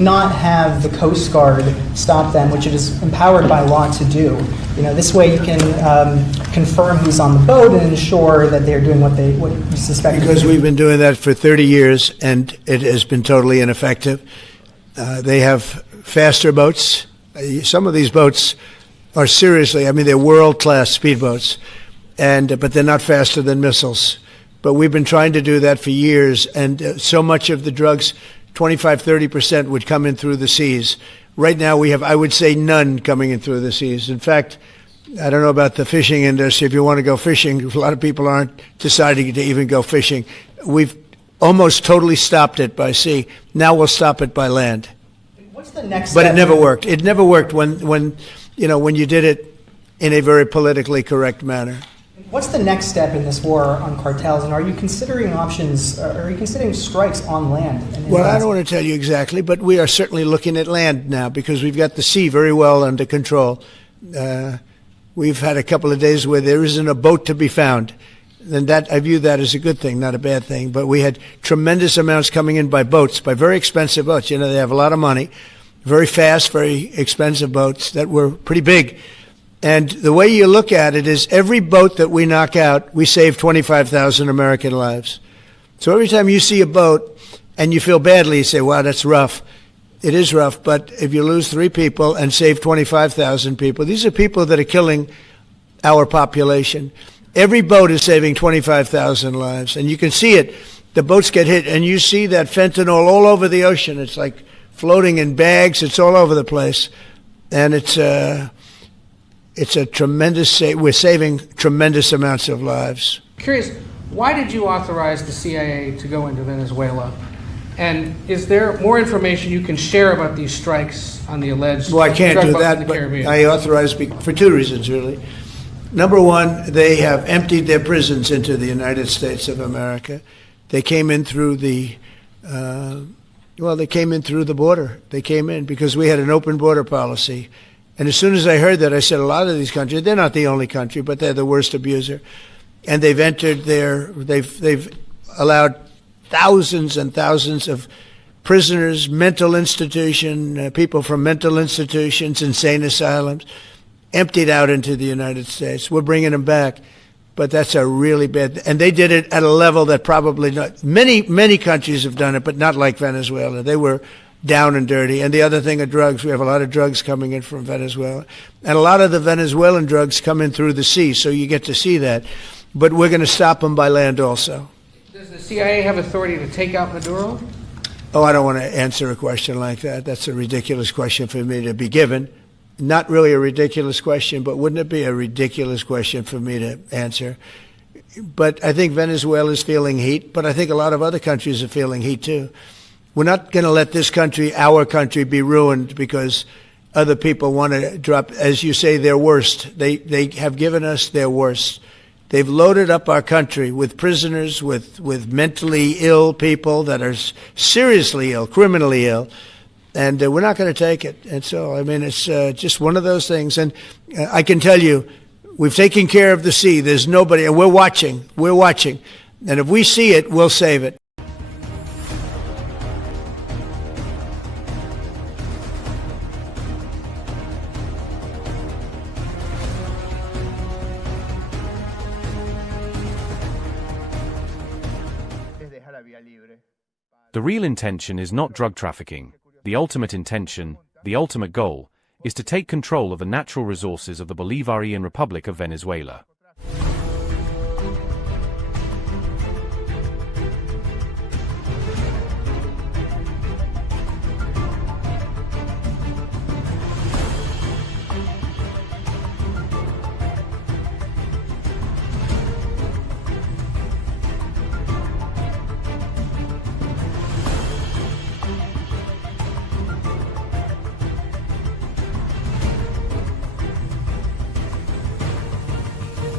not have the Coast Guard stop them, which it is empowered by law to do? This way you can confirm who's on the boat and ensure that they're doing what you suspect. Because we've been doing that for 30 years, and it has been totally ineffective. They have faster boats. Some of these boats are seriously, they're world-class speedboats, but they're not faster than missiles. But we've been trying to do that for years, and so much of the drugs, 25-30%, would come in through the seas. Right now we have, I would say, none coming in through the seas. In fact, I don't know about the fishing industry. If you want to go fishing, a lot of people aren't deciding to even go fishing. We've almost totally stopped it by sea. Now we'll stop it by land. What's the next But step? it never worked. It never worked when you did it in a very politically correct manner. What's the next step in this war on cartels, and are you considering options? Are you considering strikes on land? Well, I don't want to tell you exactly, but we are certainly looking at land now because we've got the sea very well under control. We've had a couple of days where there isn't a boat to be found. And that, I view that as a good thing, not a bad thing. But we had tremendous amounts coming in by boats, by very expensive boats. They have a lot of money, very fast, very expensive boats that were pretty big. And the way you look at it is every boat that we knock out, we save 25,000 American lives. So every time you see a boat and you feel badly, you say, wow, that's rough. It is rough, but if you lose 3 people and save 25,000 people, these are people that are killing our population. Every boat is saving 25,000 lives, and you can see it. The boats get hit, and you see that fentanyl all over the ocean. It's like floating in bags. It's all over the place, and it's a tremendous. We're saving tremendous amounts of lives. Curious, why did you authorize the CIA to go into Venezuela? And is there more information you can share about these strikes on the alleged? Well, I can't drug do busts in that, the but Caribbean? I authorized for 2 reasons, really. Number one, they have emptied their prisons into the United States of America. They came in through the border. They came in because we had an open border policy. And as soon as I heard that, I said, a lot of these countries, they're not the only country, but they're the worst abuser. And they've entered they've allowed thousands and thousands of prisoners, mental institution, people from mental institutions, insane asylums, emptied out into the United States. We're bringing them back, but that's a really bad, and they did it at a level that probably not, many countries have done it, but not like Venezuela. They were down and dirty. And the other thing are drugs. We have a lot of drugs coming in from Venezuela. And a lot of the Venezuelan drugs come in through the sea, so you get to see that. But we're going to stop them by land also. Does the CIA have authority to take out Maduro? Oh, I don't want to answer a question like that. That's a ridiculous question for me to be given. Not really a ridiculous question, but wouldn't it be a ridiculous question for me to answer? But I think Venezuela is feeling heat, but I think a lot of other countries are feeling heat too. We're not going to let this country, our country, be ruined because other people want to drop, as you say, their worst. They have given us their worst. They've loaded up our country with prisoners, with mentally ill people that are seriously ill, criminally ill, and we're not going to take it. And so, I mean, it's just one of those things. And I can tell you, we've taken care of the sea. There's nobody, and we're watching. We're watching. And if we see it, we'll save it. The real intention is not drug trafficking. The ultimate intention, the ultimate goal, is to take control of the natural resources of the Bolivarian Republic of Venezuela.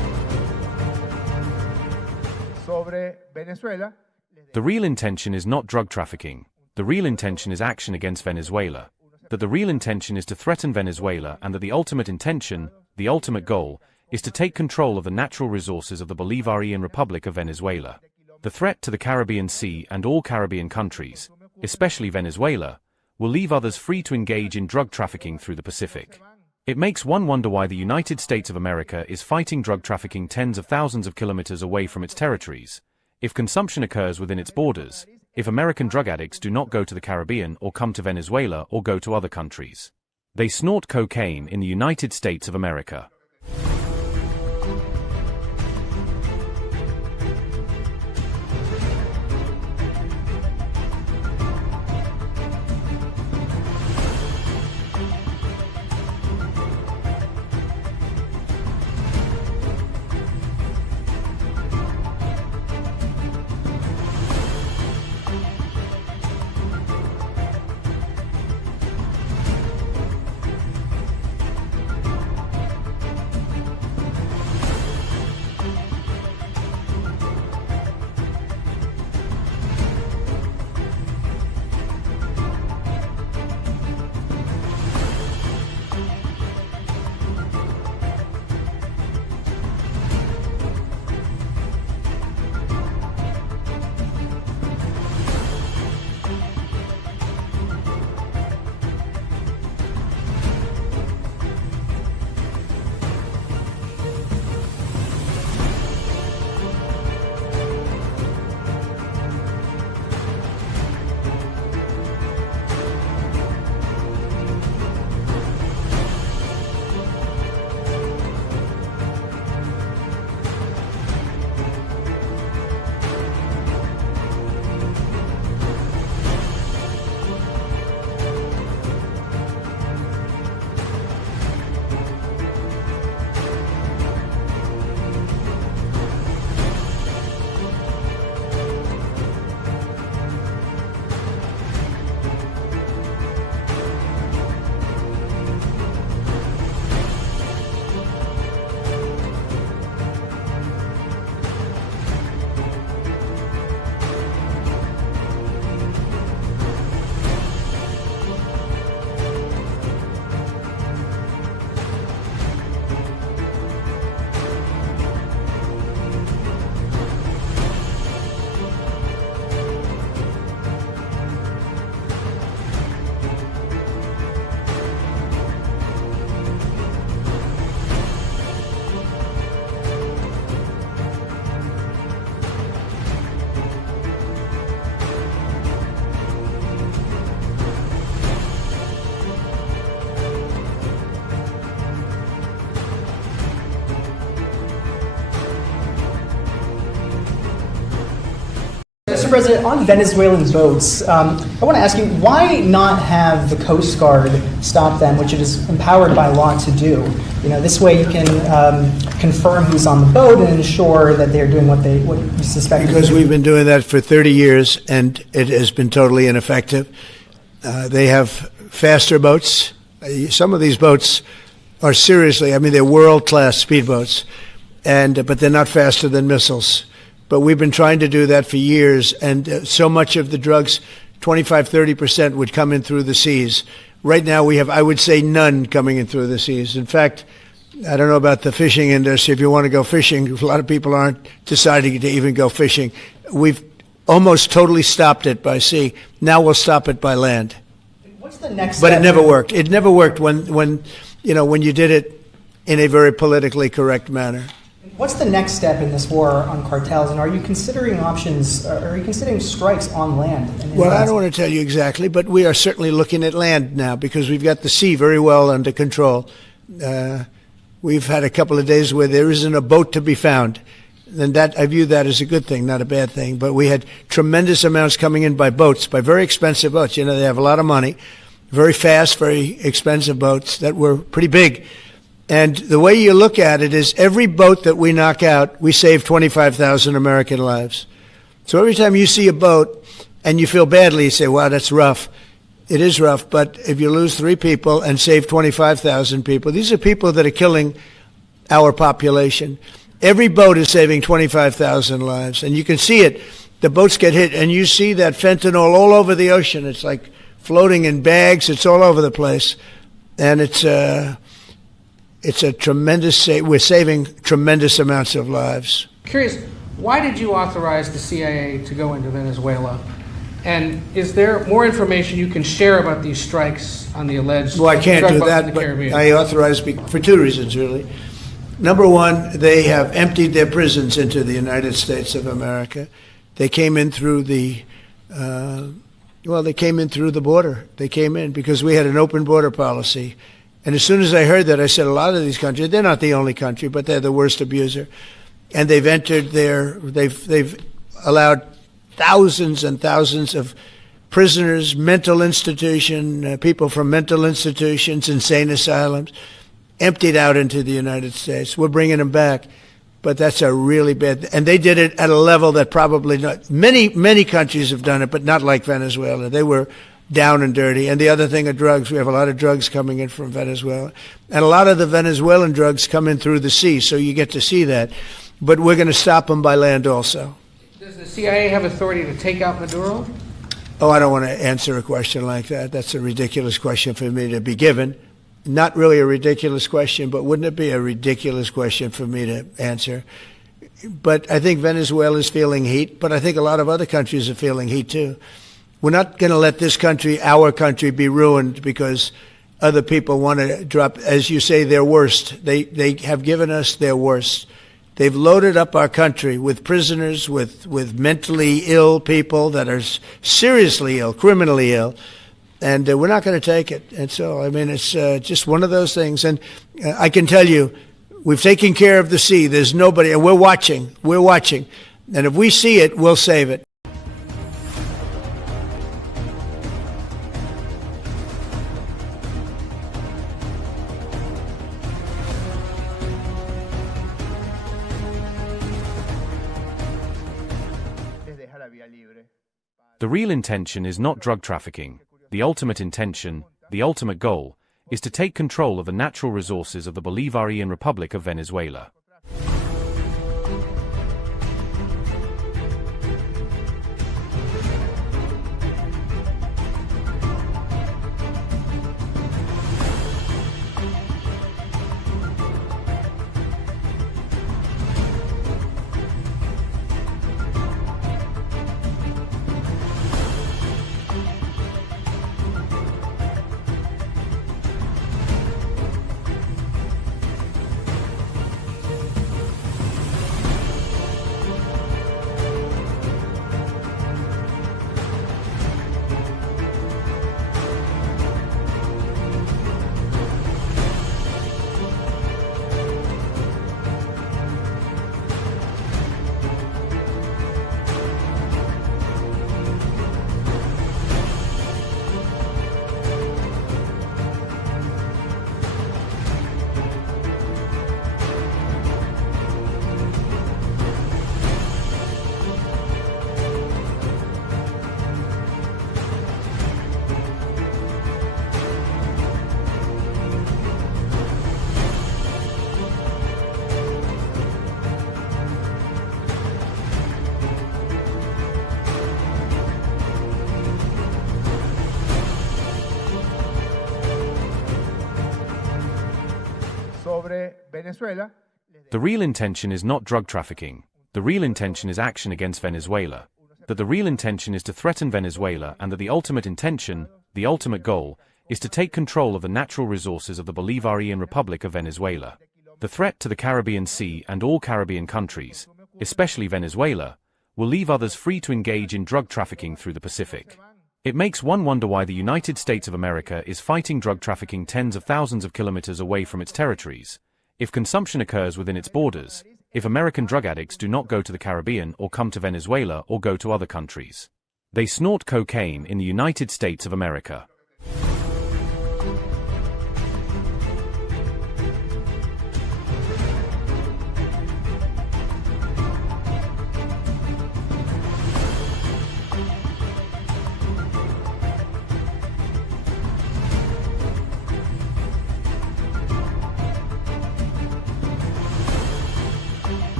sobre Venezuela. The real intention is not drug trafficking. The real intention is action against Venezuela. That the real intention is to threaten Venezuela, and that the ultimate intention, the ultimate goal, is to take control of the natural resources of the Bolivarian Republic of Venezuela. The threat to the Caribbean Sea and all Caribbean countries, especially Venezuela, will leave others free to engage in drug trafficking through the Pacific. It makes one wonder why the United States of America is fighting drug trafficking tens of thousands of kilometers away from its territories. If consumption occurs within its borders, if American drug addicts do not go to the Caribbean or come to Venezuela or go to other countries. They snort cocaine in the United States of America. Mr. President, on Venezuelan boats, I want to ask you, why not have the Coast Guard stop them, which it is empowered by law to do? You know, this way you can confirm who's on the boat and ensure that they're doing what you suspect. Because we've been doing that for 30 years, and it has been totally ineffective. They have faster boats. Some of these boats are seriously, I mean, they're world-class speedboats, but they're not faster than missiles. But we've been trying to do that for years, and so much of the drugs, 25-30%, would come in through the seas. Right now we have, I would say, none coming in through the seas. In fact, I don't know about the fishing industry. If you want to go fishing, a lot of people aren't deciding to even go fishing. We've almost totally stopped it by sea. Now we'll stop it by land. What's the next step? But it never worked. It never worked when you did it in a very politically correct manner. What's the next step in this war on cartels, and are you considering options, are you considering strikes on land? Well, I don't want to tell you exactly, but we are certainly looking at land now because we've got the sea very well under control. We've had a couple of days where there isn't a boat to be found. And that, I view that as a good thing, not a bad thing. But we had tremendous amounts coming in by boats, by very expensive boats. You know, they have a lot of money, very fast, very expensive boats that were pretty big. And the way you look at it is every boat that we knock out, we save 25,000 American lives. So every time you see a boat and you feel badly, you say, wow, that's rough. It is rough, but if you lose 3 people and save 25,000 people, these are people that are killing our population. Every boat is saving 25,000 lives, and you can see it. The boats get hit, and you see that fentanyl all over the ocean. It's like floating in bags. It's all over the place, and it's a tremendous. We're saving tremendous amounts of lives. Curious, why did you authorize the CIA to go into Venezuela? And is there more information you can share about these strikes on the alleged Well, I can't drug do busts in that, the but Caribbean? I authorized for two reasons, really. Number one, they have emptied their prisons into the United States of America. They came in through the, they came in through the border. They came in because we had an open border policy. And as soon as I heard that, I said, a lot of these countries, they're not the only country, but they're the worst abuser. And they've entered they've allowed thousands and thousands of prisoners, mental institution, people from mental institutions, insane asylums, emptied out into the United States. We're bringing them back, but that's a really bad, and they did it at a level that probably not, many countries have done it, but not like Venezuela. They were down and dirty. And the other thing are drugs. We have a lot of drugs coming in from Venezuela, and a lot of the Venezuelan drugs come in through the sea, so you get to see that. But we're going to stop them by land also. Does the CIA have authority to take out Maduro? Oh, I don't want to answer a question like that. That's a ridiculous question for me to be given. Not really a ridiculous question, but wouldn't it be a ridiculous question for me to answer? But I think Venezuela is feeling heat, but I think a lot of other countries are feeling heat too. We're not going to let this country, our country, be ruined because other people want to drop, as you say, their worst. They have given us their worst. They've loaded up our country with prisoners, with mentally ill people that are seriously ill, criminally ill. And we're not going to take it. And so, I mean, it's just one of those things. And I can tell you, we've taken care of the sea. There's nobody, and we're watching. We're watching. And if we see it, we'll save it. The real intention is not drug trafficking. The ultimate intention, the ultimate goal, is to take control of the natural resources of the Bolivarian Republic of Venezuela. Venezuela. The real intention is not drug trafficking. The real intention is action against Venezuela. That the real intention is to threaten Venezuela, and that the ultimate intention, the ultimate goal, is to take control of the natural resources of the Bolivarian Republic of Venezuela. The threat to the Caribbean Sea and all Caribbean countries, especially Venezuela, will leave others free to engage in drug trafficking through the Pacific. It makes one wonder why the United States of America is fighting drug trafficking tens of thousands of kilometers away from its territories. If consumption occurs within its borders, if American drug addicts do not go to the Caribbean or come to Venezuela or go to other countries. They snort cocaine in the United States of America.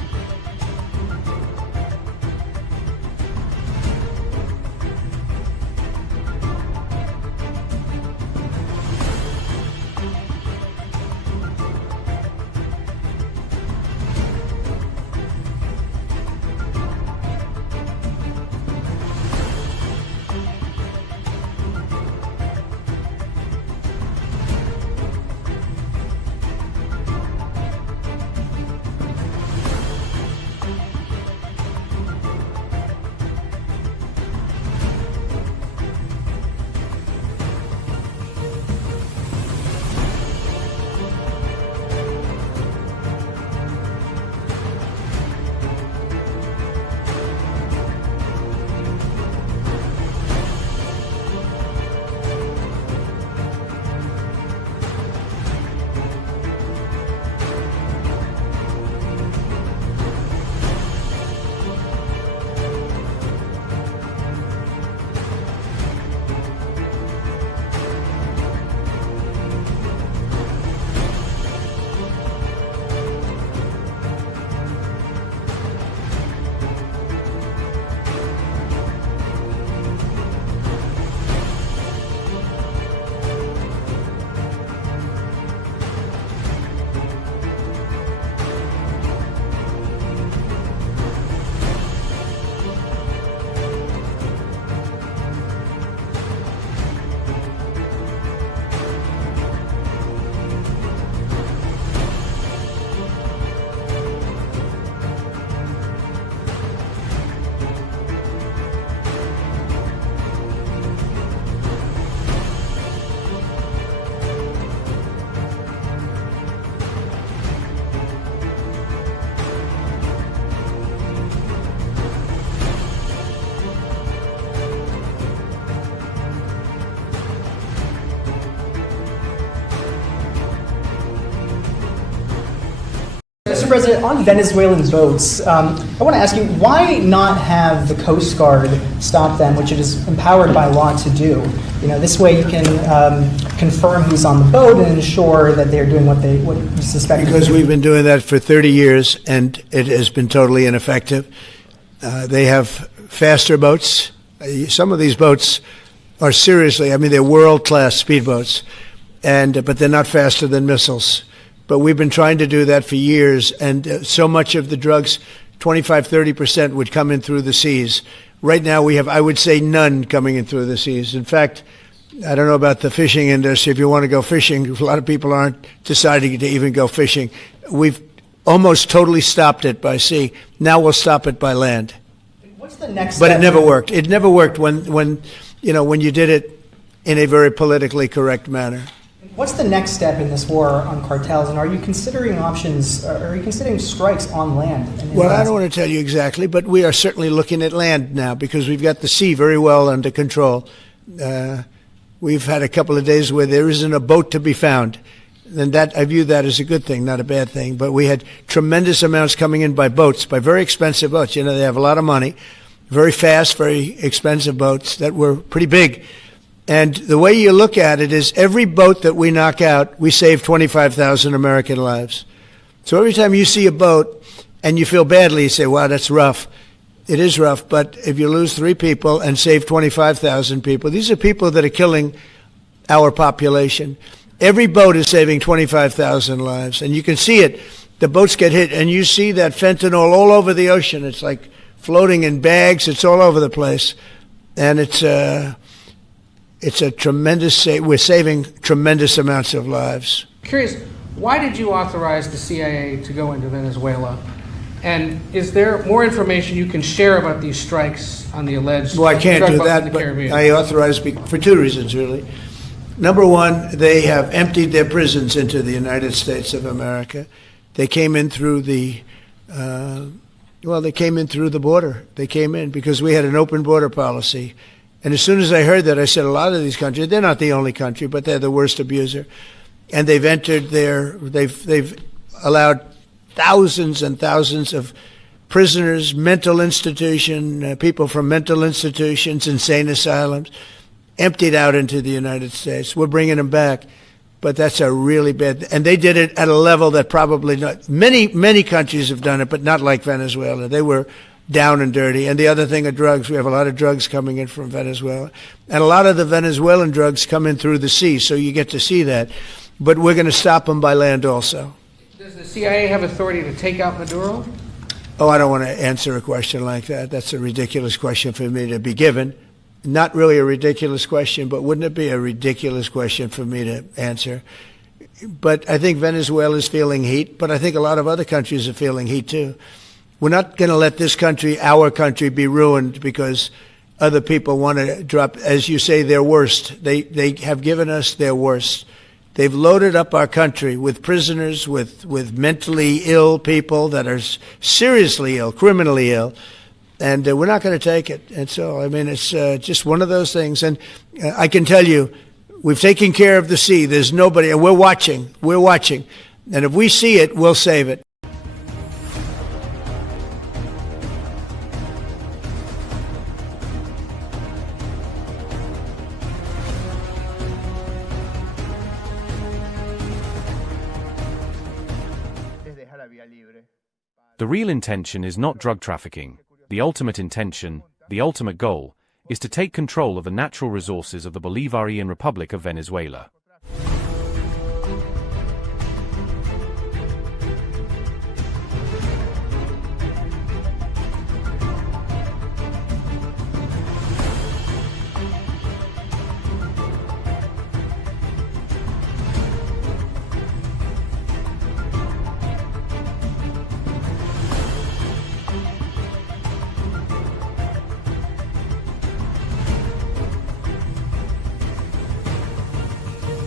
Mr. President, on Venezuelan boats, I want to ask you, why not have the Coast Guard stop them, which it is empowered by law to do? This way you can confirm who's on the boat and ensure that they're doing what you suspect. Because we've been doing that for 30 years, and it has been totally ineffective. They have faster boats. Some of these boats are seriously, they're world-class speedboats, but they're not faster than missiles. But we've been trying to do that for years, and so much of the drugs, 25-30%, would come in through the seas. Right now we have, I would say, none coming in through the seas. In fact, I don't know about the fishing industry. If you want to go fishing, a lot of people aren't deciding to even go fishing. We've almost totally stopped it by sea. Now we'll stop it by land. What's the next But step? it never worked. It never worked when you did it in a very politically correct manner. What's the next step in this war on cartels, and are you considering strikes on land? Well, I don't want to tell you exactly, but we are certainly looking at land now because we've got the sea very well under control. We've had a couple of days where there isn't a boat to be found, and that I view that as a good thing, not a bad thing. But we had tremendous amounts coming in by boats, by very expensive boats. They have a lot of money, very fast, very expensive boats that were pretty big. And the way you look at it is every boat that we knock out, we save 25,000 American lives. So every time you see a boat and you feel badly, you say, wow, that's rough. It is rough, but if you lose 3 people and save 25,000 people, these are people that are killing our population. Every boat is saving 25,000 lives, and you can see it. The boats get hit, and you see that fentanyl all over the ocean. It's like floating in bags. It's all over the place, and it's a tremendous. We're saving tremendous amounts of lives. Curious, why did you authorize the CIA to go into Venezuela? And is there more information you can share about these strikes on the alleged? Well, I can't drug do bust in that, the but Caribbean? I authorized for 2 reasons, really. Number one, they have emptied their prisons into the United States of America. They came in through the border. They came in because we had an open border policy. And as soon as I heard that, I said, a lot of these countries, they're not the only country, but they're the worst abuser. And they've they've allowed thousands and thousands of prisoners, mental institution, people from mental institutions, insane asylums, emptied out into the United States. We're bringing them back, but that's a really bad, and they did it at a level that probably not, many countries have done it, but not like Venezuela. They were down and dirty. And the other thing are drugs. We have a lot of drugs coming in from Venezuela. And a lot of the Venezuelan drugs come in through the sea, so you get to see that. But we're going to stop them by land also. Does the CIA have authority to take out Maduro? Oh, I don't want to answer a question like that. That's a ridiculous question for me to be given. Not really a ridiculous question, but wouldn't it be a ridiculous question for me to answer? But I think Venezuela is feeling heat, but I think a lot of other countries are feeling heat too. We're not going to let this country, our country, be ruined because other people want to drop, as you say, their worst. They have given us their worst. They've loaded up our country with prisoners, with mentally ill people that are seriously ill, criminally ill, and we're not going to take it. And so, it's just one of those things. And I can tell you, we've taken care of the sea. There's nobody, and we're watching. We're watching. And if we see it, we'll save it. The real intention is not drug trafficking. The ultimate intention, the ultimate goal, is to take control of the natural resources of the Bolivarian Republic of Venezuela.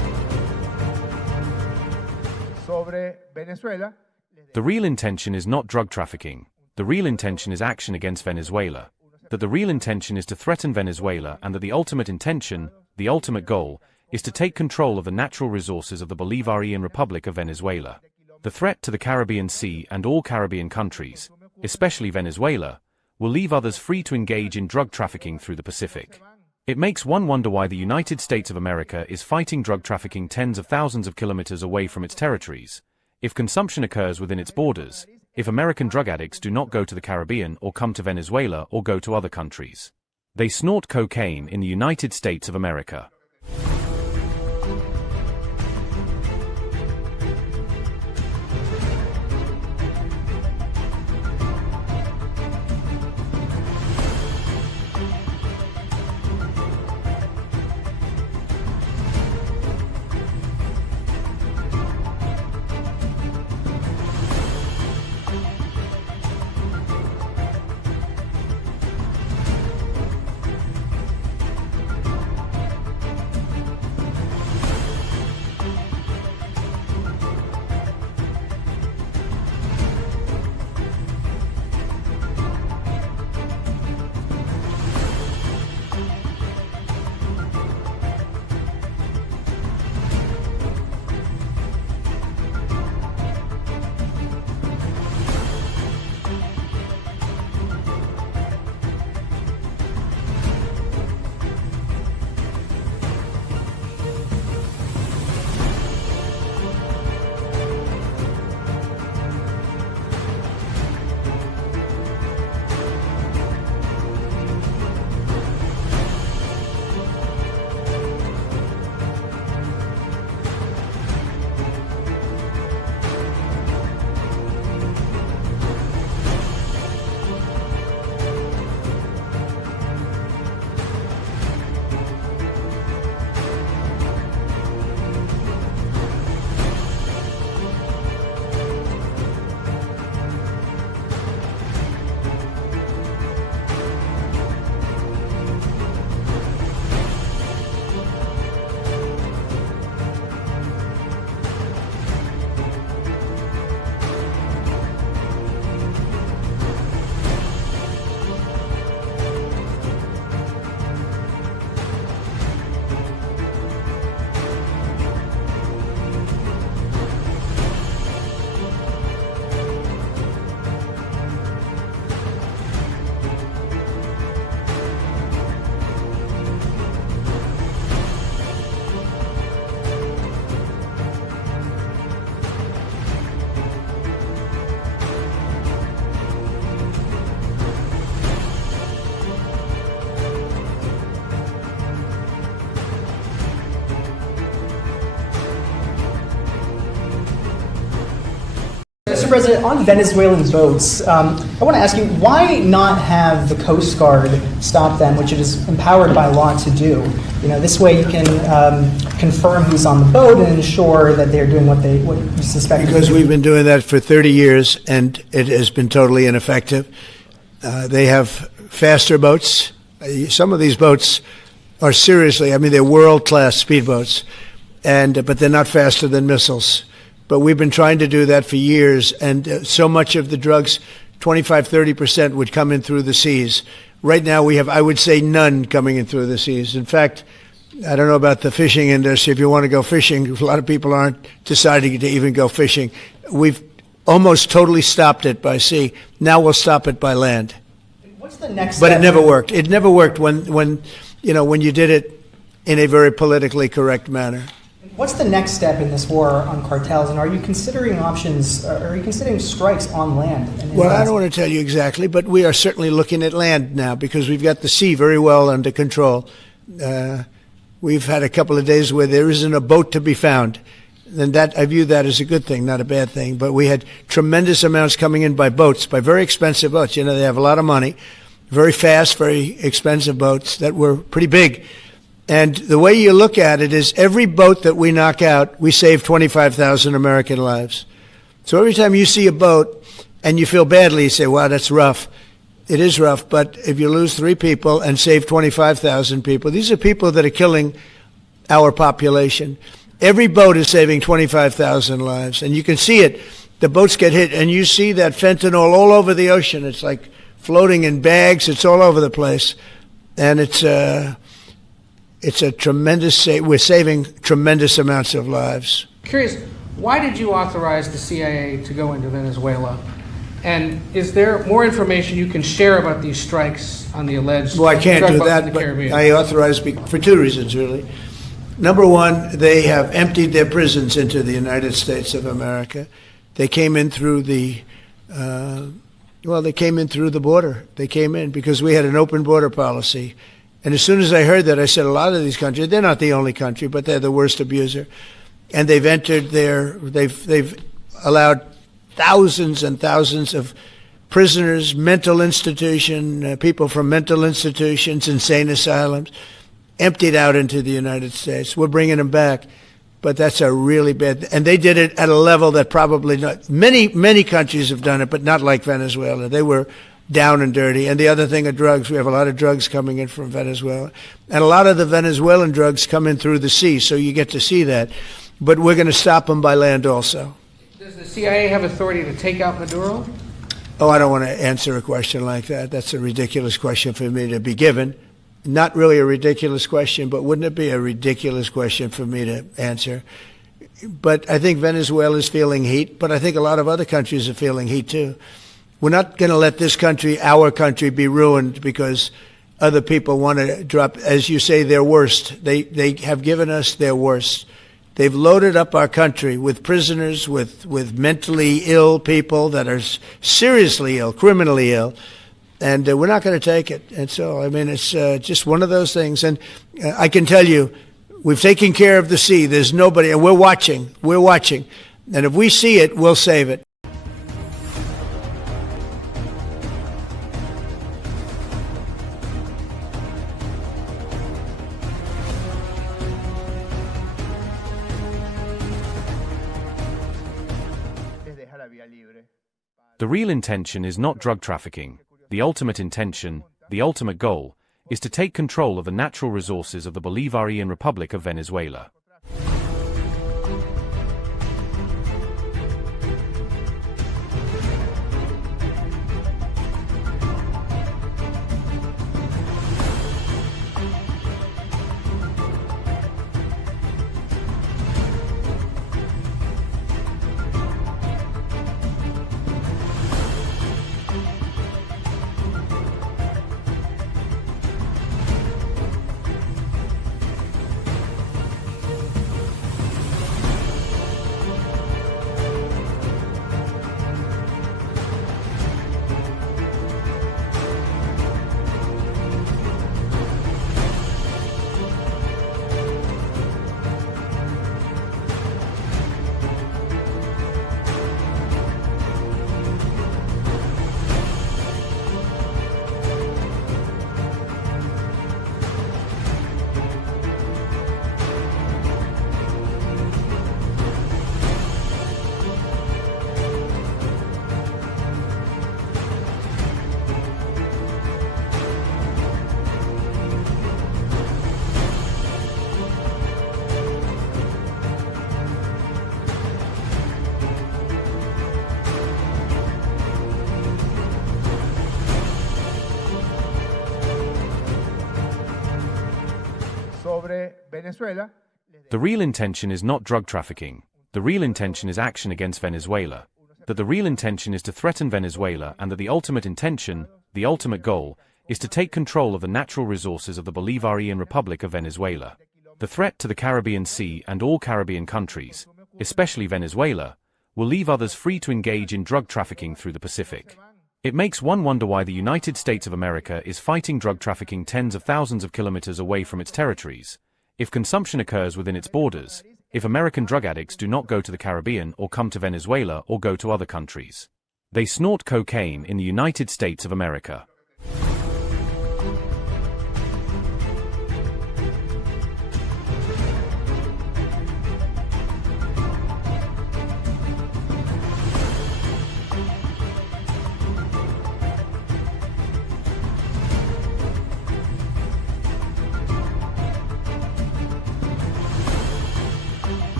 sobre Venezuela. The real intention is not drug trafficking. The real intention is action against Venezuela. That the real intention is to threaten Venezuela, and that the ultimate intention, the ultimate goal, is to take control of the natural resources of the Bolivarian Republic of Venezuela. The threat to the Caribbean Sea and all Caribbean countries, especially Venezuela, will leave others free to engage in drug trafficking through the Pacific. It makes one wonder why the United States of America is fighting drug trafficking tens of thousands of kilometers away from its territories. If consumption occurs within its borders, if American drug addicts do not go to the Caribbean or come to Venezuela or go to other countries, they snort cocaine in the United States of America. Mr. President, on Venezuelan boats, I want to ask you, why not have the Coast Guard stop them, which it is empowered by law to do? You know, this way you can confirm who's on the boat and ensure that they're doing what you suspect. Because we've been doing that for 30 years, and it has been totally ineffective. They have faster boats. Some of these boats are seriously, I mean, they're world-class speedboats, but they're not faster than missiles. But we've been trying to do that for years, and so much of the drugs, 25-30%, would come in through the seas. Right now we have, I would say, none coming in through the seas. In fact, I don't know about the fishing industry. If you want to go fishing, a lot of people aren't deciding to even go fishing. We've almost totally stopped it by sea. Now we'll stop it by land. What's the next But step? it never worked. It never worked when you did it in a very politically correct manner. What's the next step in this war on cartels, and are you considering options, are you considering strikes on land? Well, I don't want to tell you exactly, but we are certainly looking at land now because we've got the sea very well under control. We've had a couple of days where there isn't a boat to be found. And that, I view that as a good thing, not a bad thing. But we had tremendous amounts coming in by boats, by very expensive boats. You know, they have a lot of money, very fast, very expensive boats that were pretty big. And the way you look at it is every boat that we knock out, we save 25,000 American lives. So every time you see a boat and you feel badly, you say, wow, that's rough. It is rough, but if you lose 3 people and save 25,000 people, these are people that are killing our population. Every boat is saving 25,000 lives, and you can see it. The boats get hit, and you see that fentanyl all over the ocean. It's like floating in bags. It's all over the place, and it's a tremendous. We're saving tremendous amounts of lives. Curious, why did you authorize the CIA to go into Venezuela? And is there more information you can share about these strikes on the alleged Well, I can't drug do busts in that, the but Caribbean? I authorized for two reasons, really. Number one, they have emptied their prisons into the United States of America. They came in through the, they came in through the border. They came in because we had an open border policy. And as soon as I heard that, I said, a lot of these countries, they're not the only country, but they're the worst abuser. And they've entered they've allowed thousands and thousands of prisoners, mental institution, people from mental institutions, insane asylums, emptied out into the United States. We're bringing them back, but that's a really bad, and they did it at a level that probably not, many countries have done it, but not like Venezuela. They were down and dirty. And the other thing are drugs. We have a lot of drugs coming in from Venezuela. And a lot of the Venezuelan drugs come in through the sea, so you get to see that. But we're going to stop them by land also. Does the CIA have authority to take out Maduro? Oh, I don't want to answer a question like that. That's a ridiculous question for me to be given. Not really a ridiculous question, but wouldn't it be a ridiculous question for me to answer? But I think Venezuela is feeling heat, but I think a lot of other countries are feeling heat too. We're not going to let this country, our country, be ruined because other people want to drop, as you say, their worst. They have given us their worst. They've loaded up our country with prisoners, with mentally ill people that are seriously ill, criminally ill, and we're not going to take it. And so, I mean, it's just one of those things. And I can tell you, we've taken care of the sea. There's nobody, and we're watching. We're watching. And if we see it, we'll save it. The real intention is not drug trafficking. The ultimate intention, the ultimate goal, is to take control of the natural resources of the Bolivarian Republic of Venezuela. The real intention is not drug trafficking. The real intention is action against Venezuela. That the real intention is to threaten Venezuela, and that the ultimate intention, the ultimate goal, is to take control of the natural resources of the Bolivarian Republic of Venezuela. The threat to the Caribbean Sea and all Caribbean countries, especially Venezuela, will leave others free to engage in drug trafficking through the Pacific. It makes one wonder why the United States of America is fighting drug trafficking tens of thousands of kilometers away from its territories. If consumption occurs within its borders, if American drug addicts do not go to the Caribbean or come to Venezuela or go to other countries, they snort cocaine in the United States of America.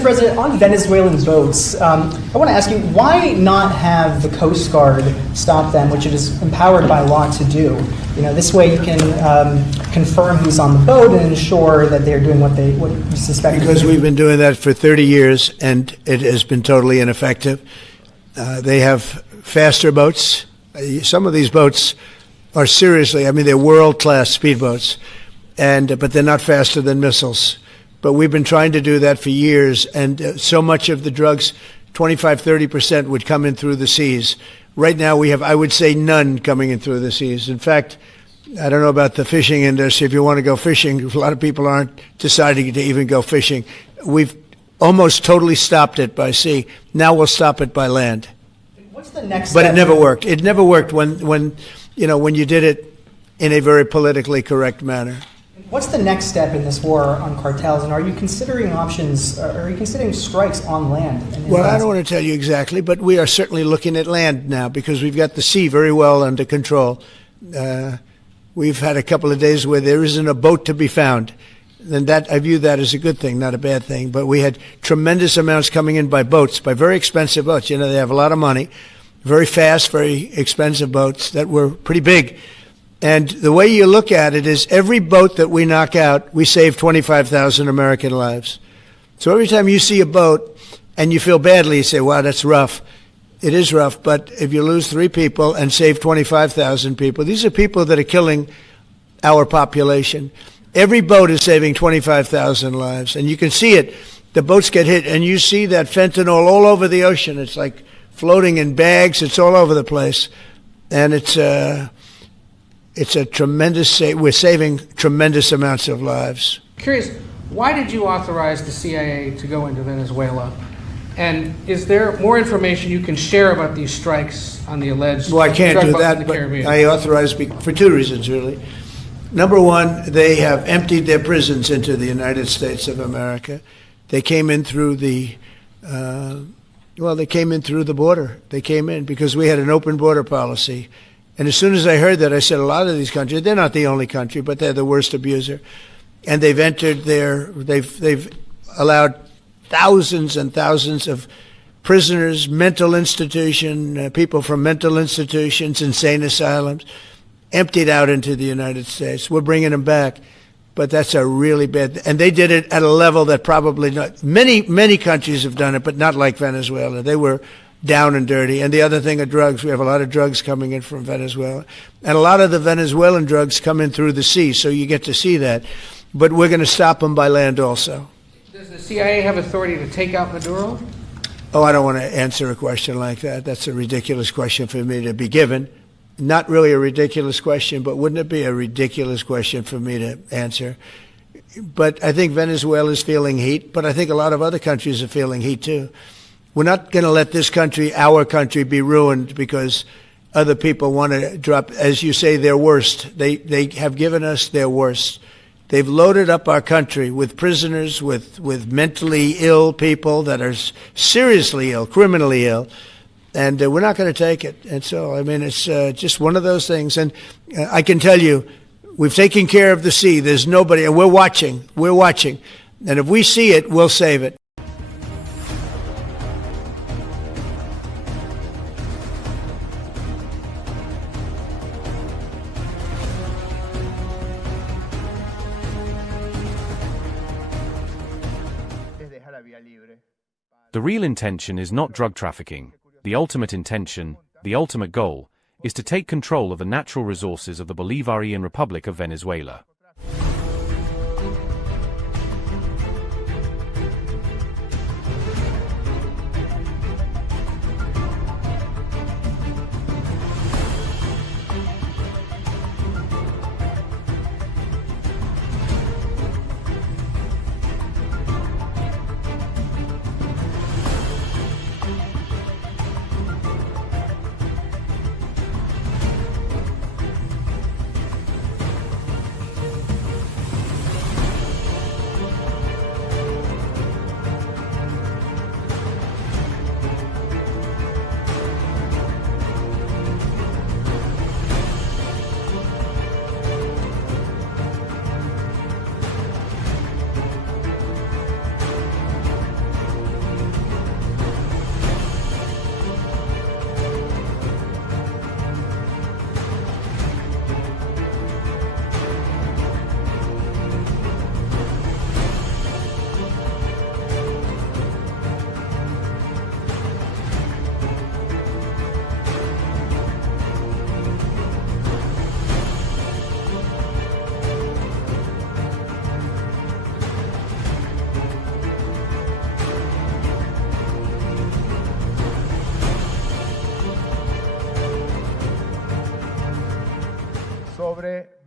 Mr. President, on Venezuelan boats, I want to ask you, why not have the Coast Guard stop them, which it is empowered by law to do? This way you can confirm who's on the boat and ensure that they're doing what you suspect. Because we've been doing that for 30 years, and it has been totally ineffective. They have faster boats. Some of these boats are seriously, they're world-class speedboats, but they're not faster than missiles. But we've been trying to do that for years, and so much of the drugs, 25-30%, would come in through the seas. Right now we have, I would say, none coming in through the seas. In fact, I don't know about the fishing industry. If you want to go fishing, a lot of people aren't deciding to even go fishing. We've almost totally stopped it by sea. Now we'll stop it by land. What's the next But step? it never worked. It never worked when you did it in a very politically correct manner. What's the next step in this war on cartels, and are you considering options, are you considering strikes on land? Well, I don't want to tell you exactly, but we are certainly looking at land now because we've got the sea very well under control. We've had a couple of days where there isn't a boat to be found. And that, I view that as a good thing, not a bad thing. But we had tremendous amounts coming in by boats, by very expensive boats. They have a lot of money, very fast, very expensive boats that were pretty big. And the way you look at it is every boat that we knock out, we save 25,000 American lives. So every time you see a boat and you feel badly, you say, wow, that's rough. It is rough, but if you lose 3 people and save 25,000 people, these are people that are killing our population. Every boat is saving 25,000 lives, and you can see it. The boats get hit, and you see that fentanyl all over the ocean. It's like floating in bags. It's all over the place, and it's a tremendous. We're saving tremendous amounts of lives. Curious, why did you authorize the CIA to go into Venezuela? And is there more information you can share about these strikes on the alleged Well, I can't drug do bust in that, the but Caribbean? I authorized for 2 reasons, really. Number one, they have emptied their prisons into the United States of America. They came in through the border. They came in because we had an open border policy. And as soon as I heard that, I said, a lot of these countries, they're not the only country, but they're the worst abuser. And they've entered they've allowed thousands and thousands of prisoners, mental institution, people from mental institutions, insane asylums, emptied out into the United States. We're bringing them back, but that's a really bad, and they did it at a level that probably not, many countries have done it, but not like Venezuela. They were down and dirty. And the other thing are drugs. We have a lot of drugs coming in from Venezuela. And a lot of the Venezuelan drugs come in through the sea, so you get to see that. But we're going to stop them by land also. Does the CIA have authority to take out Maduro? Oh, I don't want to answer a question like that. That's a ridiculous question for me to be given. Not really a ridiculous question, but wouldn't it be a ridiculous question for me to answer? But I think Venezuela is feeling heat, but I think a lot of other countries are feeling heat too. We're not going to let this country, our country, be ruined because other people want to drop, as you say, their worst. They have given us their worst. They've loaded up our country with prisoners, with mentally ill people that are seriously ill, criminally ill, and we're not going to take it. And so, it's just one of those things. And I can tell you, we've taken care of the sea. There's nobody, and we're watching. And if we see it, we'll save it. The real intention is not drug trafficking. The ultimate intention, the ultimate goal, is to take control of the natural resources of the Bolivarian Republic of Venezuela.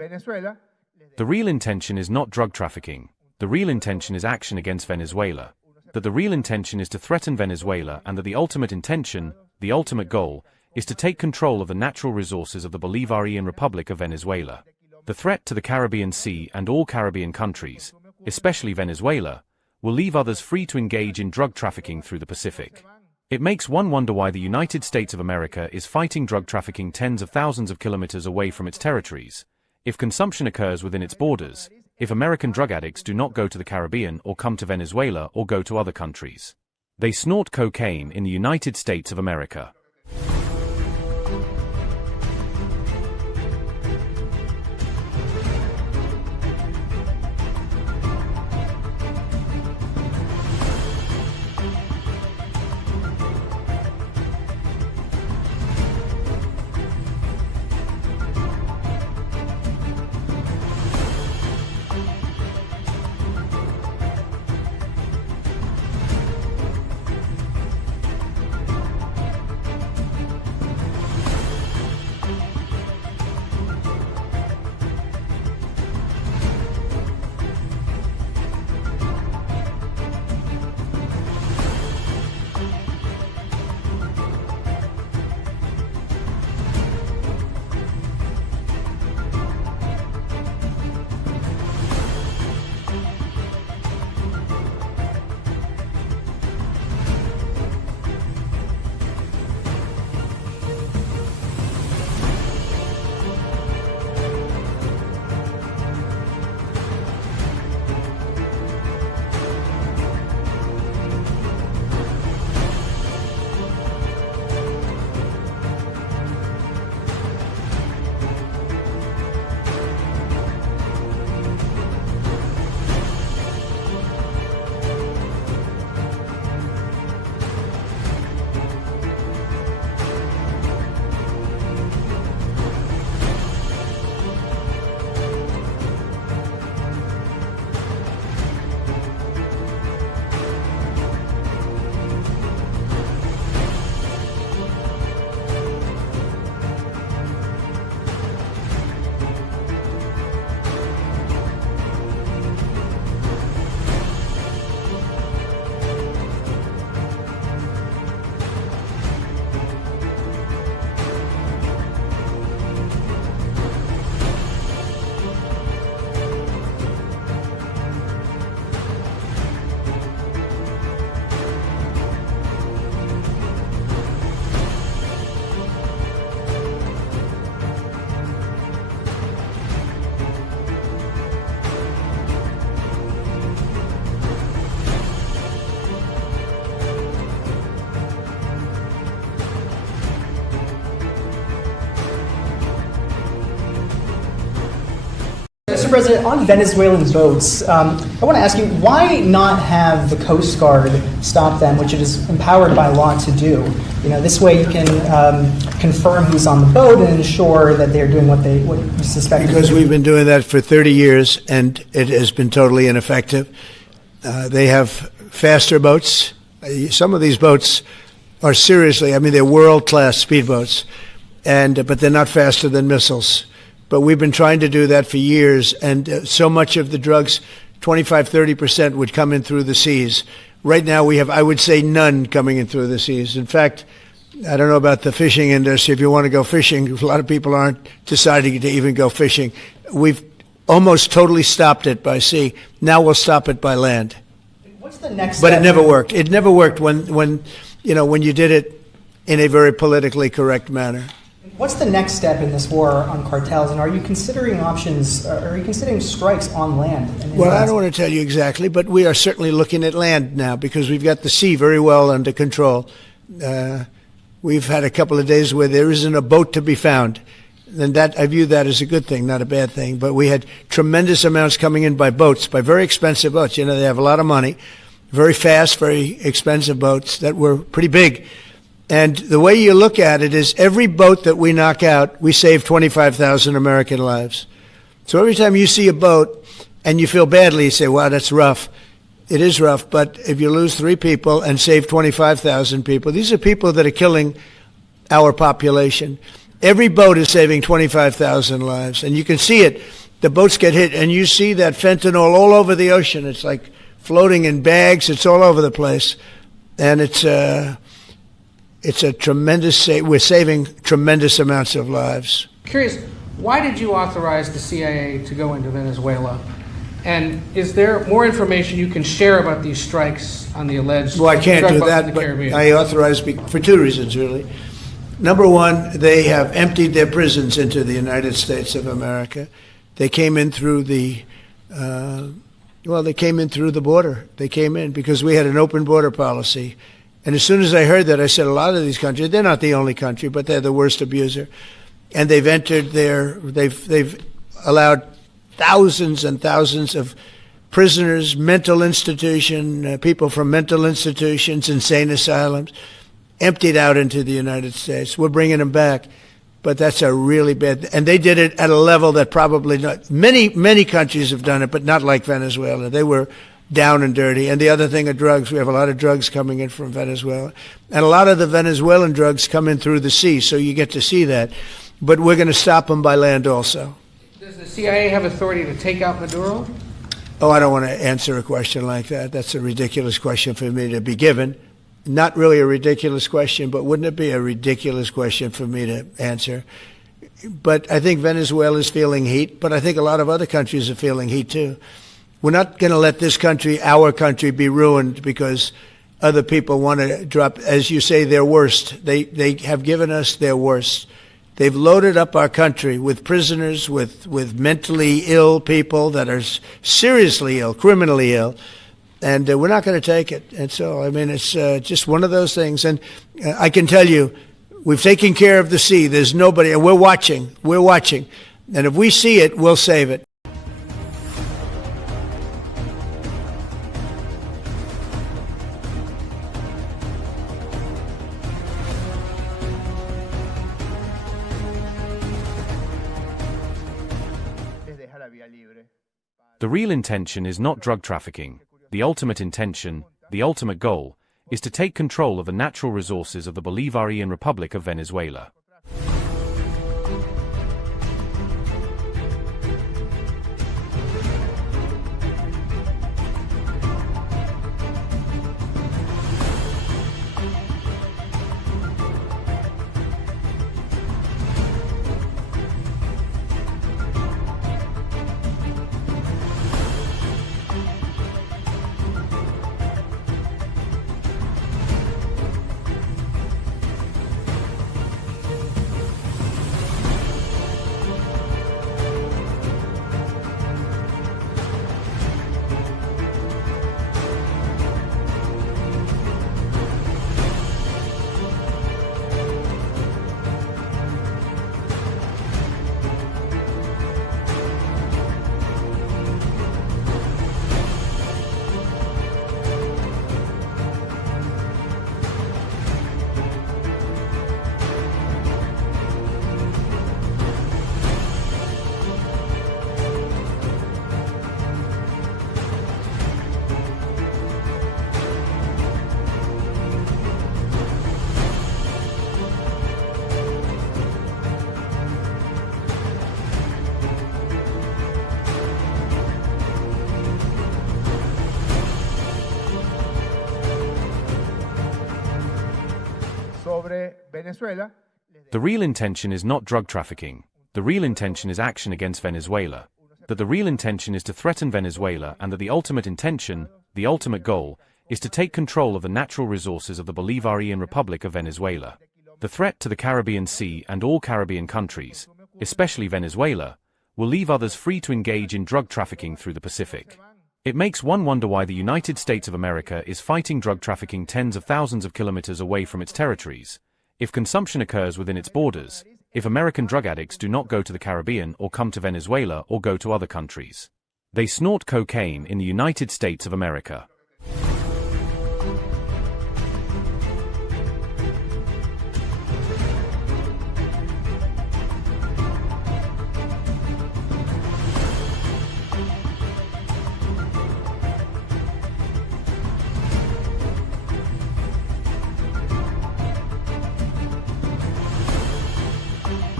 The real intention is not drug trafficking. The real intention is action against Venezuela. That the real intention is to threaten Venezuela, and that the ultimate intention, the ultimate goal, is to take control of the natural resources of the Bolivarian Republic of Venezuela. The threat to the Caribbean Sea and all Caribbean countries, especially Venezuela, will leave others free to engage in drug trafficking through the Pacific. It makes one wonder why the United States of America is fighting drug trafficking tens of thousands of kilometers away from its territories. If consumption occurs within its borders, if American drug addicts do not go to the Caribbean or come to Venezuela or go to other countries, they snort cocaine in the United States of America. Mr. President, on Venezuelan boats, I want to ask you, why not have the Coast Guard stop them, which it is empowered by law to do? You know, this way you can confirm who's on the boat and ensure that they're doing what you suspect. Because we've been doing that for 30 years, and it has been totally ineffective. They have faster boats. Some of these boats are seriously, I mean, they're world-class speedboats, but they're not faster than missiles. But we've been trying to do that for years, and so much of the drugs, 25-30%, would come in through the seas. Right now we have, I would say, none coming in through the seas. In fact, I don't know about the fishing industry. If you want to go fishing, a lot of people aren't deciding to even go fishing. We've almost totally stopped it by sea. Now we'll stop it by land. What's the next But step? it never worked. It never worked when you did it in a very politically correct manner. What's the next step in this war on cartels, and are you considering options, are you considering strikes on land? Well, I don't want to tell you exactly, but we are certainly looking at land now because we've got the sea very well under control. We've had a couple of days where there isn't a boat to be found. And that, I view that as a good thing, not a bad thing. But we had tremendous amounts coming in by boats, by very expensive boats. You know, they have a lot of money, very fast, very expensive boats that were pretty big. And the way you look at it is every boat that we knock out, we save 25,000 American lives. So every time you see a boat and you feel badly, you say, wow, that's rough. It is rough, but if you lose 3 people and save 25,000 people, these are people that are killing our population. Every boat is saving 25,000 lives, and you can see it. The boats get hit, and you see that fentanyl all over the ocean. It's like floating in bags. It's all over the place, and it's a tremendous. We're saving tremendous amounts of lives. Curious, why did you authorize the CIA to go into Venezuela? And is there more information you can share about these strikes on the alleged Well, I can't drug do busts in that, the but Caribbean? I authorized for two reasons, really. Number one, they have emptied their prisons into the United States of America. They came in through the, they came in through the border. They came in because we had an open border policy. And as soon as I heard that, I said, a lot of these countries, they're not the only country, but they're the worst abuser. And they've entered they've allowed thousands and thousands of prisoners, mental institution, people from mental institutions, insane asylums, emptied out into the United States. We're bringing them back, but that's a really bad, and they did it at a level that probably not, many countries have done it, but not like Venezuela. They were down and dirty. And the other thing are drugs. We have a lot of drugs coming in from Venezuela. And a lot of the Venezuelan drugs come in through the sea, so you get to see that. But we're going to stop them by land also. Does the CIA have authority to take out Maduro? Oh, I don't want to answer a question like that. That's a ridiculous question for me to be given. Not really a ridiculous question, but wouldn't it be a ridiculous question for me to answer? But I think Venezuela is feeling heat, but I think a lot of other countries are feeling heat too. We're not going to let this country, our country, be ruined because other people want to drop, as you say, their worst. They have given us their worst. They've loaded up our country with prisoners, with mentally ill people that are seriously ill, criminally ill, and we're not going to take it. And so, I mean, it's just one of those things. And I can tell you, we've taken care of the sea. There's nobody, and we're watching. We're watching. And if we see it, we'll save it. The real intention is not drug trafficking. The ultimate intention, the ultimate goal, is to take control of the natural resources of the Bolivarian Republic of Venezuela. The real intention is not drug trafficking. The real intention is action against Venezuela. That the real intention is to threaten Venezuela, and that the ultimate intention, the ultimate goal, is to take control of the natural resources of the Bolivarian Republic of Venezuela. The threat to the Caribbean Sea and all Caribbean countries, especially Venezuela, will leave others free to engage in drug trafficking through the Pacific. It makes one wonder why the United States of America is fighting drug trafficking tens of thousands of kilometers away from its territories. If consumption occurs within its borders, if American drug addicts do not go to the Caribbean or come to Venezuela or go to other countries, they snort cocaine in the United States of America.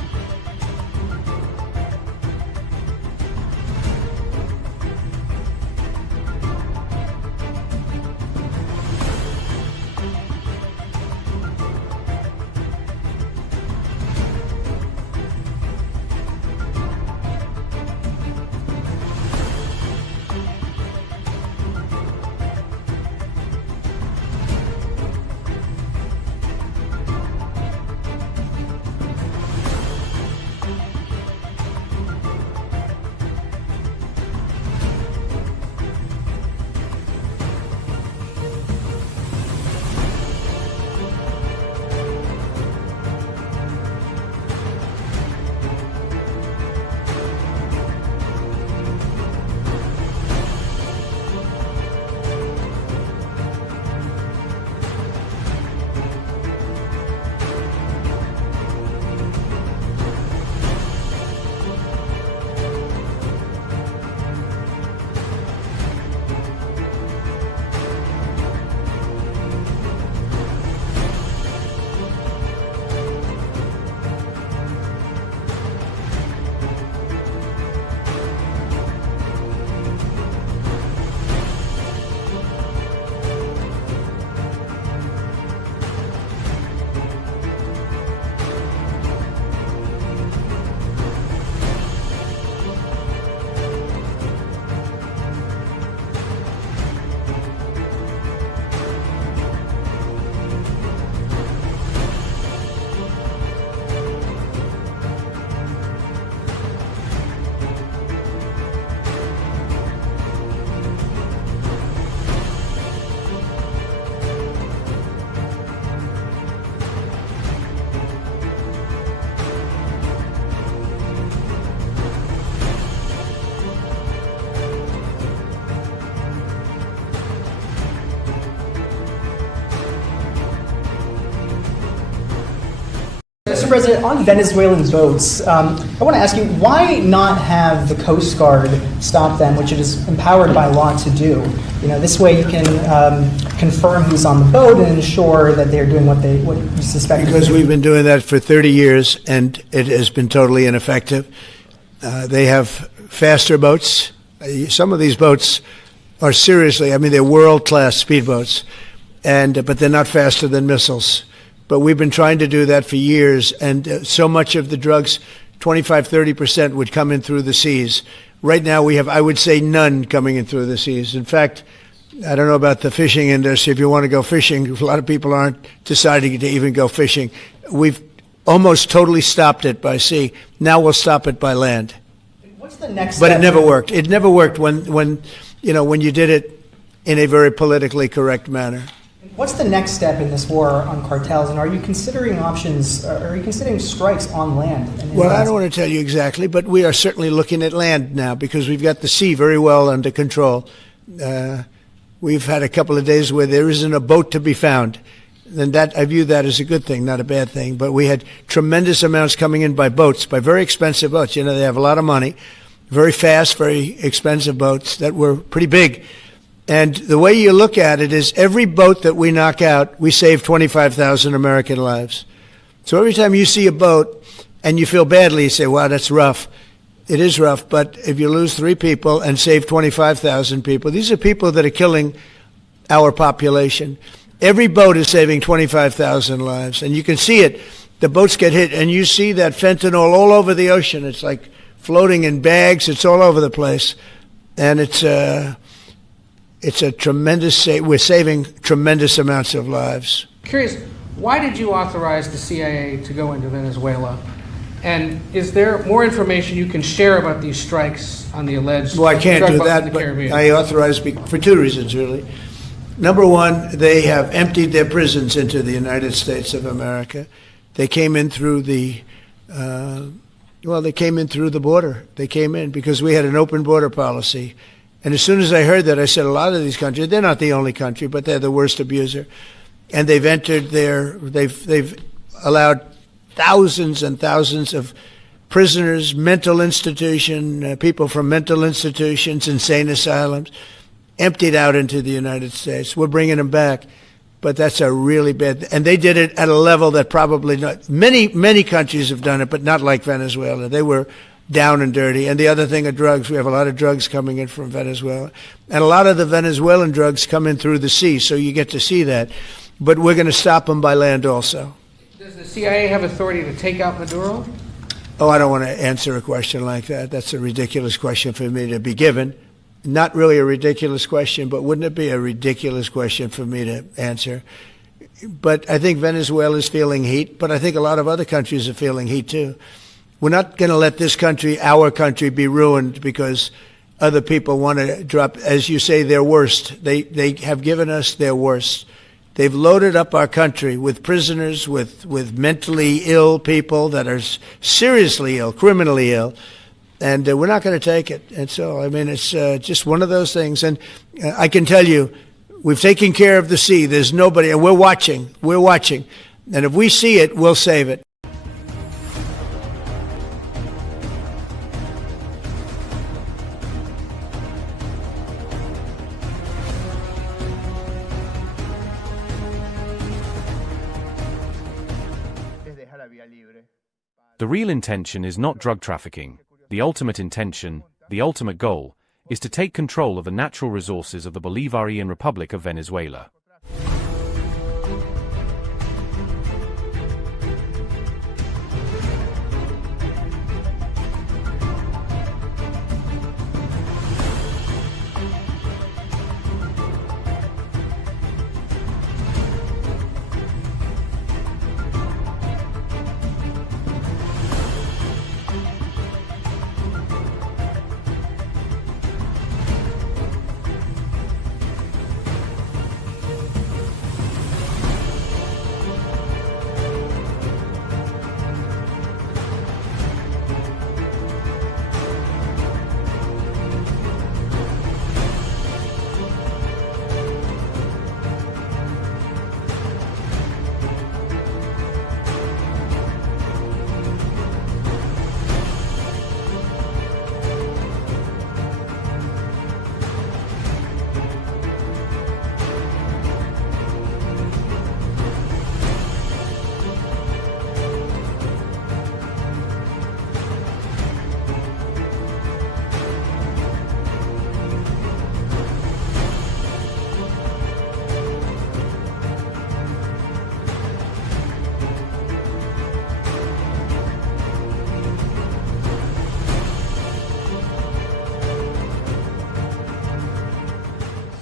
Mr. President, on Venezuelan boats, I want to ask you, why not have the Coast Guard stop them, which it is empowered by law to do? This way you can confirm who's on the boat and ensure that they're doing what you suspect. Because we've been doing that for 30 years, and it has been totally ineffective. They have faster boats. Some of these boats are they're world-class speedboats, but they're not faster than missiles. But we've been trying to do that for years, and so much of the drugs, 25-30%, would come in through the seas. Right now we have, I would say, none coming in through the seas. In fact, I don't know about the fishing industry. If you want to go fishing, a lot of people aren't deciding to even go fishing. We've almost totally stopped it by sea. Now we'll stop it by land. What's the next But step? it never worked. It never worked when you did it in a very politically correct manner. What's the next step in this war on cartels, and are you considering options? Are you considering strikes on land? Well, I don't want to tell you exactly, but we are certainly looking at land now because we've got the sea very well under control. We've had a couple of days where there isn't a boat to be found. And that, I view that as a good thing, not a bad thing. But we had tremendous amounts coming in by boats, by very expensive boats. They have a lot of money, very fast, very expensive boats that were pretty big. And the way you look at it is every boat that we knock out, we save 25,000 American lives. So every time you see a boat and you feel badly, you say, wow, that's rough. It is rough, but if you lose 3 people and save 25,000 people, these are people that are killing our population. Every boat is saving 25,000 lives, and you can see it. The boats get hit, and you see that fentanyl all over the ocean. It's like floating in bags. It's all over the place, and it's a tremendous. We're saving tremendous amounts of lives. Curious, why did you authorize the CIA to go into Venezuela? And is there more information you can share about these strikes on the alleged Well, I can't drug do busts in that, the but Caribbean? I authorized for 2 reasons, really. Number one, they have emptied their prisons into the United States of America. They came in through the border. They came in because we had an open border policy. And as soon as I heard that, I said, a lot of these countries, they're not the only country, but they're the worst abuser. And they've entered they've allowed thousands and thousands of prisoners, mental institution, people from mental institutions, insane asylums, emptied out into the United States. We're bringing them back, but that's a really bad, and they did it at a level that probably not, many countries have done it, but not like Venezuela. They were down and dirty. And the other thing are drugs. We have a lot of drugs coming in from Venezuela. And a lot of the Venezuelan drugs come in through the sea, so you get to see that. But we're going to stop them by land also. Does the CIA have authority to take out Maduro? Oh, I don't want to answer a question like that. That's a ridiculous question for me to be given. Not really a ridiculous question, but wouldn't it be a ridiculous question for me to answer? But I think Venezuela is feeling heat, but I think a lot of other countries are feeling heat too. We're not going to let this country, our country, be ruined because other people want to drop, as you say, their worst. They have given us their worst. They've loaded up our country with prisoners, with mentally ill people that are seriously ill, criminally ill, and we're not going to take it. And so, I mean, it's just one of those things. And I can tell you, we've taken care of the sea. There's nobody, and we're watching. We're watching. And if we see it, we'll save it. The real intention is not drug trafficking. The ultimate intention, the ultimate goal, is to take control of the natural resources of the Bolivarian Republic of Venezuela.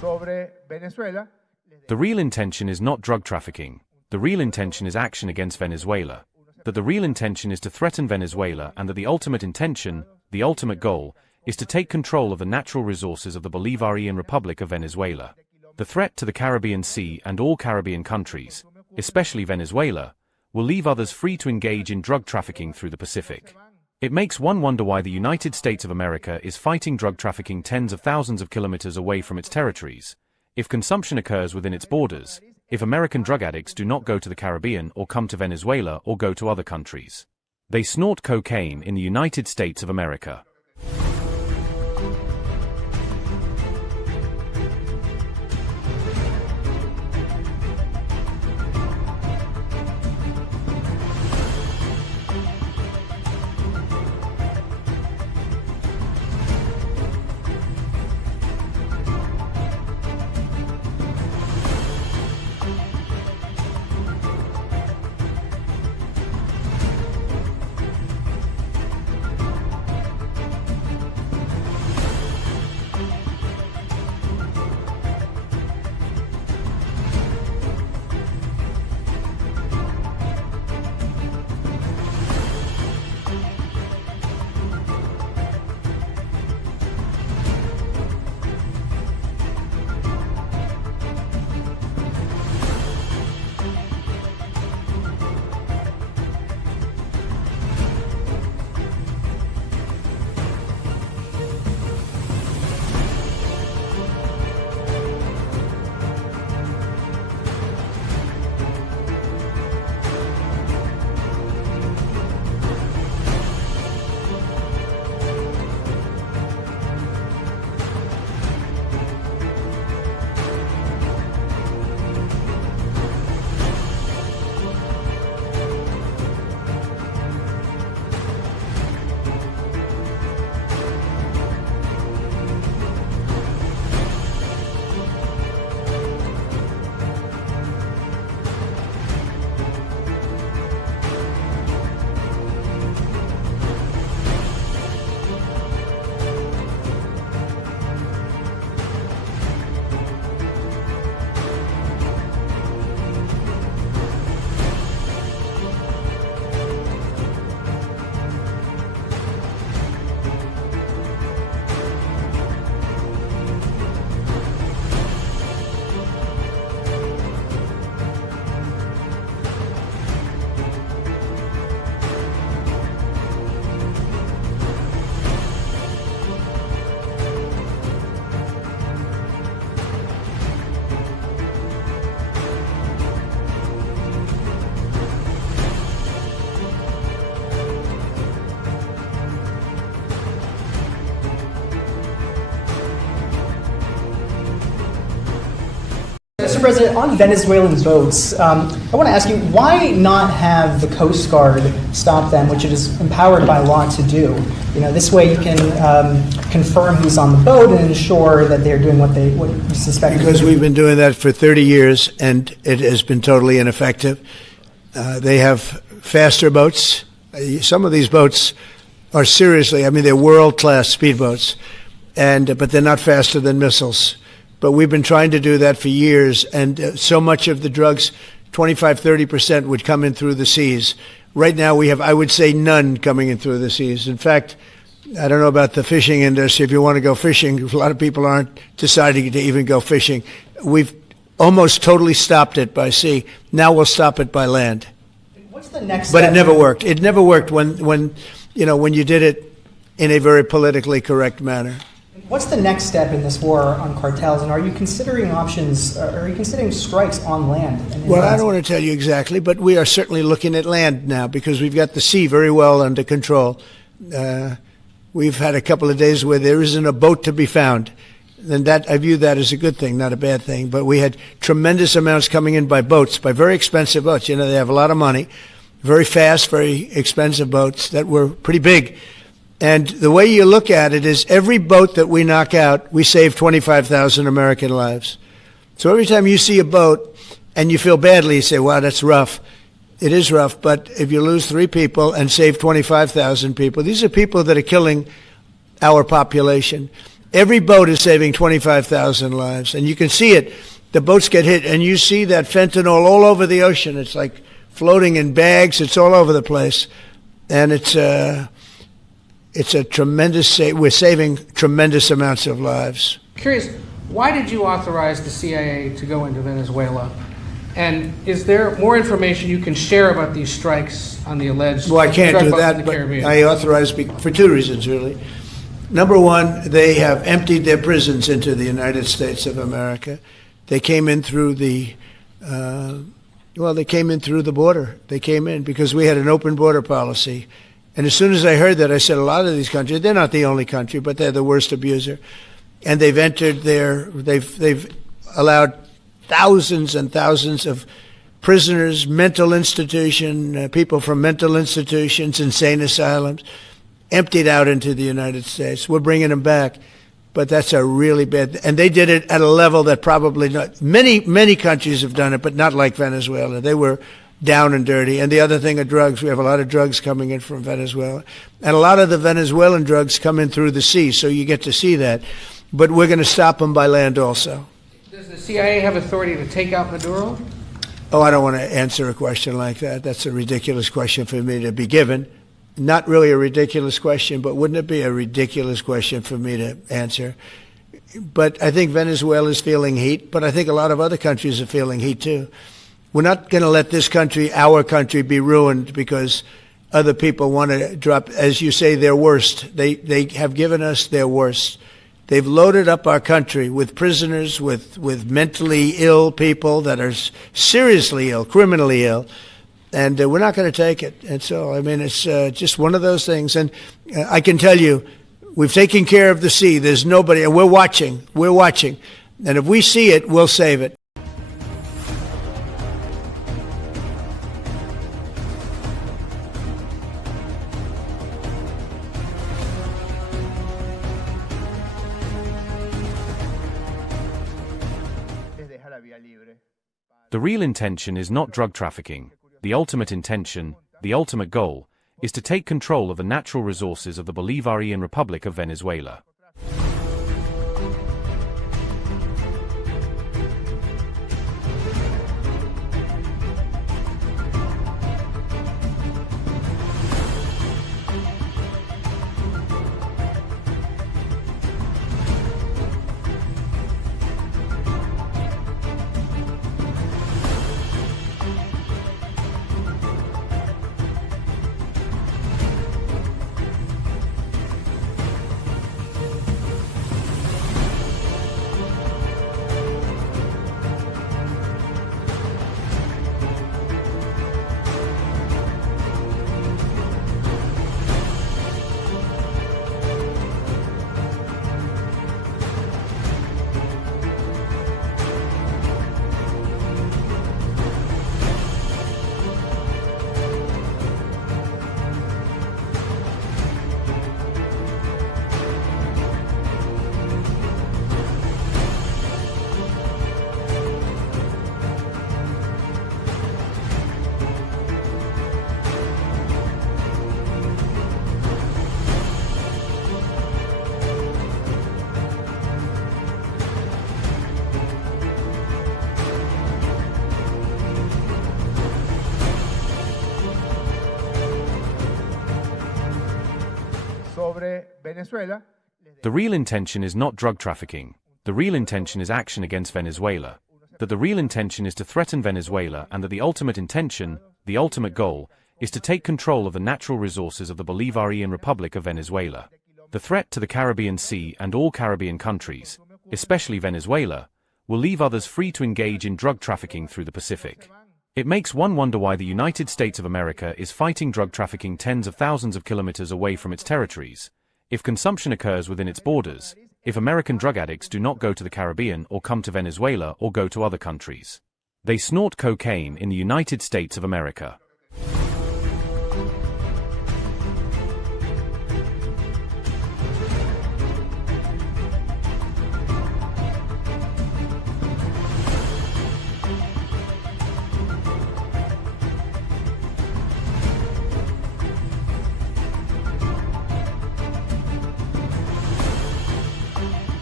sobre Venezuela. The real intention is not drug trafficking. The real intention is action against Venezuela. That the real intention is to threaten Venezuela, and that the ultimate intention, the ultimate goal, is to take control of the natural resources of the Bolivarian Republic of Venezuela. The threat to the Caribbean Sea and all Caribbean countries, especially Venezuela, will leave others free to engage in drug trafficking through the Pacific. It makes one wonder why the United States of America is fighting drug trafficking tens of thousands of kilometers away from its territories. If consumption occurs within its borders, if American drug addicts do not go to the Caribbean or come to Venezuela or go to other countries, they snort cocaine in the United States of America. Mr. President, on Venezuelan boats, I want to ask you, why not have the Coast Guard stop them, which it is empowered by law to do? You know, this way you can confirm who's on the boat and ensure that they're doing what you suspect. Because we've been doing that for 30 years, and it has been totally ineffective. They have faster boats. Some of these boats are seriously, I mean, they're world-class speedboats, but they're not faster than missiles. But we've been trying to do that for years, and so much of the drugs, 25-30%, would come in through the seas. Right now we have, I would say, none coming in through the seas. In fact, I don't know about the fishing industry. If you want to go fishing, a lot of people aren't deciding to even go fishing. We've almost totally stopped it by sea. Now we'll stop it by land. What's the next step? But it never worked. It never worked when you did it in a very politically correct manner. What's the next step in this war on cartels, and are you considering options, are you considering strikes on land? Well, I don't want to tell you exactly, but we are certainly looking at land now because we've got the sea very well under control. We've had a couple of days where there isn't a boat to be found. And that, I view that as a good thing, not a bad thing. But we had tremendous amounts coming in by boats, by very expensive boats. You know, they have a lot of money, very fast, very expensive boats that were pretty big. And the way you look at it is every boat that we knock out, we save 25,000 American lives. So every time you see a boat and you feel badly, you say, wow, that's rough. It is rough, but if you lose 3 people and save 25,000 people, these are people that are killing our population. Every boat is saving 25,000 lives, and you can see it. The boats get hit, and you see that fentanyl all over the ocean. It's like floating in bags. It's all over the place, and it's a tremendous. We're saving tremendous amounts of lives. Curious, why did you authorize the CIA to go into Venezuela? And is there more information you can share about these strikes on the alleged Well, I can't drug do busts in that, the but Caribbean? I authorized for two reasons, really. Number one, they have emptied their prisons into the United States of America. They came in through the, they came in through the border. They came in because we had an open border policy. And as soon as I heard that, I said, a lot of these countries, they're not the only country, but they're the worst abuser. And they've entered they've allowed thousands and thousands of prisoners, mental institution, people from mental institutions, insane asylums, emptied out into the United States. We're bringing them back, but that's a really bad, and they did it at a level that probably not, many countries have done it, but not like Venezuela. They were down and dirty. And the other thing are drugs. We have a lot of drugs coming in from Venezuela, and a lot of the Venezuelan drugs come in through the sea, so you get to see that. But we're going to stop them by land also. Does the CIA have authority to take out Maduro? Oh, I don't want to answer a question like that. That's a ridiculous question for me to be given. Not really a ridiculous question, but wouldn't it be a ridiculous question for me to answer? But I think Venezuela is feeling heat, but I think a lot of other countries are feeling heat too. We're not going to let this country, our country, be ruined because other people want to drop, as you say, their worst. They have given us their worst. They've loaded up our country with prisoners, with mentally ill people that are seriously ill, criminally ill. And we're not going to take it. And so, I mean, it's just one of those things. And I can tell you, we've taken care of the sea. There's nobody. And we're watching. We're watching. And if we see it, we'll save it. The real intention is not drug trafficking. The ultimate intention, the ultimate goal, is to take control of the natural resources of the Bolivarian Republic of Venezuela. The real intention is not drug trafficking. The real intention is action against Venezuela. That the real intention is to threaten Venezuela, and that the ultimate intention, the ultimate goal, is to take control of the natural resources of the Bolivarian Republic of Venezuela. The threat to the Caribbean Sea and all Caribbean countries, especially Venezuela, will leave others free to engage in drug trafficking through the Pacific. It makes one wonder why the United States of America is fighting drug trafficking tens of thousands of kilometers away from its territories. If consumption occurs within its borders, if American drug addicts do not go to the Caribbean or come to Venezuela or go to other countries, they snort cocaine in the United States of America.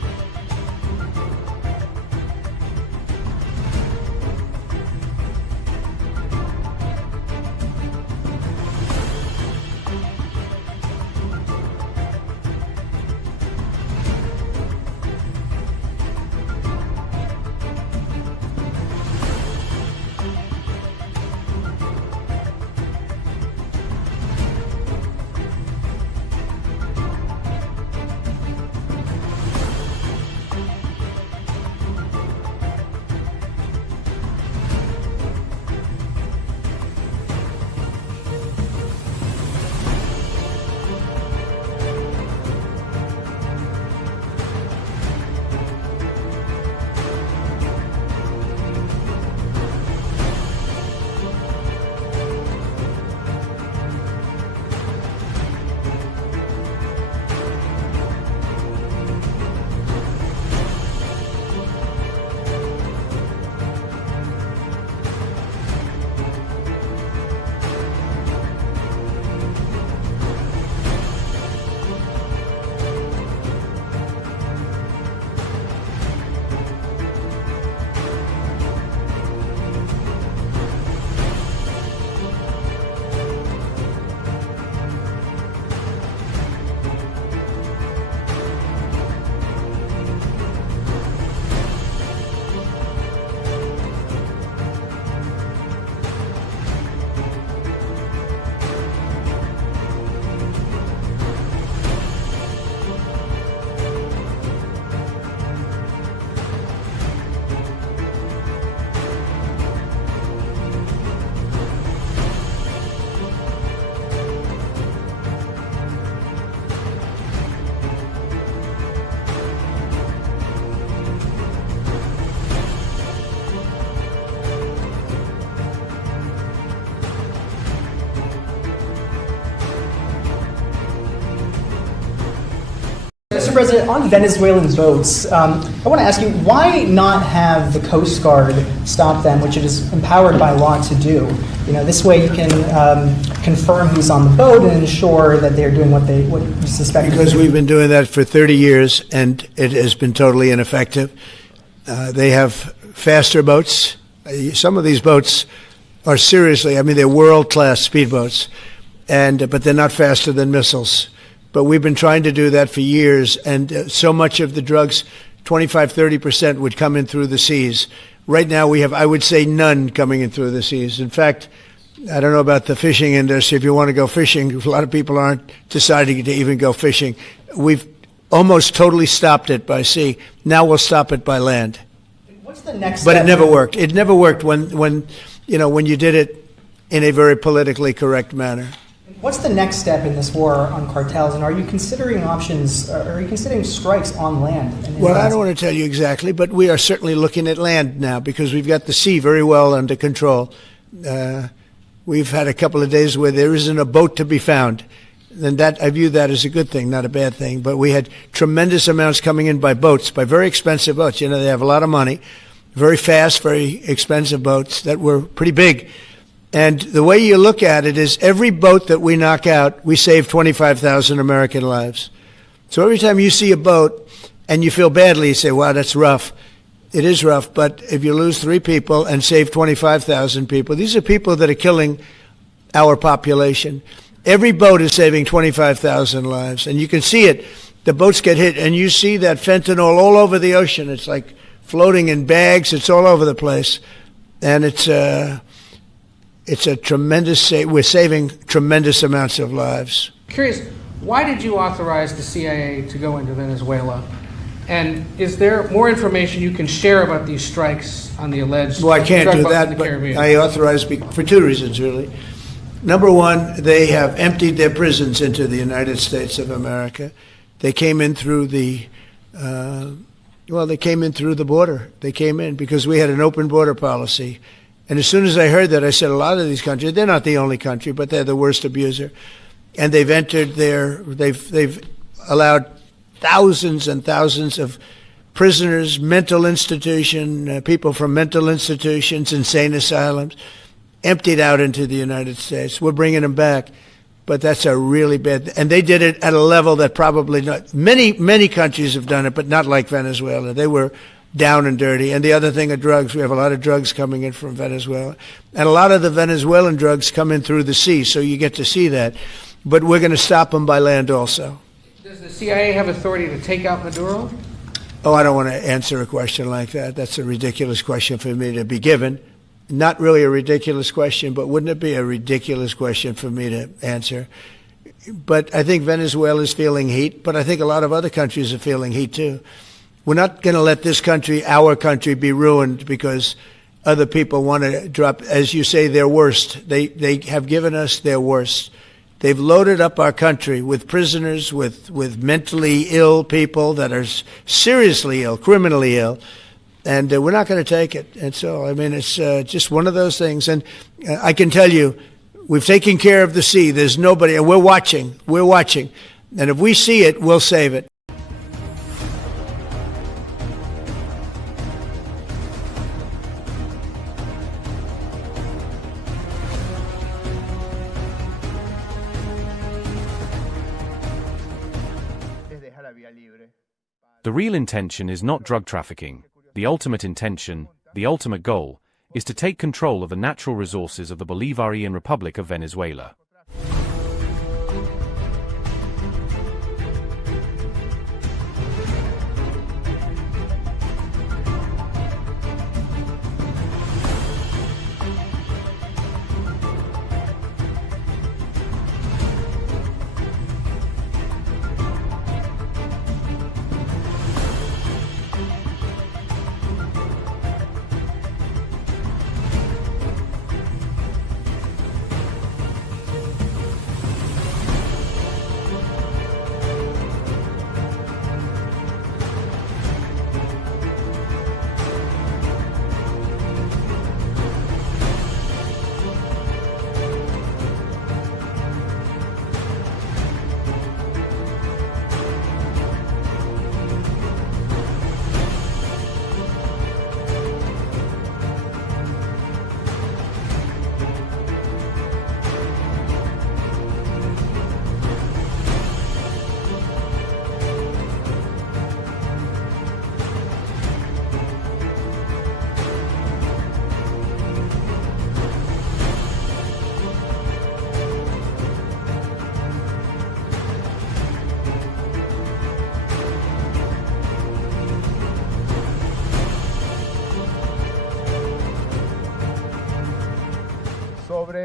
Mr. President, on Venezuelan boats, I want to ask you, why not have the Coast Guard stop them, which it is empowered by law to do? This way you can confirm who's on the boat and ensure that they're doing what you suspect. Because we've been doing that for 30 years, and it has been totally ineffective. They have faster boats. Some of these boats are they're world-class speedboats, but they're not faster than missiles. But we've been trying to do that for years, and so much of the drugs, 25-30%, would come in through the seas. Right now we have, I would say, none coming in through the seas. In fact, I don't know about the fishing industry. If you want to go fishing, a lot of people aren't deciding to even go fishing. We've almost totally stopped it by sea. Now we'll stop it by land. What's the next But step? it never worked. It never worked when you did it in a very politically correct manner. What's the next step in this war on cartels, and are you considering options? Are you considering strikes on land? Well, I don't want to tell you exactly, but we are certainly looking at land now because we've got the sea very well under control. We've had a couple of days where there isn't a boat to be found. And I view that as a good thing, not a bad thing. But we had tremendous amounts coming in by boats, by very expensive boats. They have a lot of money, very fast, very expensive boats that were pretty big. And the way you look at it is every boat that we knock out, we save 25,000 American lives. So every time you see a boat and you feel badly, you say, wow, that's rough. It is rough, but if you lose 3 people and save 25,000 people, these are people that are killing our population. Every boat is saving 25,000 lives, and you can see it. The boats get hit, and you see that fentanyl all over the ocean. It's like floating in bags. It's all over the place, and it's a tremendous. We're saving tremendous amounts of lives. Curious, why did you authorize the CIA to go into Venezuela? And is there more information you can share about these strikes on the alleged Well, I can't drug do busts in that, the but Caribbean? I authorized for 2 reasons, really. Number one, they have emptied their prisons into the United States of America. They came in through the border. They came in because we had an open border policy. And as soon as I heard that, I said, a lot of these countries, they're not the only country, but they're the worst abuser. And they've they've allowed thousands and thousands of prisoners, people from mental institutions, insane asylums, emptied out into the United States. We're bringing them back, but that's a really bad. And they did it at a level that probably not many countries have done it, but not like Venezuela. They were down and dirty. And the other thing are drugs. We have a lot of drugs coming in from Venezuela, and a lot of the Venezuelan drugs come in through the sea, so you get to see that. But we're going to stop them by land also. Does the CIA have authority to take out Maduro? Oh, I don't want to answer a question like that. That's a ridiculous question for me to be given. Not really a ridiculous question, but wouldn't it be a ridiculous question for me to answer? But I think Venezuela is feeling heat, but I think a lot of other countries are feeling heat too. We're not going to let this country, our country, be ruined because other people want to drop, as you say, their worst. They have given us their worst. They've loaded up our country with prisoners, with mentally ill people that are seriously ill, criminally ill, and we're not going to take it. And so, I mean, it's just one of those things. And I can tell you, we've taken care of the sea. There's nobody, and we're watching. And if we see it, we'll save it. The real intention is not drug trafficking. The ultimate intention, the ultimate goal, is to take control of the natural resources of the Bolivarian Republic of Venezuela.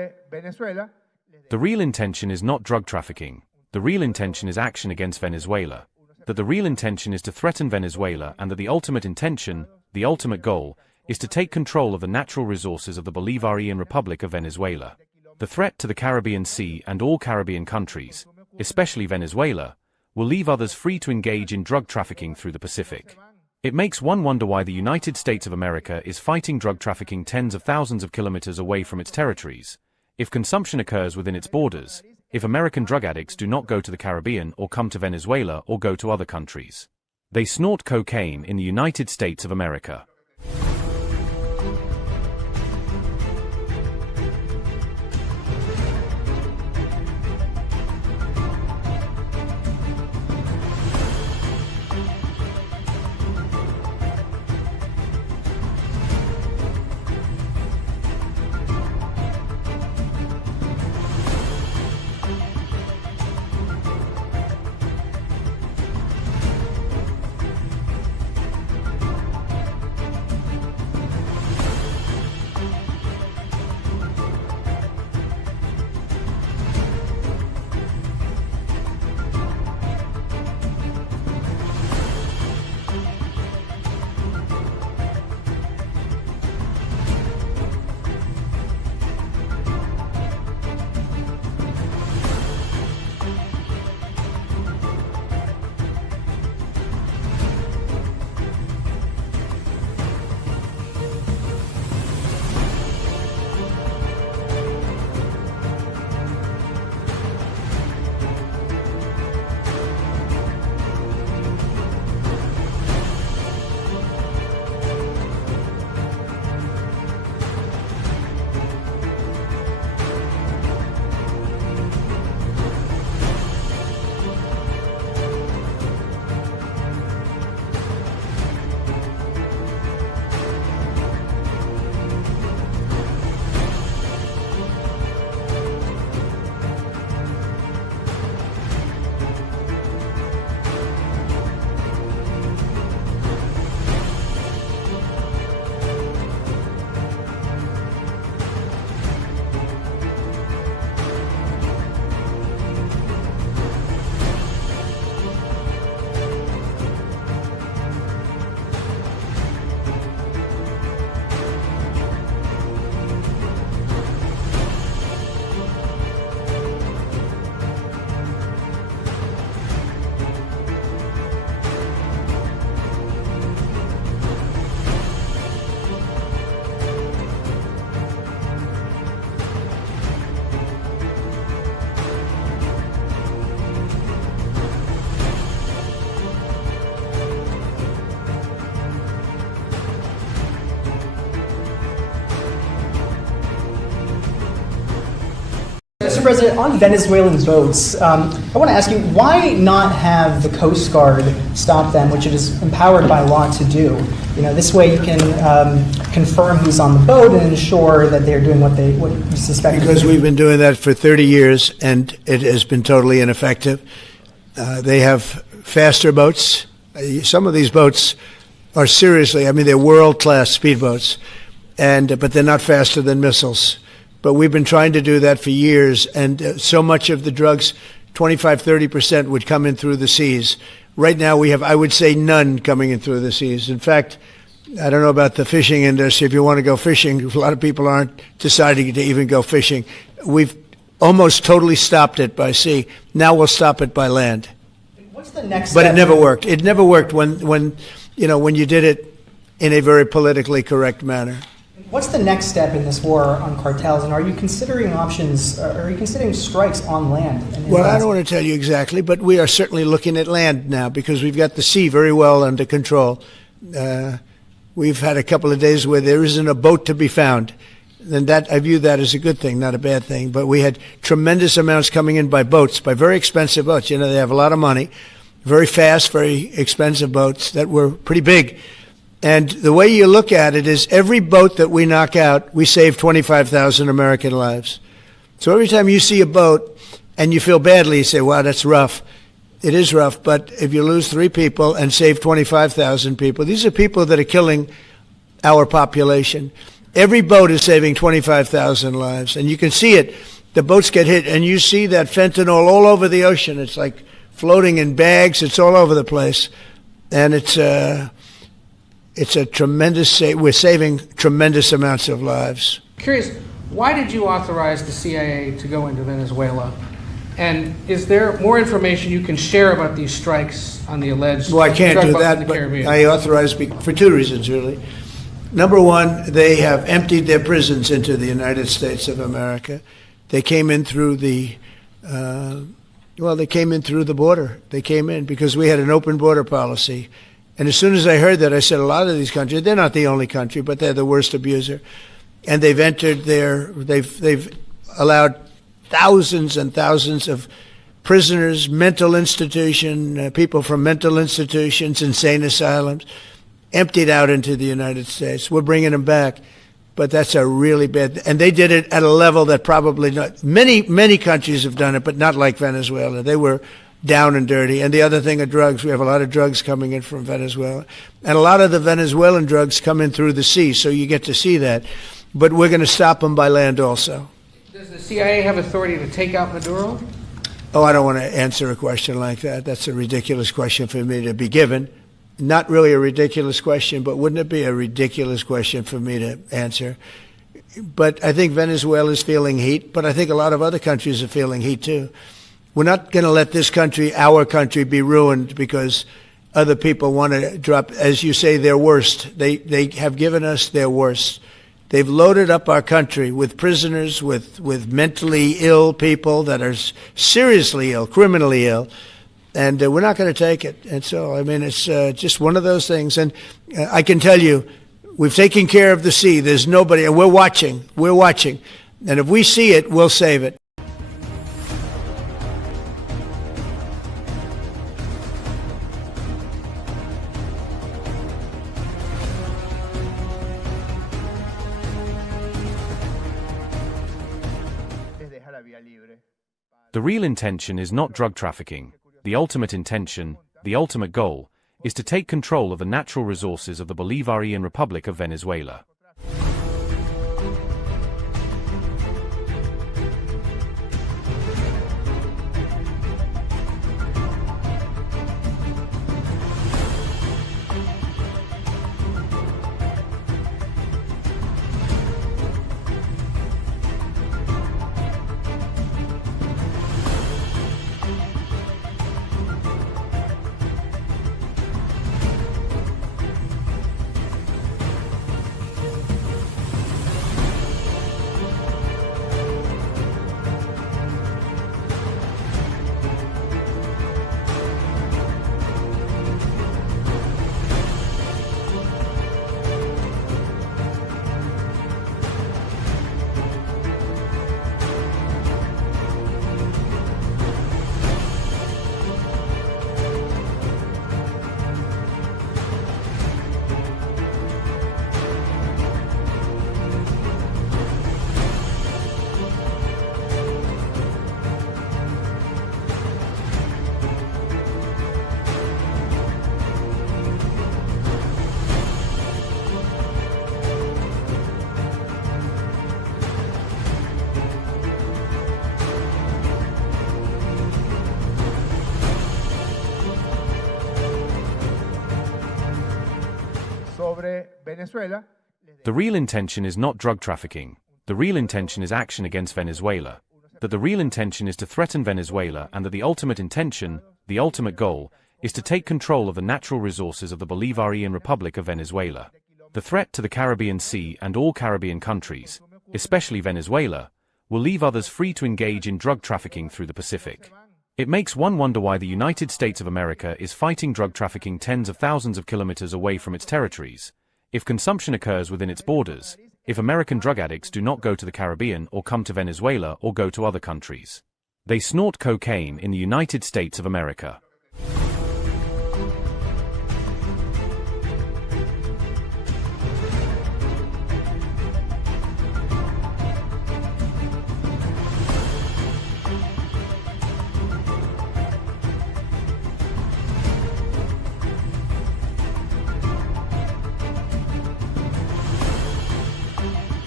The real intention is not drug trafficking. The real intention is action against Venezuela. That the real intention is to threaten Venezuela, and that the ultimate intention, the ultimate goal, is to take control of the natural resources of the Bolivarian Republic of Venezuela. The threat to the Caribbean Sea and all Caribbean countries, especially Venezuela, will leave others free to engage in drug trafficking through the Pacific. It makes one wonder why the United States of America is fighting drug trafficking tens of thousands of kilometers away from its territories. If consumption occurs within its borders, if American drug addicts do not go to the Caribbean or come to Venezuela or go to other countries, they snort cocaine in the United States of America. Mr. President, on Venezuelan boats, I want to ask you, why not have the Coast Guard stop them, which it is empowered by law to do? You know, this way you can confirm who's on the boat and ensure that they're doing what you suspect. Because we've been doing that for 30 years, and it has been totally ineffective. They have faster boats. Some of these boats are seriously, I mean, they're world-class speedboats, but they're not faster than missiles. But we've been trying to do that for years, and so much of the drugs, 25-30%, would come in through the seas. Right now we have, I would say, none coming in through the seas. In fact, I don't know about the fishing industry. If you want to go fishing, a lot of people aren't deciding to even go fishing. We've almost totally stopped it by sea. Now we'll stop it by land. What's the next But step? it never worked. It never worked when you did it in a very politically correct manner. What's the next step in this war on cartels, and are you considering options, are you considering strikes on land? Well, I don't want to tell you exactly, but we are certainly looking at land now because we've got the sea very well under control. We've had a couple of days where there isn't a boat to be found. And that, I view that as a good thing, not a bad thing. But we had tremendous amounts coming in by boats, by very expensive boats. You know, they have a lot of money, very fast, very expensive boats that were pretty big. And the way you look at it is every boat that we knock out, we save 25,000 American lives. So every time you see a boat and you feel badly, you say, wow, that's rough. It is rough, but if you lose 3 people and save 25,000 people, these are people that are killing our population. Every boat is saving 25,000 lives, and you can see it. The boats get hit, and you see that fentanyl all over the ocean. It's like floating in bags. It's all over the place, and it's a tremendous. We're saving tremendous amounts of lives. Curious, why did you authorize the CIA to go into Venezuela? And is there more information you can share about these strikes on the alleged Well, I can't drug do busts in that, the but Caribbean? I authorized for two reasons, really. Number one, they have emptied their prisons into the United States of America. They came in through the, they came in through the border. They came in because we had an open border policy. And as soon as I heard that, I said, a lot of these countries, they're not the only country, but they're the worst abuser. And they've entered they've allowed thousands and thousands of prisoners, people from mental institutions, insane asylums, emptied out into the United States. We're bringing them back, but that's a really bad. And they did it at a level that probably not many countries have done it, but not like Venezuela. They were down and dirty. And the other thing are drugs. We have a lot of drugs coming in from Venezuela, and a lot of the Venezuelan drugs come in through the sea, so you get to see that. But we're going to stop them by land also. Does the CIA have authority to take out Maduro? Oh, I don't want to answer a question like that. That's a ridiculous question for me to be given. Not really a ridiculous question, but wouldn't it be a ridiculous question for me to answer? But I think Venezuela is feeling heat, but I think a lot of other countries are feeling heat too. We're not going to let this country, our country, be ruined because other people want to drop, as you say, their worst. They have given us their worst. They've loaded up our country with prisoners, with mentally ill people that are seriously ill, criminally ill, and we're not going to take it. And so, I mean, it's just one of those things. And I can tell you, we've taken care of the sea. There's nobody, and we're watching. We're watching. And if we see it, we'll save it. The real intention is not drug trafficking. The ultimate intention, the ultimate goal, is to take control of the natural resources of the Bolivarian Republic of Venezuela. The real intention is not drug trafficking. The real intention is action against Venezuela. That the real intention is to threaten Venezuela, and that the ultimate intention, the ultimate goal, is to take control of the natural resources of the Bolivarian Republic of Venezuela. The threat to the Caribbean Sea and all Caribbean countries, especially Venezuela, will leave others free to engage in drug trafficking through the Pacific. It makes one wonder why the United States of America is fighting drug trafficking tens of thousands of kilometers away from its territories. If consumption occurs within its borders, if American drug addicts do not go to the Caribbean or come to Venezuela or go to other countries, they snort cocaine in the United States of America.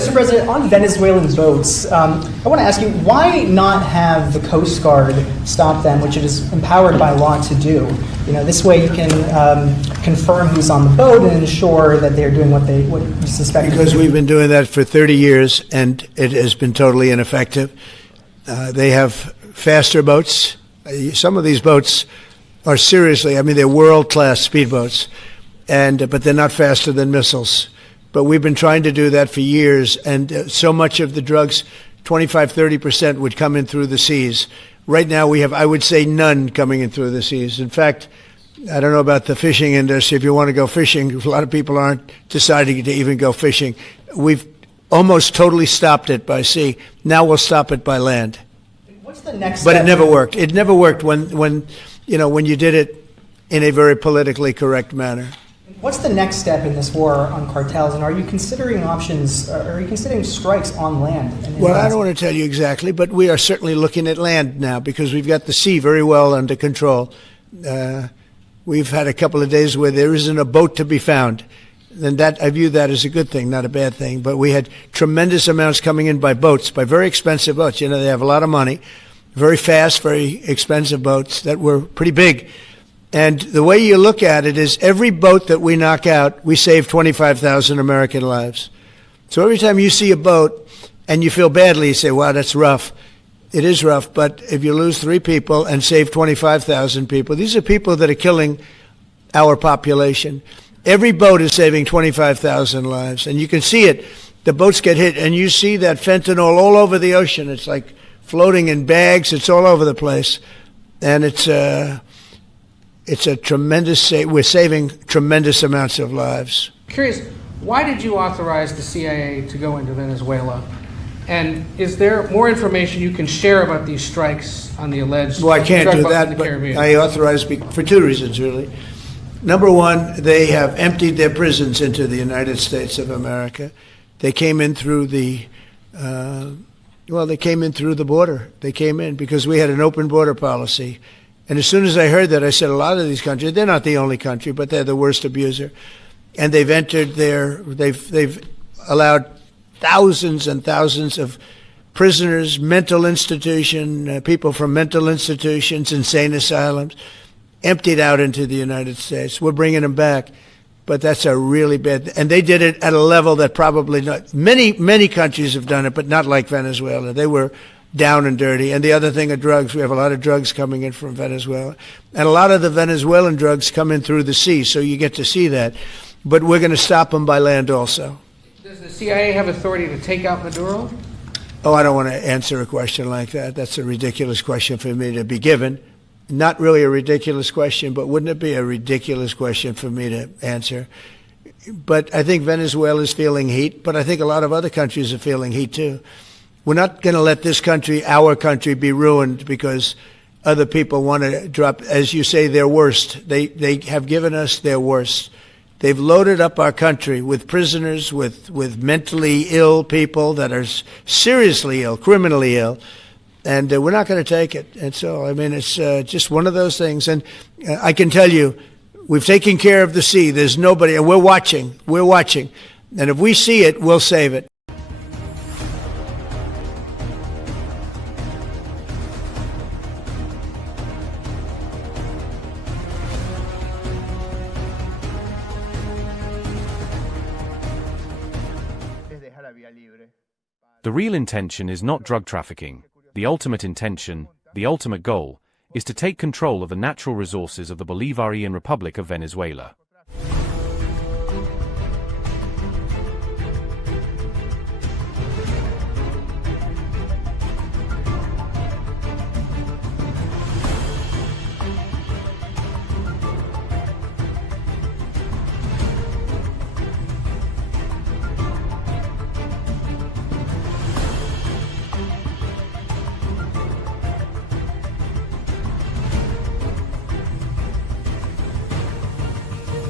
Mr. President, on Venezuelan boats, I want to ask you, why not have the Coast Guard stop them, which it is empowered by law to do? This way you can confirm who's on the boat and ensure that they're doing what you suspect. Because we've been doing that for 30 years, and it has been totally ineffective. They have faster boats. Some of these boats are they're world-class speedboats, but they're not faster than missiles. But we've been trying to do that for years, and so much of the drugs, 25-30%, would come in through the seas. Right now we have, I would say, none coming in through the seas. In fact, I don't know about the fishing industry. If you want to go fishing, a lot of people aren't deciding to even go fishing. We've almost totally stopped it by sea. Now we'll stop it by land. What's the next But step? it never worked. It never worked when you did it in a very politically correct manner. What's the next step in this war on cartels, and are you considering options? Are you considering strikes on land? Well, I don't want to tell you exactly, but we are certainly looking at land now because we've got the sea very well under control. We've had a couple of days where there isn't a boat to be found. And I view that as a good thing, not a bad thing. But we had tremendous amounts coming in by boats, by very expensive boats. They have a lot of money, very fast, very expensive boats that were pretty big. And the way you look at it is every boat that we knock out, we save 25,000 American lives. So every time you see a boat and you feel badly, you say, wow, that's rough. It is rough, but if you lose 3 people and save 25,000 people, these are people that are killing our population. Every boat is saving 25,000 lives, and you can see it. The boats get hit, and you see that fentanyl all over the ocean. It's like floating in bags. It's all over the place, and it's a tremendous. We're saving tremendous amounts of lives. Curious, why did you authorize the CIA to go into Venezuela? And is there more information you can share about these strikes on the alleged? Well, I can't drug do busts in that, the but Caribbean? I authorized for 2 reasons, really. Number one, they have emptied their prisons into the United States of America. They came in through the border. They came in because we had an open border policy. And as soon as I heard that, I said, a lot of these countries, they're not the only country, but they're the worst abuser. And they've they've allowed thousands and thousands of prisoners, mental institution, people from mental institutions, insane asylums, emptied out into the United States. We're bringing them back, but that's a really bad, and they did it at a level that probably not, many countries have done it, but not like Venezuela. They were down and dirty. And the other thing are drugs. We have a lot of drugs coming in from Venezuela. And a lot of the Venezuelan drugs come in through the sea, so you get to see that. But we're going to stop them by land also. Does the CIA have authority to take out Maduro? Oh, I don't want to answer a question like that. That's a ridiculous question for me to be given. Not really a ridiculous question, but wouldn't it be a ridiculous question for me to answer? But I think Venezuela is feeling heat, but I think a lot of other countries are feeling heat too. We're not going to let this country, our country, be ruined because other people want to drop, as you say, their worst. They have given us their worst. They've loaded up our country with prisoners, with mentally ill people that are seriously ill, criminally ill, and we're not going to take it. And so, I mean, it's just one of those things. And I can tell you, we've taken care of the sea. There's nobody, and we're watching. We're watching. And if we see it, we'll save it. The real intention is not drug trafficking. The ultimate intention, the ultimate goal, is to take control of the natural resources of the Bolivarian Republic of Venezuela.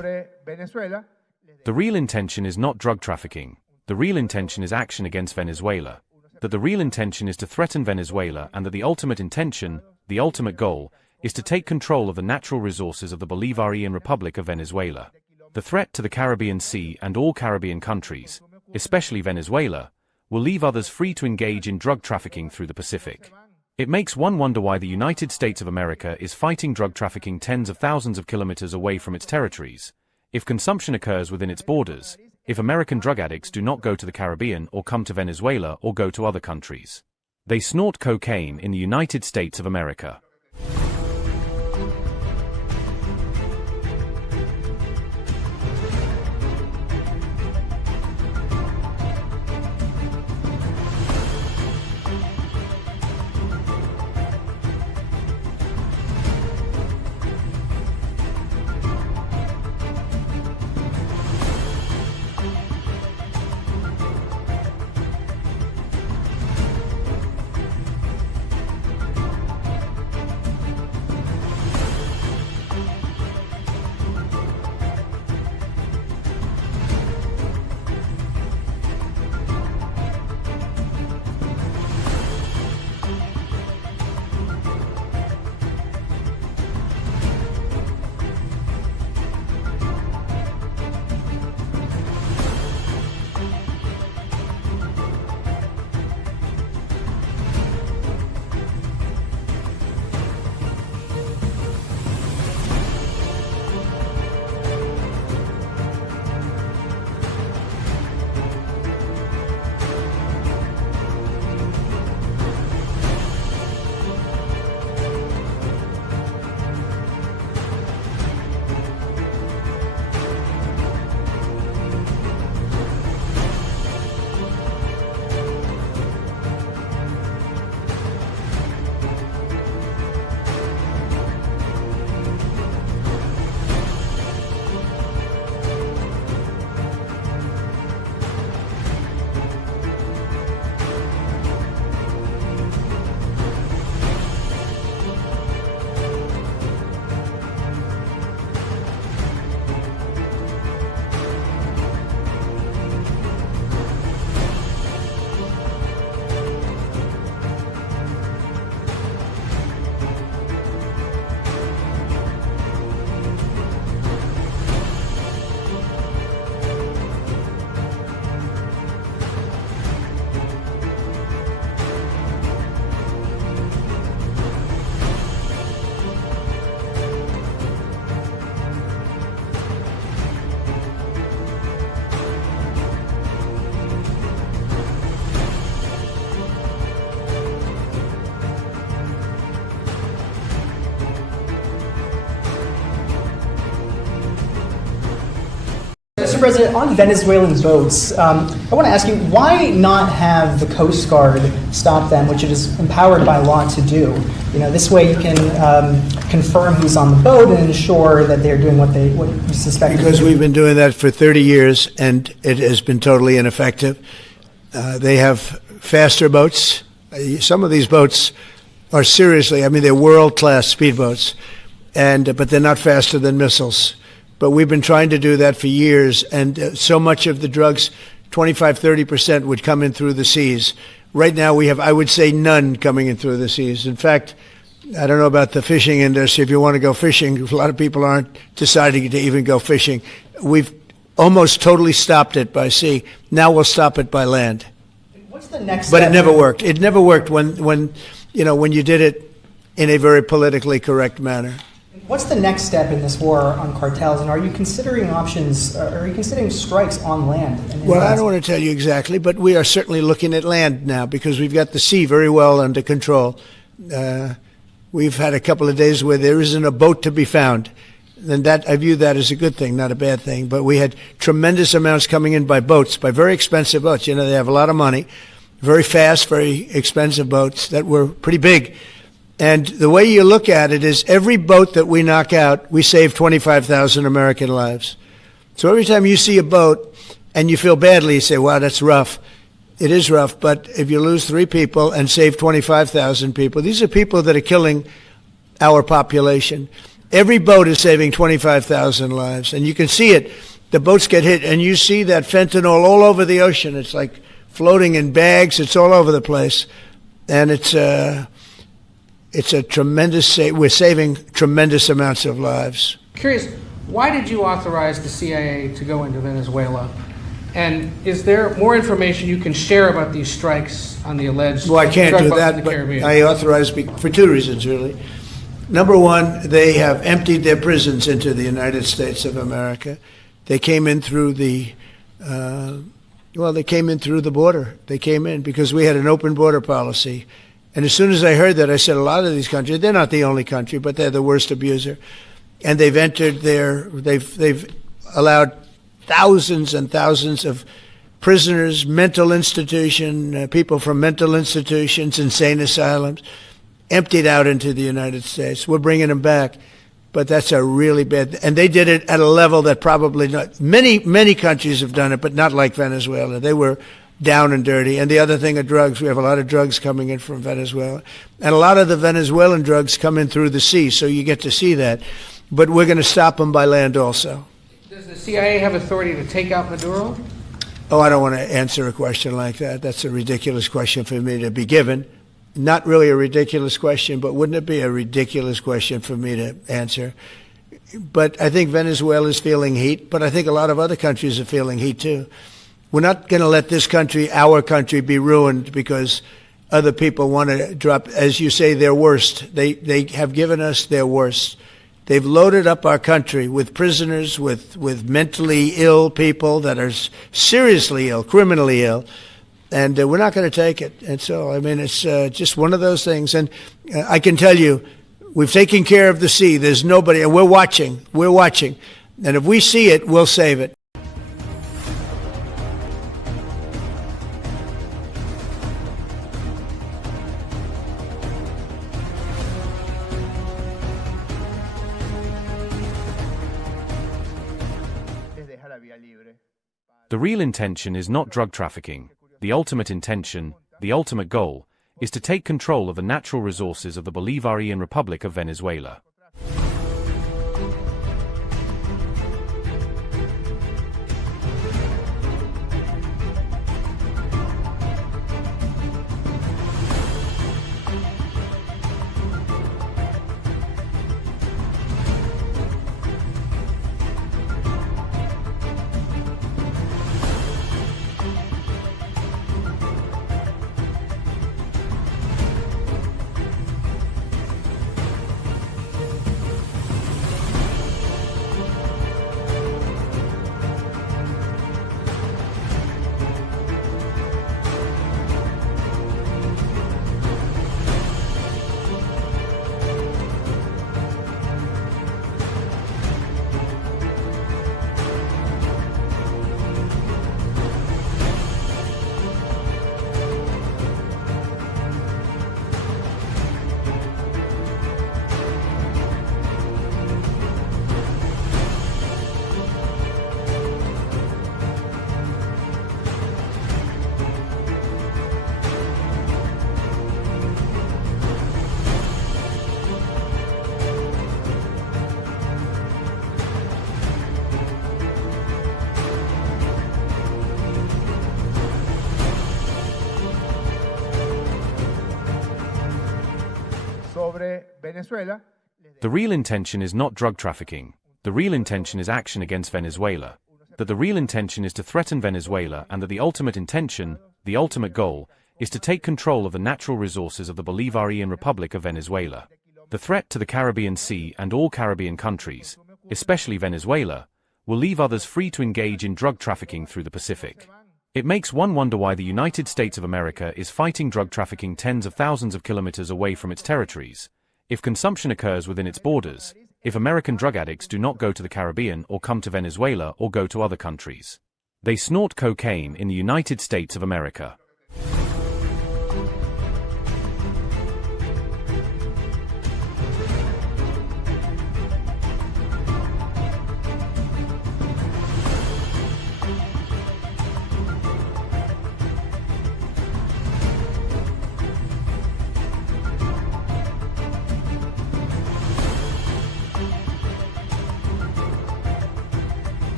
sobre Venezuela. The real intention is not drug trafficking. The real intention is action against Venezuela. That the real intention is to threaten Venezuela, and that the ultimate intention, the ultimate goal, is to take control of the natural resources of the Bolivarian Republic of Venezuela. The threat to the Caribbean Sea and all Caribbean countries, especially Venezuela, will leave others free to engage in drug trafficking through the Pacific. It makes one wonder why the United States of America is fighting drug trafficking tens of thousands of kilometers away from its territories. If consumption occurs within its borders, if American drug addicts do not go to the Caribbean or come to Venezuela or go to other countries, they snort cocaine in the United States of America. Mr. President, on Venezuelan votes, I want to ask you, why not have the Coast Guard stop them, which it is empowered by law to do? You know, this way you can confirm who's on the boat and ensure that they're doing what you suspect. Because we've been doing that for 30 years, and it has been totally ineffective. They have faster boats. Some of these boats are seriously, I mean, they're world-class speedboats, but they're not faster than missiles. But we've been trying to do that for years, and so much of the drugs, 25-30%, would come in through the seas. Right now we have, I would say, none coming in through the seas. In fact, I don't know about the fishing industry. If you want to go fishing, a lot of people aren't deciding to even go fishing. We've almost totally stopped it by sea. Now we'll stop it by land. What's the next step? But it never worked. It never worked when you did it in a very politically correct manner. What's the next step in this war on cartels, and are you considering options, are you considering strikes on land? Well, I don't want to tell you exactly, but we are certainly looking at land now because we've got the sea very well under control. We've had a couple of days where there isn't a boat to be found. And that, I view that as a good thing, not a bad thing. But we had tremendous amounts coming in by boats, by very expensive boats. You know, they have a lot of money, very fast, very expensive boats that were pretty big. And the way you look at it is every boat that we knock out, we save 25,000 American lives. So every time you see a boat and you feel badly, you say, wow, that's rough. It is rough, but if you lose 3 people and save 25,000 people, these are people that are killing our population. Every boat is saving 25,000 lives, and you can see it. The boats get hit, and you see that fentanyl all over the ocean. It's like floating in bags. It's all over the place, and it's a tremendous. We're saving tremendous amounts of lives. Curious, why did you authorize the CIA to go into Venezuela? And is there more information you can share about these strikes on the alleged Well, I can't drug do busts in that, the but Caribbean? I authorized for two reasons, really. Number one, they have emptied their prisons into the United States of America. They came in through the, they came in through the border. They came in because we had an open border policy. And as soon as I heard that, I said, a lot of these countries, they're not the only country, but they're the worst abuser. And they've entered they've allowed thousands and thousands of prisoners, mental institution, people from mental institutions, insane asylums, emptied out into the United States. We're bringing them back, but that's a really bad, and they did it at a level that probably not, many countries have done it, but not like Venezuela. They were down and dirty. And the other thing are drugs. We have a lot of drugs coming in from Venezuela, and a lot of the Venezuelan drugs come in through the sea, so you get to see that. But we're going to stop them by land also. Does the CIA have authority to take out Maduro? Oh, I don't want to answer a question like that. That's a ridiculous question for me to be given. Not really a ridiculous question, but wouldn't it be a ridiculous question for me to answer? But I think Venezuela is feeling heat, but I think a lot of other countries are feeling heat too. We're not going to let this country, our country, be ruined because other people want to drop, as you say, their worst. They have given us their worst. They've loaded up our country with prisoners, with mentally ill people that are seriously ill, criminally ill. And we're not going to take it. And so, I mean, it's just one of those things. And I can tell you, we've taken care of the sea. There's nobody, and we're watching. We're watching. And if we see it, we'll save it. The real intention is not drug trafficking. The ultimate intention, the ultimate goal, is to take control of the natural resources of the Bolivarian Republic of Venezuela. The real intention is not drug trafficking. The real intention is action against Venezuela. That the real intention is to threaten Venezuela, and that the ultimate intention, the ultimate goal, is to take control of the natural resources of the Bolivarian Republic of Venezuela. The threat to the Caribbean Sea and all Caribbean countries, especially Venezuela, will leave others free to engage in drug trafficking through the Pacific. It makes one wonder why the United States of America is fighting drug trafficking tens of thousands of kilometers away from its territories. If consumption occurs within its borders, if American drug addicts do not go to the Caribbean or come to Venezuela or go to other countries, they snort cocaine in the United States of America.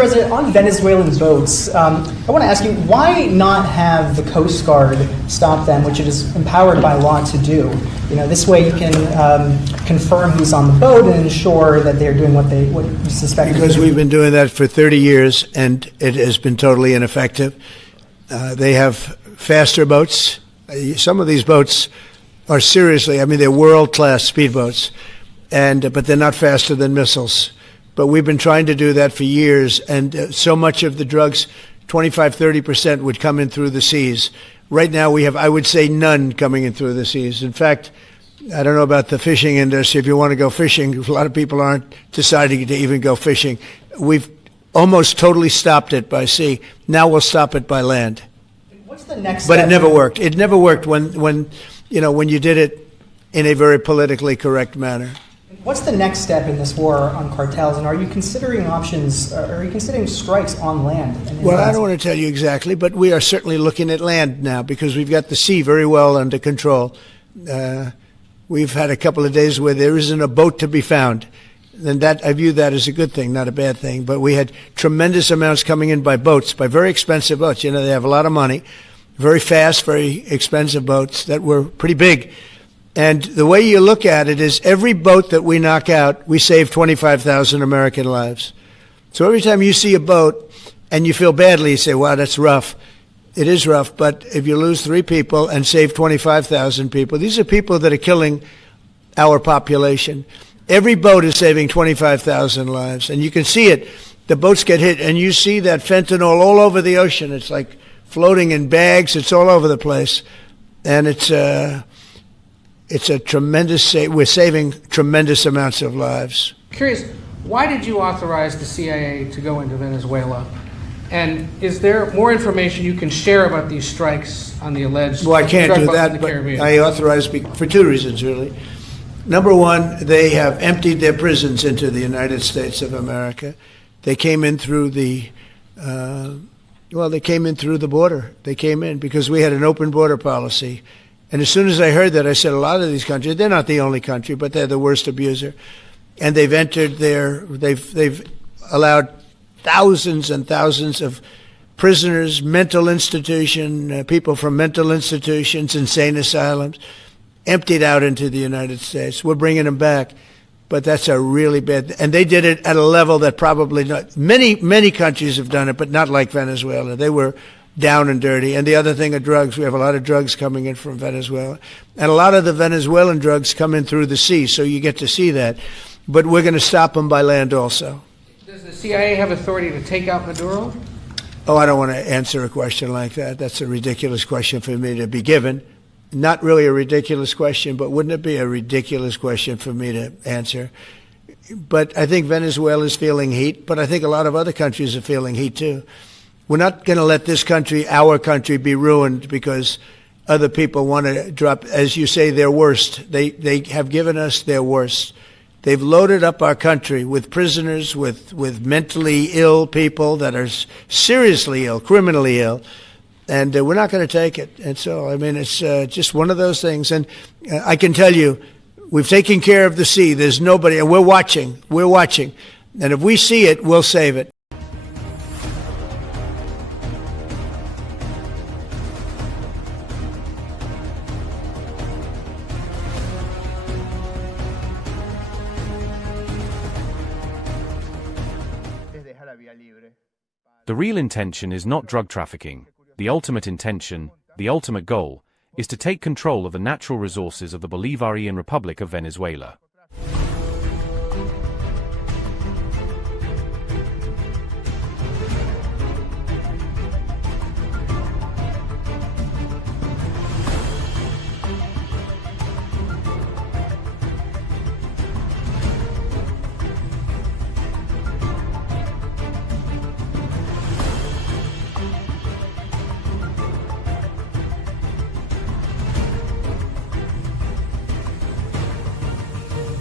President, on Venezuelan boats, I want to ask you, why not have the Coast Guard stop them, which it is empowered by law to do? This way you can confirm who's on the boat and ensure that they're doing what you suspect. Because we've been doing that for 30 years, and it has been totally ineffective. They have faster boats. Some of these boats are they're world-class speedboats, but they're not faster than missiles. But we've been trying to do that for years, and so much of the drugs, 25-30%, would come in through the seas. Right now we have, I would say, none coming in through the seas. In fact, I don't know about the fishing industry. If you want to go fishing, a lot of people aren't deciding to even go fishing. We've almost totally stopped it by sea. Now we'll stop it by land. What's the next But step? it never worked. It never worked when you did it in a very politically correct manner. What's the next step in this war on cartels, and are you considering strikes on land? Well, I don't want to tell you exactly, but we are certainly looking at land now because we've got the sea very well under control. We've had a couple of days where there isn't a boat to be found. And that, I view that as a good thing, not a bad thing. But we had tremendous amounts coming in by boats, by very expensive boats. They have a lot of money, very fast, very expensive boats that were pretty big. And the way you look at it is every boat that we knock out, we save 25,000 American lives. So every time you see a boat and you feel badly, you say, wow, that's rough. It is rough, but if you lose 3 people and save 25,000 people, these are people that are killing our population. Every boat is saving 25,000 lives, and you can see it. The boats get hit, and you see that fentanyl all over the ocean. It's like floating in bags. It's all over the place, and it's a tremendous. We're saving tremendous amounts of lives. Curious, why did you authorize the CIA to go into Venezuela? And is there more information you can share about these strikes on the alleged Well, I can't drug do busts in that, the but Caribbean? I authorized for 2 reasons, really. Number one, they have emptied their prisons into the United States of America. They came in through the border. They came in because we had an open border policy. And as soon as I heard that, I said, a lot of these countries, they're not the only country, but they're the worst abuser. And they've entered they've allowed thousands and thousands of prisoners, mental institution, people from mental institutions, insane asylums, emptied out into the United States. We're bringing them back, but that's a really bad. And they did it at a level that probably not many countries have done it, but not like Venezuela. They were down and dirty. And the other thing are drugs. We have a lot of drugs coming in from Venezuela, and a lot of the Venezuelan drugs come in through the sea, so you get to see that. But we're going to stop them by land also. Does the CIA have authority to take out Maduro? Oh, I don't want to answer a question like that. That's a ridiculous question for me to be given. Not really a ridiculous question, but wouldn't it be a ridiculous question for me to answer? But I think Venezuela is feeling heat, but I think a lot of other countries are feeling heat too. We're not going to let this country, our country, be ruined because other people want to drop, as you say, their worst. They have given us their worst. They've loaded up our country with prisoners, with mentally ill people that are seriously ill, criminally ill. And we're not going to take it. And so, I mean, it's just one of those things. And I can tell you, we've taken care of the sea. There's nobody, and we're watching. We're watching. And if we see it, we'll save it. The real intention is not drug trafficking. The ultimate intention, the ultimate goal, is to take control of the natural resources of the Bolivarian Republic of Venezuela.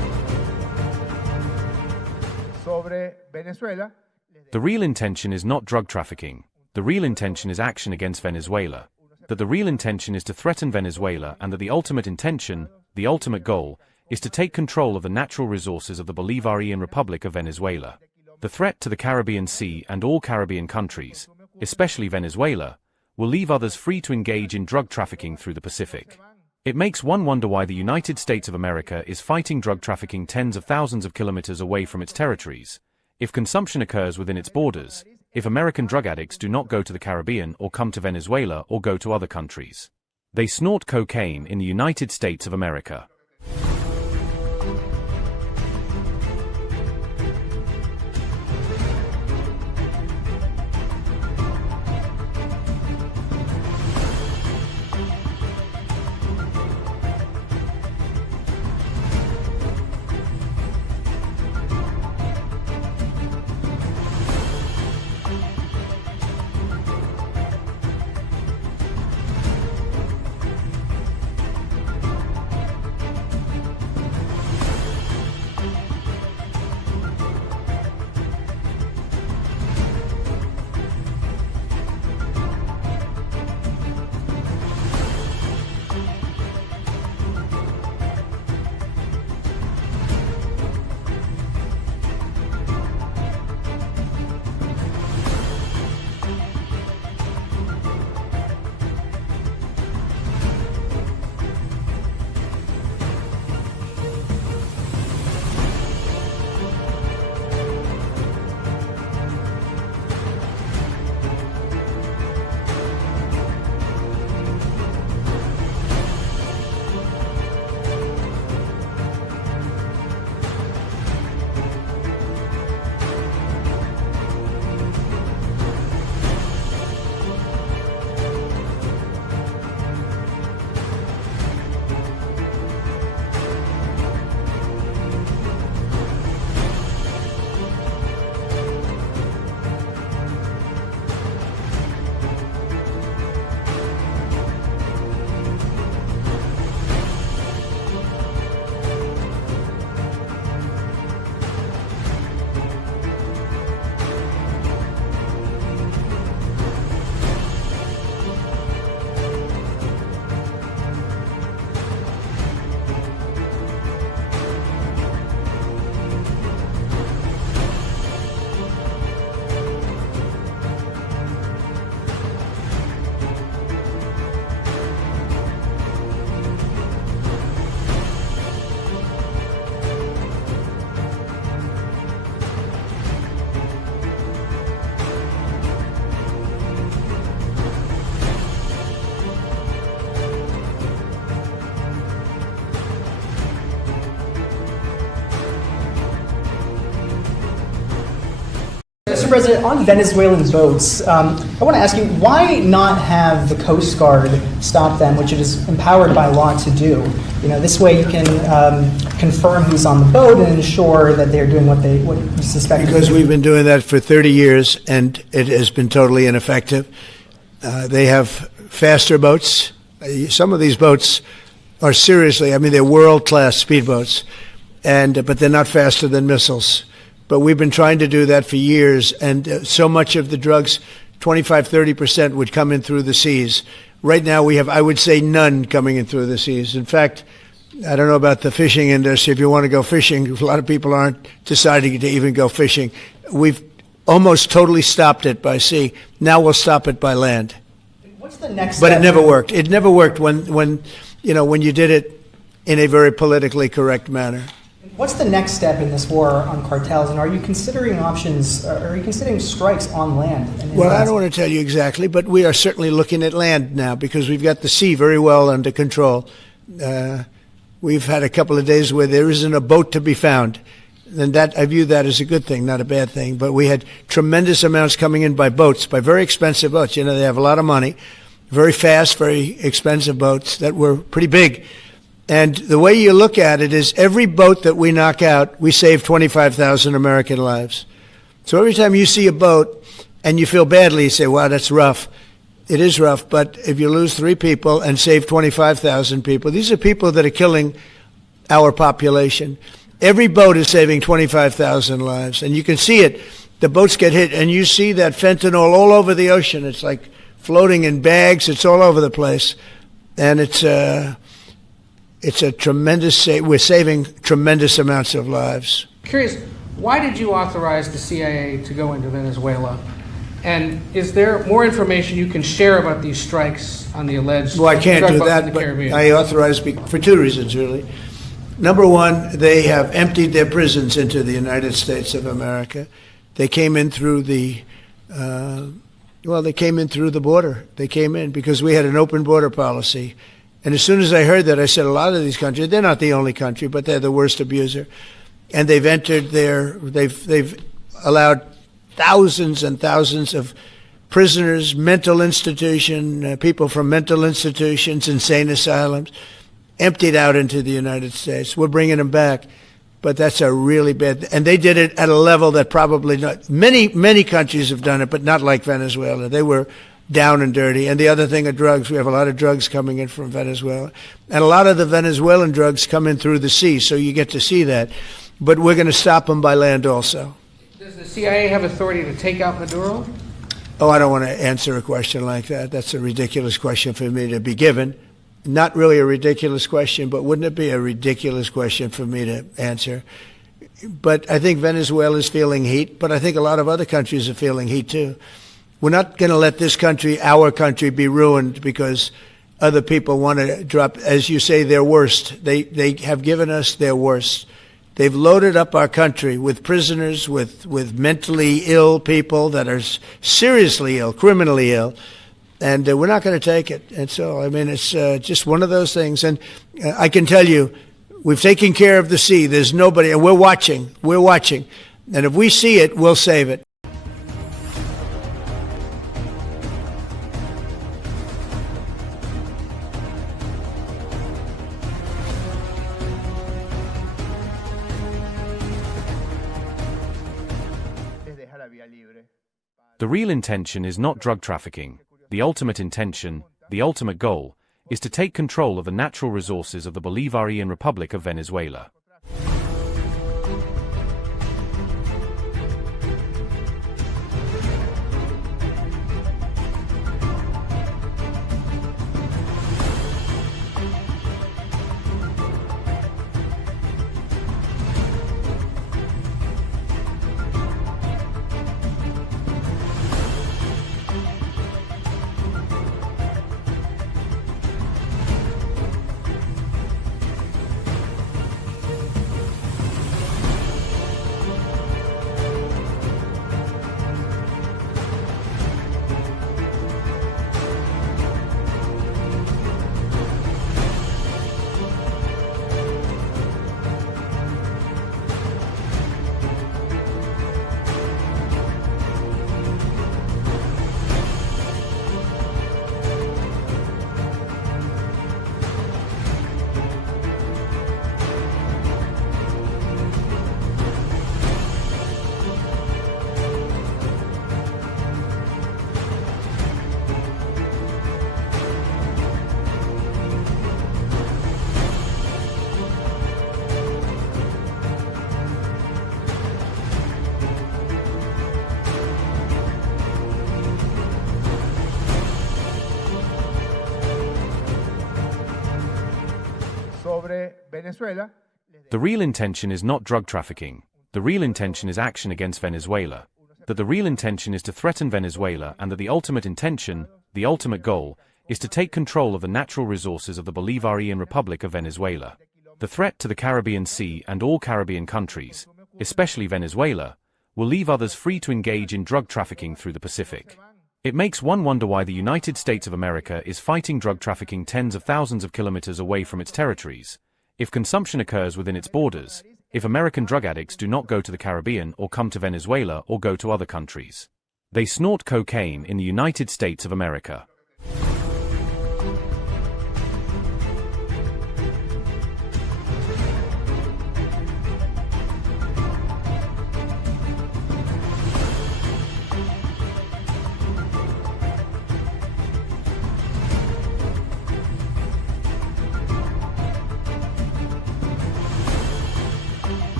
The real intention is not drug trafficking. The real intention is action against Venezuela. That the real intention is to threaten Venezuela, and that the ultimate intention, the ultimate goal, is to take control of the natural resources of the Bolivarian Republic of Venezuela. The threat to the Caribbean Sea and all Caribbean countries, especially Venezuela, will leave others free to engage in drug trafficking through the Pacific. It makes one wonder why the United States of America is fighting drug trafficking tens of thousands of kilometers away from its territories. If consumption occurs within its borders, if American drug addicts do not go to the Caribbean or come to Venezuela or go to other countries, they snort cocaine in the United States of America. Mr. President, on Venezuelan boats, I want to ask you, why not have the Coast Guard stop them, which it is empowered by law to do? You know, this way you can confirm who's on the boat and ensure that they're doing what you suspect. Because we've been doing that for 30 years, and it has been totally ineffective. They have faster boats. Some of these boats are seriously, I mean, they're world-class speedboats, but they're not faster than missiles. But we've been trying to do that for years, and so much of the drugs, 25-30%, would come in through the seas. Right now we have, I would say, none coming in through the seas. In fact, I don't know about the fishing industry. If you want to go fishing, a lot of people aren't deciding to even go fishing. We've almost totally stopped it by sea. Now we'll stop it by land. What's the next But step? it never worked. It never worked when you did it in a very politically correct manner. What's the next step in this war on cartels, and are you considering options, are you considering strikes on land? Well, I don't want to tell you exactly, but we are certainly looking at land now because we've got the sea very well under control. We've had a couple of days where there isn't a boat to be found. And that, I view that as a good thing, not a bad thing. But we had tremendous amounts coming in by boats, by very expensive boats. You know, they have a lot of money, very fast, very expensive boats that were pretty big. And the way you look at it is every boat that we knock out, we save 25,000 American lives. So every time you see a boat and you feel badly, you say, wow, that's rough. It is rough, but if you lose 3 people and save 25,000 people, these are people that are killing our population. Every boat is saving 25,000 lives, and you can see it. The boats get hit, and you see that fentanyl all over the ocean. It's like floating in bags. It's all over the place, and it's a tremendous. We're saving tremendous amounts of lives. Curious, why did you authorize the CIA to go into Venezuela? And is there more information you can share about these strikes on the alleged Well, I can't drug do bust in that, the but Caribbean? I authorized for two reasons, really. Number one, they have emptied their prisons into the United States of America. They came in through the, they came in through the border. They came in because we had an open border policy. And as soon as I heard that, I said, a lot of these countries, they're not the only country, but they're the worst abuser. And they've entered they've allowed thousands and thousands of prisoners, mental institution, people from mental institutions, insane asylums, emptied out into the United States. We're bringing them back, but that's a really bad, and they did it at a level that probably not, many countries have done it, but not like Venezuela. They were down and dirty. And the other thing are drugs. We have a lot of drugs coming in from Venezuela. And a lot of the Venezuelan drugs come in through the sea, so you get to see that. But we're going to stop them by land also. Does the CIA have authority to take out Maduro? Oh, I don't want to answer a question like that. That's a ridiculous question for me to be given. Not really a ridiculous question, but wouldn't it be a ridiculous question for me to answer? But I think Venezuela is feeling heat, but I think a lot of other countries are feeling heat too. We're not going to let this country, our country, be ruined because other people want to drop, as you say, their worst. They have given us their worst. They've loaded up our country with prisoners, with mentally ill people that are seriously ill, criminally ill, and we're not going to take it. And so, I mean, it's just one of those things. And I can tell you, we've taken care of the sea. There's nobody, and we're watching. We're watching. And if we see it, we'll save it. The real intention is not drug trafficking. The ultimate intention, the ultimate goal, is to take control of the natural resources of the Bolivarian Republic of Venezuela. The real intention is not drug trafficking. The real intention is action against Venezuela. That the real intention is to threaten Venezuela, and that the ultimate intention, the ultimate goal, is to take control of the natural resources of the Bolivarian Republic of Venezuela. The threat to the Caribbean Sea and all Caribbean countries, especially Venezuela, will leave others free to engage in drug trafficking through the Pacific. It makes one wonder why the United States of America is fighting drug trafficking tens of thousands of kilometers away from its territories. If consumption occurs within its borders, if American drug addicts do not go to the Caribbean or come to Venezuela or go to other countries, they snort cocaine in the United States of America.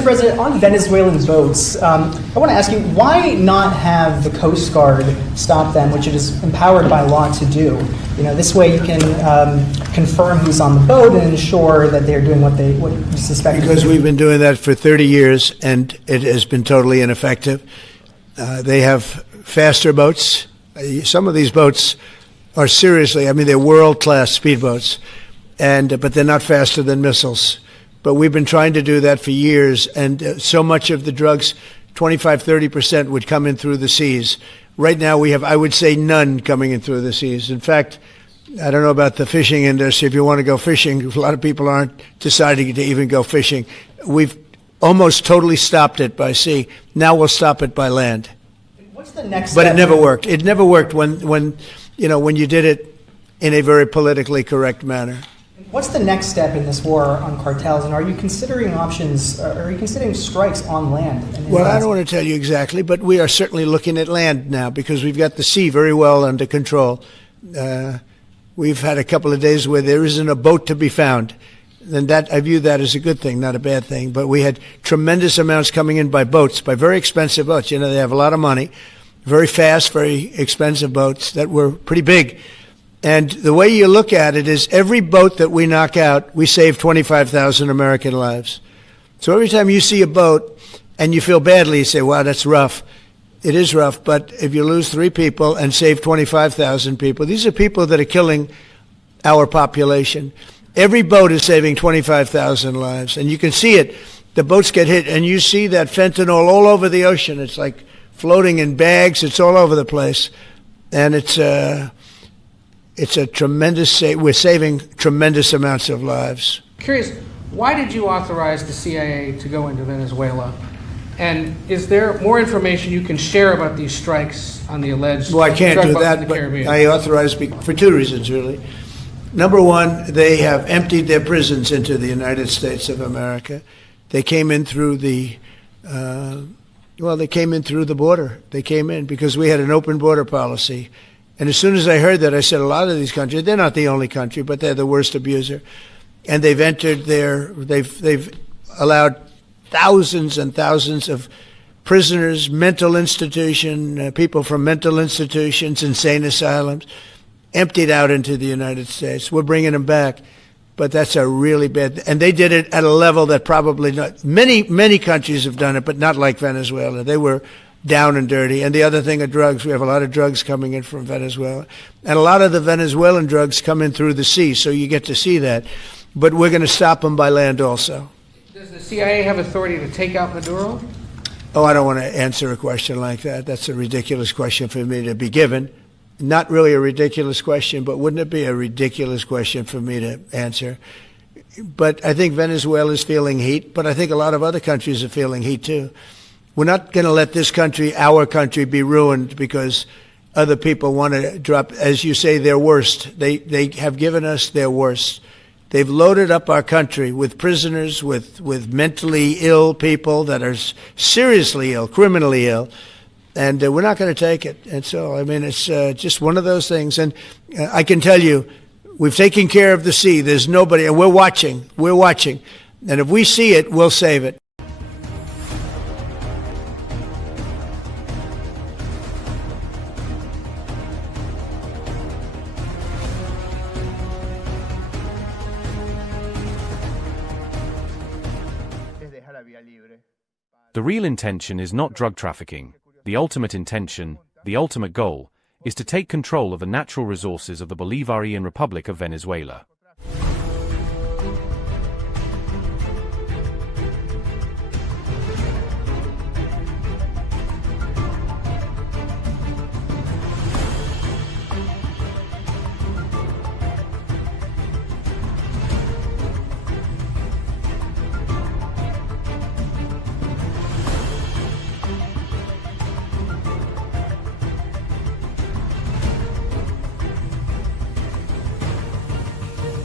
Mr. President, on Venezuelan boats, I want to ask you, why not have the Coast Guard stop them, which it is empowered by law to do? This way you can confirm who's on the boat and ensure that they're doing what you suspect. Because we've been doing that for 30 years, and it has been totally ineffective. They have faster boats. Some of these boats are seriously, they're world-class speedboats, but they're not faster than missiles. But we've been trying to do that for years, and so much of the drugs, 25-30%, would come in through the seas. Right now we have, I would say, none coming in through the seas. In fact, I don't know about the fishing industry. If you want to go fishing, a lot of people aren't deciding to even go fishing. We've almost totally stopped it by sea. Now we'll stop it by land. What's the next But step? it never worked. It never worked when you did it in a very politically correct manner. What's the next step in this war on cartels, and are you considering options? Are you considering strikes on land? Well, I don't want to tell you exactly, but we are certainly looking at land now because we've got the sea very well under control. We've had a couple of days where there isn't a boat to be found. And that, I view that as a good thing, not a bad thing. But we had tremendous amounts coming in by boats, by very expensive boats. They have a lot of money, very fast, very expensive boats that were pretty big. And the way you look at it is every boat that we knock out, we save 25,000 American lives. So every time you see a boat and you feel badly, you say, wow, that's rough. It is rough, but if you lose 3 people and save 25,000 people, these are people that are killing our population. Every boat is saving 25,000 lives, and you can see it. The boats get hit, and you see that fentanyl all over the ocean. It's like floating in bags. It's all over the place, and it's a tremendous. We're saving tremendous amounts of lives. Curious, why did you authorize the CIA to go into Venezuela? And is there more information you can share about these strikes on the alleged Well, I can't drug do busts in that, the but Caribbean? I authorized for 2 reasons, really. Number one, they have emptied their prisons into the United States of America. They came in through the border. They came in because we had an open border policy. And as soon as I heard that, I said, a lot of these countries, they're not the only country, but they're the worst abuser. And they've entered they've allowed thousands and thousands of prisoners, mental institution, people from mental institutions, insane asylums, emptied out into the United States. We're bringing them back, but that's a really bad, and they did it at a level that probably not, many countries have done it, but not like Venezuela. They were down and dirty. And the other thing are drugs. We have a lot of drugs coming in from Venezuela. And a lot of the Venezuelan drugs come in through the sea, so you get to see that. But we're going to stop them by land also. Does the CIA have authority to take out Maduro? Oh, I don't want to answer a question like that. That's a ridiculous question for me to be given. Not really a ridiculous question, but wouldn't it be a ridiculous question for me to answer? But I think Venezuela is feeling heat, but I think a lot of other countries are feeling heat too. We're not going to let this country, our country, be ruined because other people want to drop, as you say, their worst. They have given us their worst. They've loaded up our country with prisoners, with mentally ill people that are seriously ill, criminally ill, and we're not going to take it. And so, it's just one of those things. And I can tell you, we've taken care of the sea. There's nobody, and we're watching. We're watching. And if we see it, we'll save it. The real intention is not drug trafficking. The ultimate intention, the ultimate goal, is to take control of the natural resources of the Bolivarian Republic of Venezuela.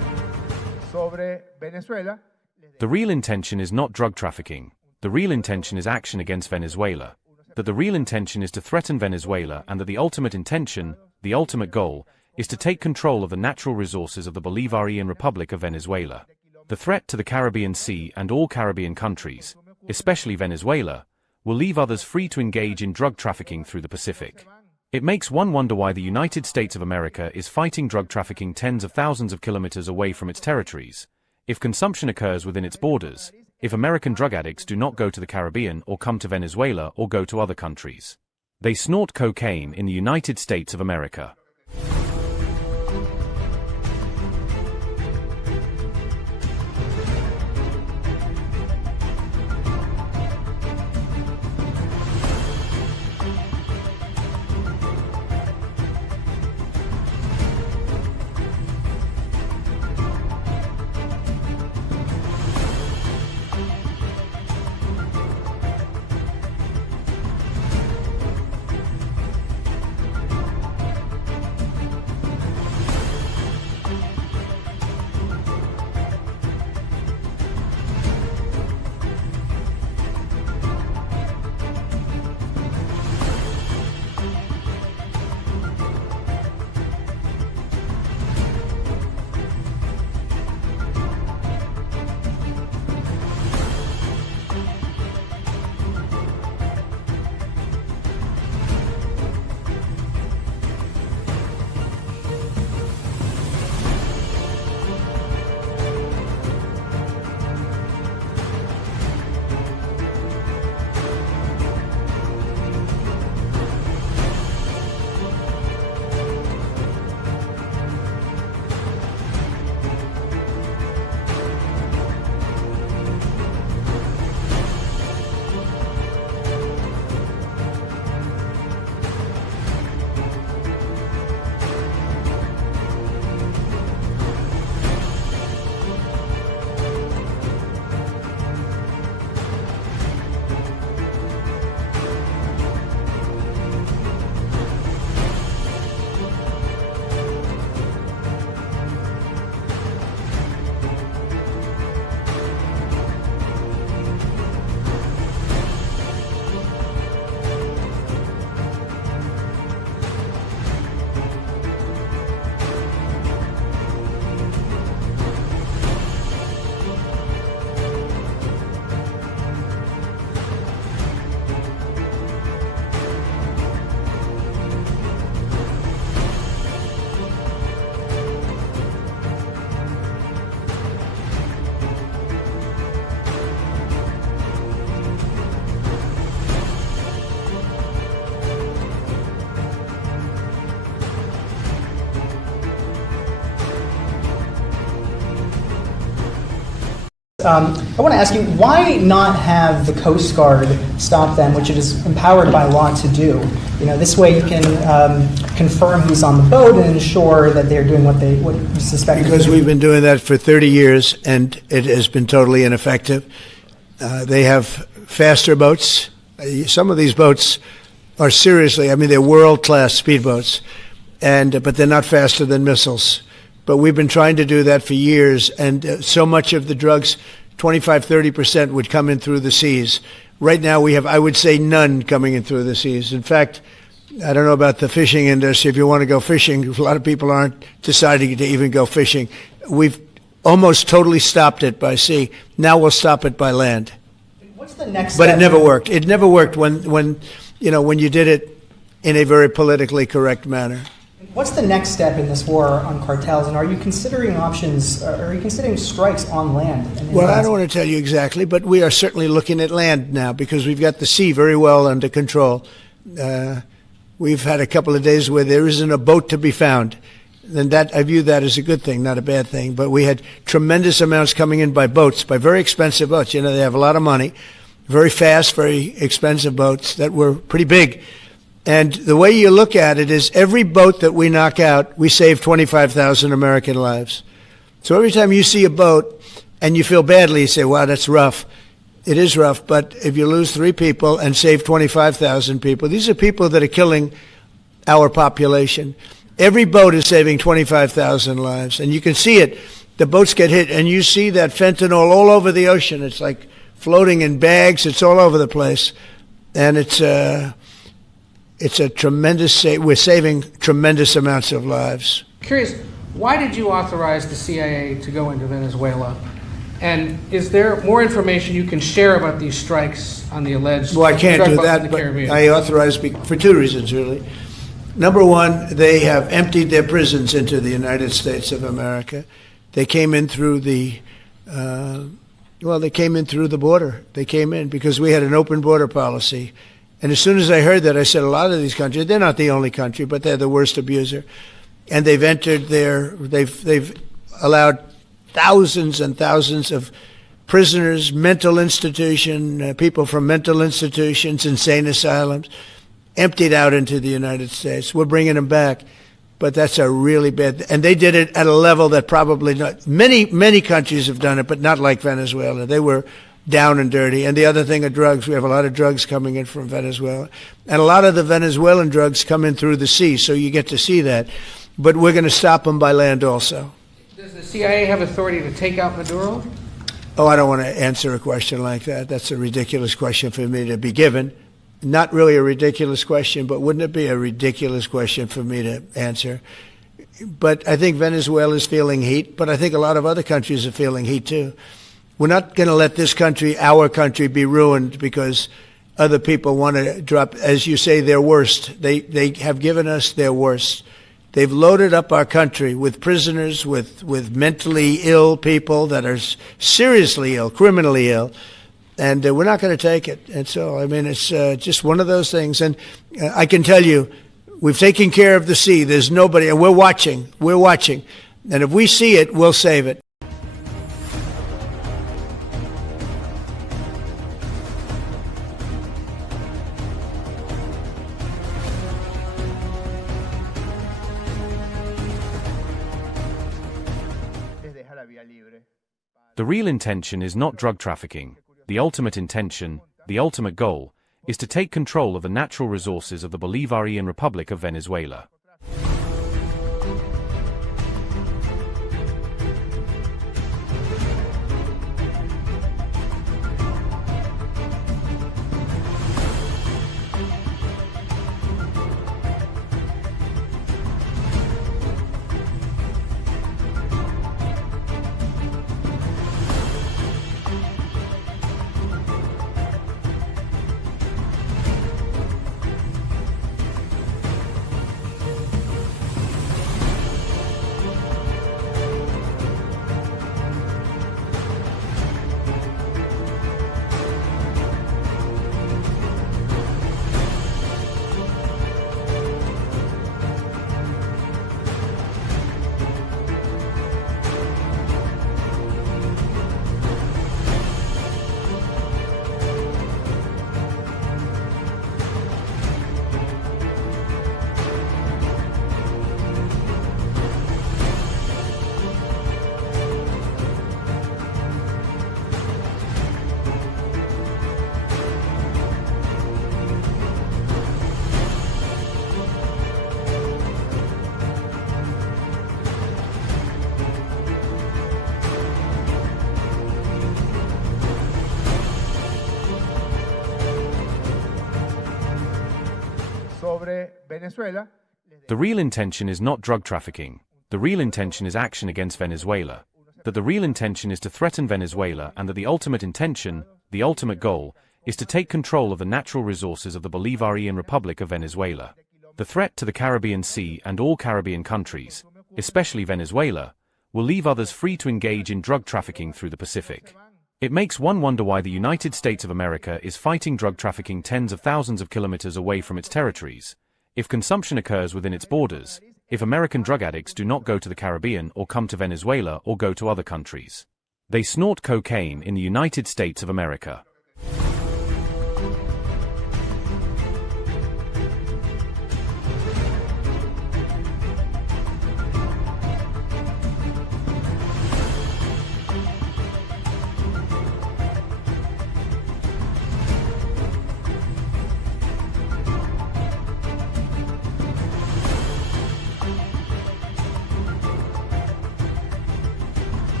sobre Venezuela. The real intention is not drug trafficking. The real intention is action against Venezuela. That the real intention is to threaten Venezuela, and that the ultimate intention, the ultimate goal, is to take control of the natural resources of the Bolivarian Republic of Venezuela. The threat to the Caribbean Sea and all Caribbean countries, especially Venezuela, will leave others free to engage in drug trafficking through the Pacific. It makes one wonder why the United States of America is fighting drug trafficking tens of thousands of kilometers away from its territories. If consumption occurs within its borders, if American drug addicts do not go to the Caribbean or come to Venezuela or go to other countries, they snort cocaine in the United States of America. I want to ask you, why not have the Coast Guard stop them, which it is empowered by law to do? You know, this way you can confirm who's on the boat and ensure that they're doing what you suspect. Because we've been doing that for 30 years, and it has been totally ineffective. They have faster boats. Some of these boats are seriously, I mean, they're world-class speedboats, but they're not faster than missiles. But we've been trying to do that for years, and so much of the drugs, 25-30%, would come in through the seas. Right now we have, I would say, none coming in through the seas. In fact, I don't know about the fishing industry. If you want to go fishing, a lot of people aren't deciding to even go fishing. We've almost totally stopped it by sea. Now we'll stop it by land. What's the next But step? it never worked. It never worked when you did it in a very politically correct manner. What's the next step in this war on cartels, and are you considering options, are you considering strikes on land? Well, I don't want to tell you exactly, but we are certainly looking at land now because we've got the sea very well under control. We've had a couple of days where there isn't a boat to be found. And that, I view that as a good thing, not a bad thing. But we had tremendous amounts coming in by boats, by very expensive boats. You know, they have a lot of money, very fast, very expensive boats that were pretty big. And the way you look at it is every boat that we knock out, we save 25,000 American lives. So every time you see a boat and you feel badly, you say, wow, that's rough. It is rough, but if you lose 3 people and save 25,000 people, these are people that are killing our population. Every boat is saving 25,000 lives, and you can see it the boats get hit, and you see that fentanyl all over the ocean. It's like floating in bags. It's all over the place, and it's a tremendous. We're saving tremendous amounts of lives. Curious, why did you authorize the CIA to go into Venezuela? And is there more information you can share about these strikes on the alleged Well, I can't drug do busts in that, the but Caribbean? I authorized for two reasons, really. Number one, they have emptied their prisons into the United States of America. They came in through the, they came in through the border. They came in because we had an open border policy. And as soon as I heard that, I said, a lot of these countries, they're not the only country, but they're the worst abuser. And they've entered they've allowed thousands and thousands of prisoners, mental institution, people from mental institutions, insane asylums, emptied out into the United States. We're bringing them back, but that's a really bad, and they did it at a level that probably not, many countries have done it, but not like Venezuela. They were down and dirty. And the other thing are drugs. We have a lot of drugs coming in from Venezuela. And a lot of the Venezuelan drugs come in through the sea, so you get to see that. But we're going to stop them by land also. Does the CIA have authority to take out Maduro? Oh, I don't want to answer a question like that. That's a ridiculous question for me to be given. Not really a ridiculous question, but wouldn't it be a ridiculous question for me to answer? But I think Venezuela is feeling heat, but I think a lot of other countries are feeling heat too. We're not going to let this country, our country, be ruined because other people want to drop, as you say, their worst. They have given us their worst. They've loaded up our country with prisoners, with mentally ill people that are seriously ill, criminally ill, and we're not going to take it. And so, I mean, it's just one of those things. And I can tell you, we've taken care of the sea. There's nobody, and we're watching. We're watching. And if we see it, we'll save it. The real intention is not drug trafficking. The ultimate intention, the ultimate goal, is to take control of the natural resources of the Bolivarian Republic of Venezuela. Venezuela. The real intention is not drug trafficking. The real intention is action against Venezuela. That the real intention is to threaten Venezuela, and that the ultimate intention, the ultimate goal, is to take control of the natural resources of the Bolivarian Republic of Venezuela. The threat to the Caribbean Sea and all Caribbean countries, especially Venezuela, will leave others free to engage in drug trafficking through the Pacific. It makes one wonder why the United States of America is fighting drug trafficking tens of thousands of kilometers away from its territories. If consumption occurs within its borders, if American drug addicts do not go to the Caribbean or come to Venezuela or go to other countries, they snort cocaine in the United States of America.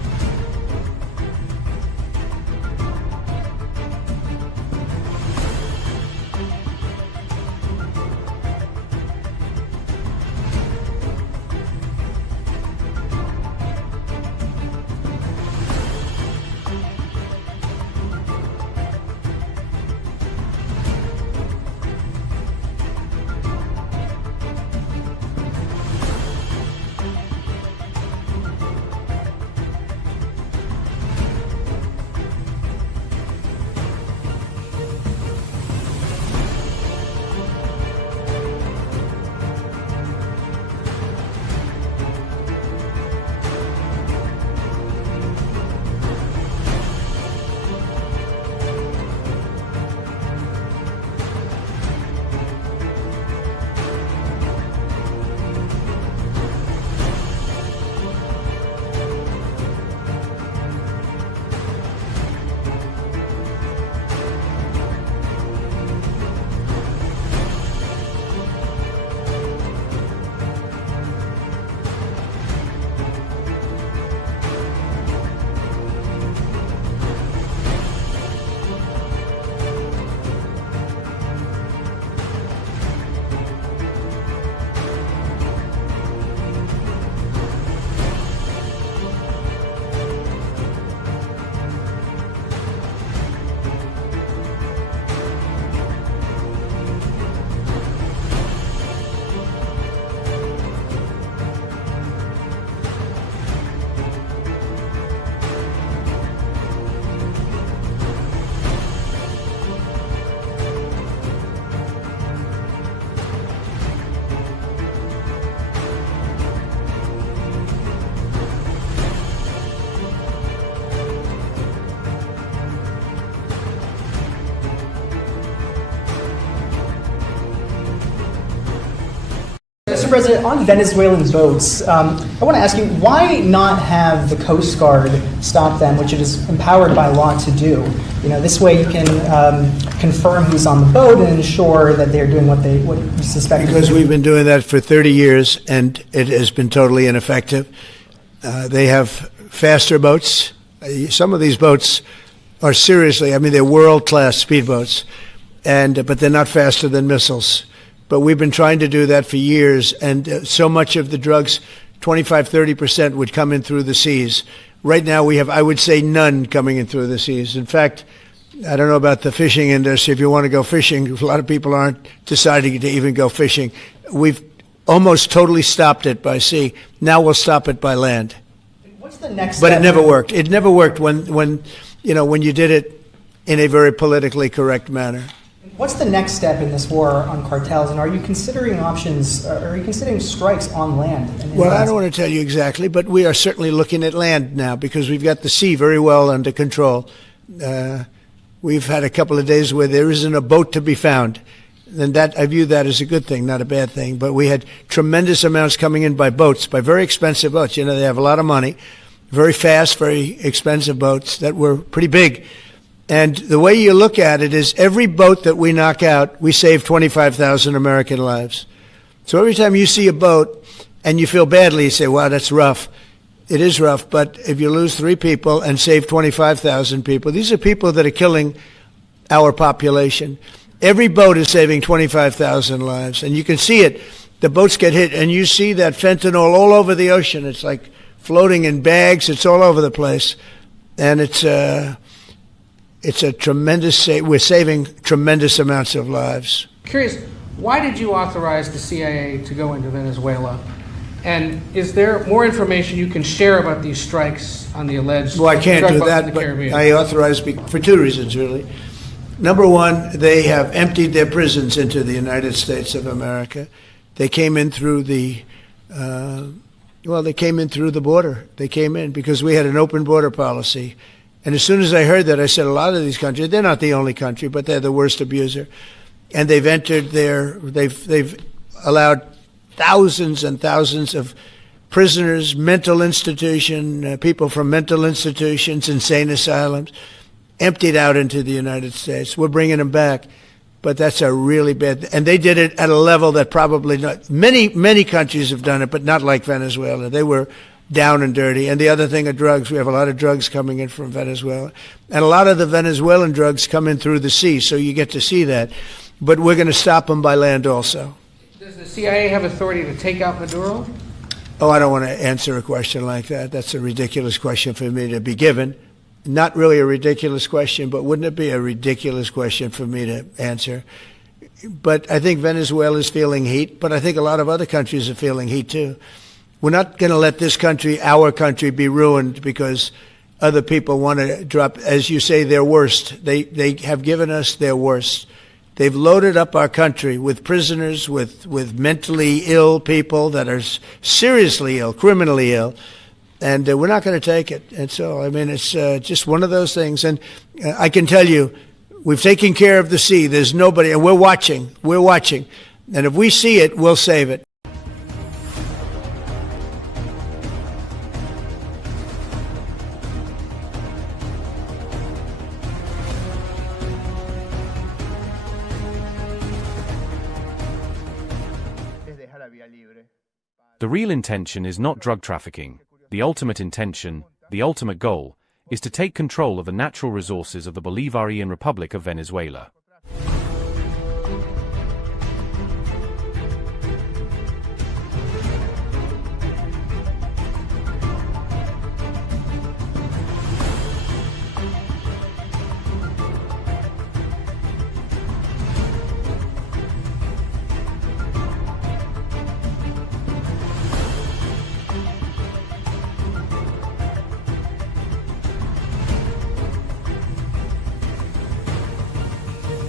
Mr. President, on Venezuelan boats, I want to ask you, why not have the Coast Guard stop them, which it is empowered by law to do? This way you can confirm who's on the boat and ensure that they're doing what you suspect. Because we've been doing that for 30 years, and it has been totally ineffective. They have faster boats. Some of these boats are they're world-class speedboats, but they're not faster than missiles. But we've been trying to do that for years, and so much of the drugs, 25-30%, would come in through the seas. Right now we have, I would say, none coming in through the seas. In fact, I don't know about the fishing industry. If you want to go fishing, a lot of people aren't deciding to even go fishing. We've almost totally stopped it by sea. Now we'll stop it by land. What's the next But step? it never worked. It never worked when you did it in a very politically correct manner. What's the next step in this war on cartels, and are you considering strikes on land? Well, I don't want to tell you exactly, but we are certainly looking at land now because we've got the sea very well under control. We've had a couple of days where there isn't a boat to be found. And that, I view that as a good thing, not a bad thing. But we had tremendous amounts coming in by boats, by very expensive boats. They have a lot of money, very fast, very expensive boats that were pretty big. And the way you look at it is every boat that we knock out, we save 25,000 American lives. So every time you see a boat and you feel badly, you say, wow, that's rough. It is rough, but if you lose 3 people and save 25,000 people, these are people that are killing our population. Every boat is saving 25,000 lives, and you can see it. The boats get hit, and you see that fentanyl all over the ocean. It's like floating in bags. It's all over the place, and it's a tremendous. We're saving tremendous amounts of lives. Curious, why did you authorize the CIA to go into Venezuela? And is there more information you can share about these strikes on the alleged Well, I can't drug do busts in that, the but Caribbean? I authorized for 2 reasons, really. Number one, they have emptied their prisons into the United States of America. They came in through the border. They came in because we had an open border policy. And as soon as I heard that, I said, a lot of these countries, they're not the only country, but they're the worst abuser. And they've entered they've allowed thousands and thousands of prisoners, mental institution, people from mental institutions, insane asylums, emptied out into the United States. We're bringing them back, but that's a really bad, and they did it at a level that probably not, many countries have done it, but not like Venezuela. They were down and dirty. And the other thing are drugs. We have a lot of drugs coming in from Venezuela. And a lot of the Venezuelan drugs come in through the sea, so you get to see that. But we're going to stop them by land also. Does the CIA have authority to take out Maduro? Oh, I don't want to answer a question like that. That's a ridiculous question for me to be given. Not really a ridiculous question, but wouldn't it be a ridiculous question for me to answer? But I think Venezuela is feeling heat, but I think a lot of other countries are feeling heat too. We're not going to let this country, our country, be ruined because other people want to drop, as you say, their worst. They have given us their worst. They've loaded up our country with prisoners, with mentally ill people that are seriously ill, criminally ill, and we're not going to take it. And so, I mean, it's just one of those things. And I can tell you, we've taken care of the sea. There's nobody, and we're watching. We're watching. And if we see it, we'll save it. The real intention is not drug trafficking. The ultimate intention, the ultimate goal, is to take control of the natural resources of the Bolivarian Republic of Venezuela.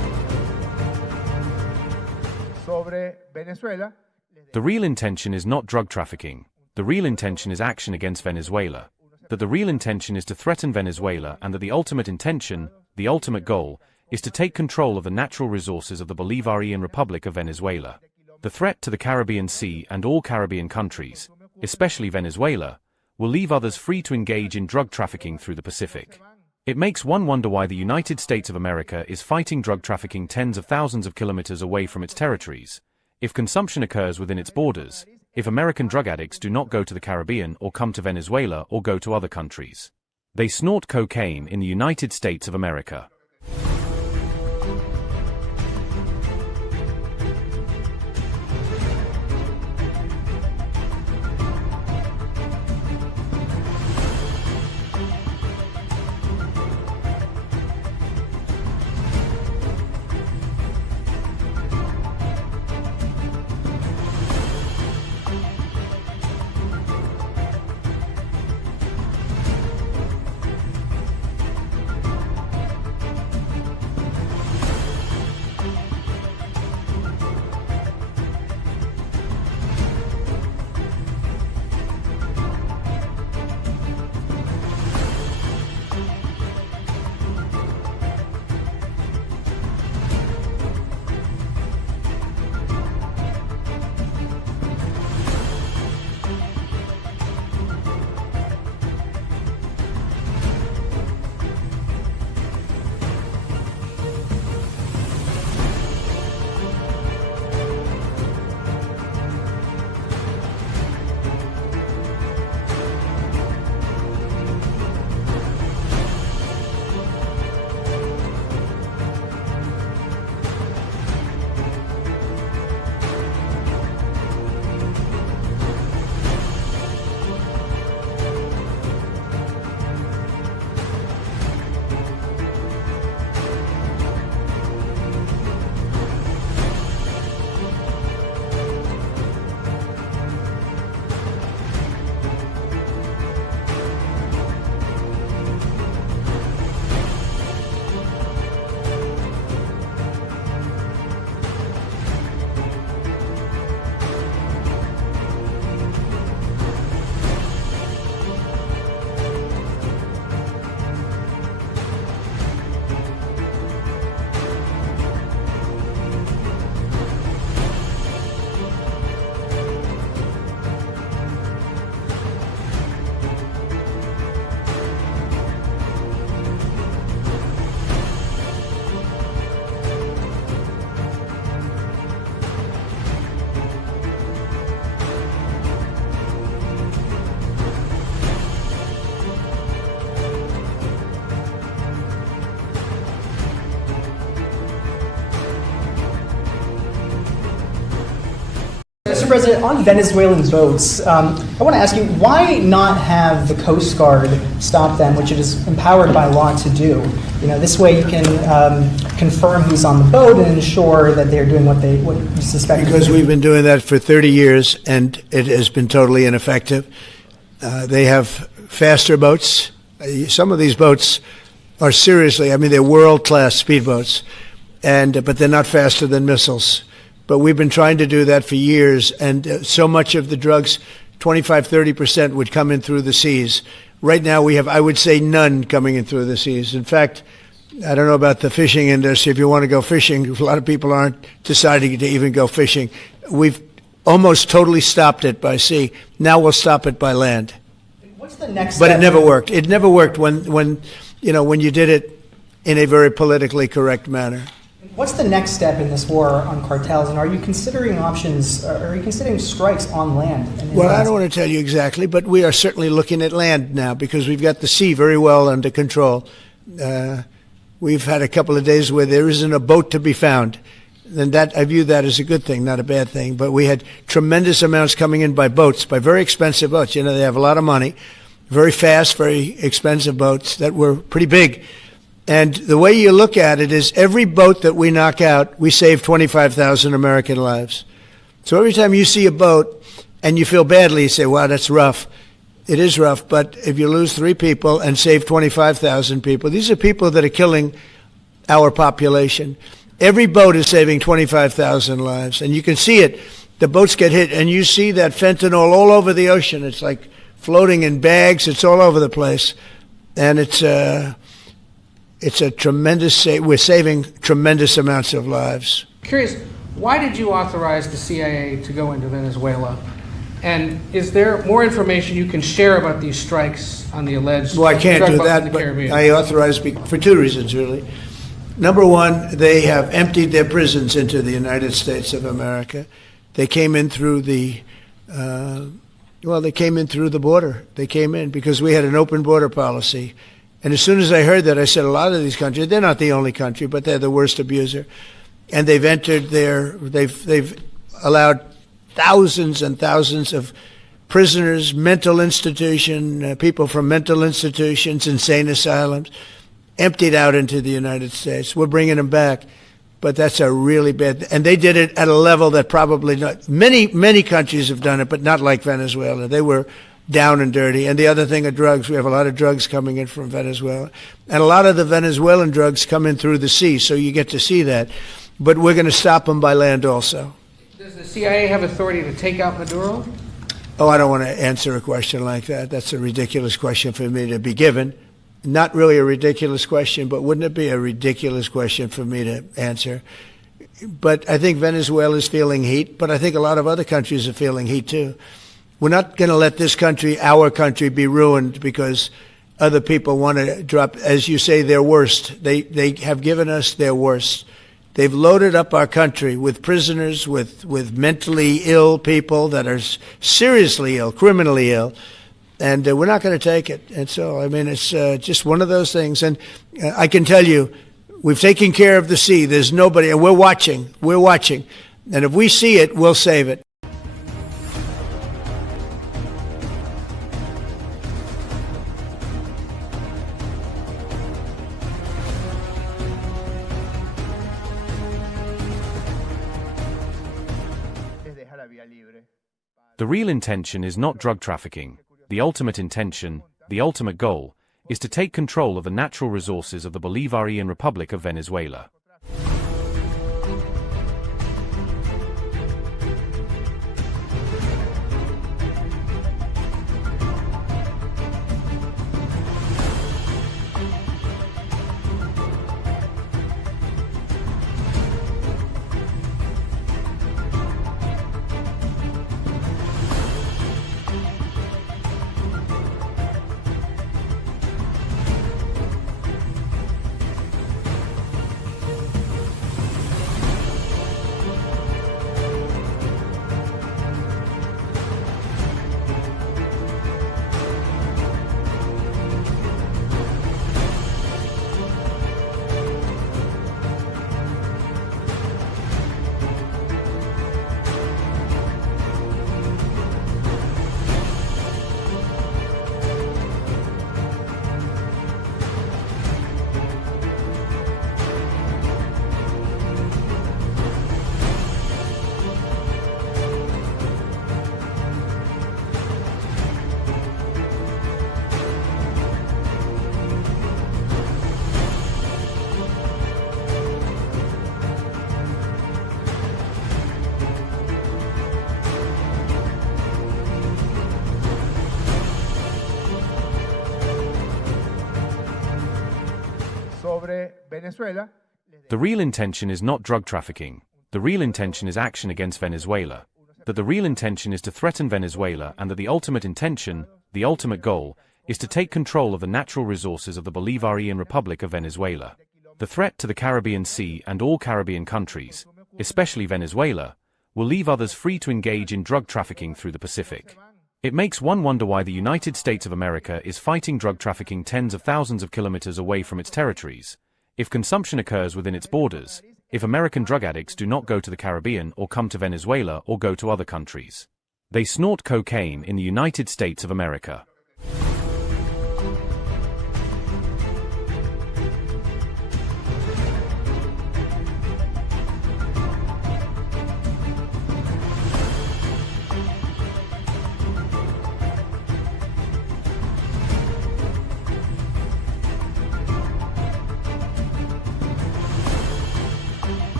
sobre Venezuela. The real intention is not drug trafficking. The real intention is action against Venezuela. That the real intention is to threaten Venezuela, and that the ultimate intention, the ultimate goal, is to take control of the natural resources of the Bolivarian Republic of Venezuela. The threat to the Caribbean Sea and all Caribbean countries, especially Venezuela, will leave others free to engage in drug trafficking through the Pacific. It makes one wonder why the United States of America is fighting drug trafficking tens of thousands of kilometers away from its territories. If consumption occurs within its borders, if American drug addicts do not go to the Caribbean or come to Venezuela or go to other countries, they snort cocaine in the United States of America. Mr. President, on Venezuelan boats, I want to ask you, why not have the Coast Guard stop them, which it is empowered by law to do? You know, this way you can confirm who's on the boat and ensure that they're doing what you suspect. Because we've been doing that for 30 years, and it has been totally ineffective. They have faster boats. Some of these boats are seriously, I mean, they're world-class speedboats, but they're not faster than missiles. But we've been trying to do that for years, and so much of the drugs, 25–30%, would come in through the seas. Right now we have, I would say, none coming in through the seas. In fact, I don't know about the fishing industry. If you want to go fishing, a lot of people aren't deciding to even go fishing. We've almost totally stopped it by sea. Now we'll stop it by land. What's the next But step? it never worked. It never worked when you did it in a very politically correct manner. What's the next step in this war on cartels, and are you considering options, are you considering strikes on land? Well, I don't want to tell you exactly, but we are certainly looking at land now because we've got the sea very well under control. We've had a couple of days where there isn't a boat to be found. And that, I view that as a good thing, not a bad thing. But we had tremendous amounts coming in by boats, by very expensive boats. You know, they have a lot of money, very fast, very expensive boats that were pretty big. And the way you look at it is every boat that we knock out, we save 25,000 American lives. So every time you see a boat and you feel badly, you say, wow, that's rough. It is rough, but if you lose 3 people and save 25,000 people, these are people that are killing our population. Every boat is saving 25,000 lives, and you can see it. The boats get hit, and you see that fentanyl all over the ocean. It's like floating in bags. It's all over the place, and it's a tremendous. We're saving tremendous amounts of lives. Curious, why did you authorize the CIA to go into Venezuela? And is there more information you can share about these strikes on the alleged? Well, I can't do that, but I authorized for two reasons, really. Number one, they have emptied their prisons into the United States of America. They came in through the, they came in through the border. They came in because we had an open border policy. And as soon as I heard that, I said, a lot of these countries, they're not the only country, but they're the worst abuser. And they've entered they've allowed thousands and thousands of prisoners, mental institution, people from mental institutions, insane asylums, emptied out into the United States. We're bringing them back, but that's a really bad, and they did it at a level that probably not, many countries have done it, but not like Venezuela. They were down and dirty. And the other thing are drugs. We have a lot of drugs coming in from Venezuela. And a lot of the Venezuelan drugs come in through the sea, so you get to see that. But we're going to stop them by land also. Does the CIA have authority to take out Maduro? Oh, I don't want to answer a question like that. That's a ridiculous question for me to be given. Not really a ridiculous question, but wouldn't it be a ridiculous question for me to answer? But I think Venezuela is feeling heat, but I think a lot of other countries are feeling heat too. We're not going to let this country, our country, be ruined because other people want to drop, as you say, their worst. They have given us their worst. They've loaded up our country with prisoners, with mentally ill people that are seriously ill, criminally ill, and we're not going to take it. And so, I mean, it's just one of those things. And I can tell you, we've taken care of the sea. There's nobody, and we're watching. We're watching. And if we see it, we'll save it. The real intention is not drug trafficking. The ultimate intention, the ultimate goal, is to take control of the natural resources of the Bolivarian Republic of Venezuela. Venezuela. The real intention is not drug trafficking. The real intention is action against Venezuela. That the real intention is to threaten Venezuela, and that the ultimate intention, the ultimate goal, is to take control of the natural resources of the Bolivarian Republic of Venezuela. The threat to the Caribbean Sea and all Caribbean countries, especially Venezuela, will leave others free to engage in drug trafficking through the Pacific. It makes one wonder why the United States of America is fighting drug trafficking tens of thousands of kilometers away from its territories. If consumption occurs within its borders, if American drug addicts do not go to the Caribbean or come to Venezuela or go to other countries, they snort cocaine in the United States of America.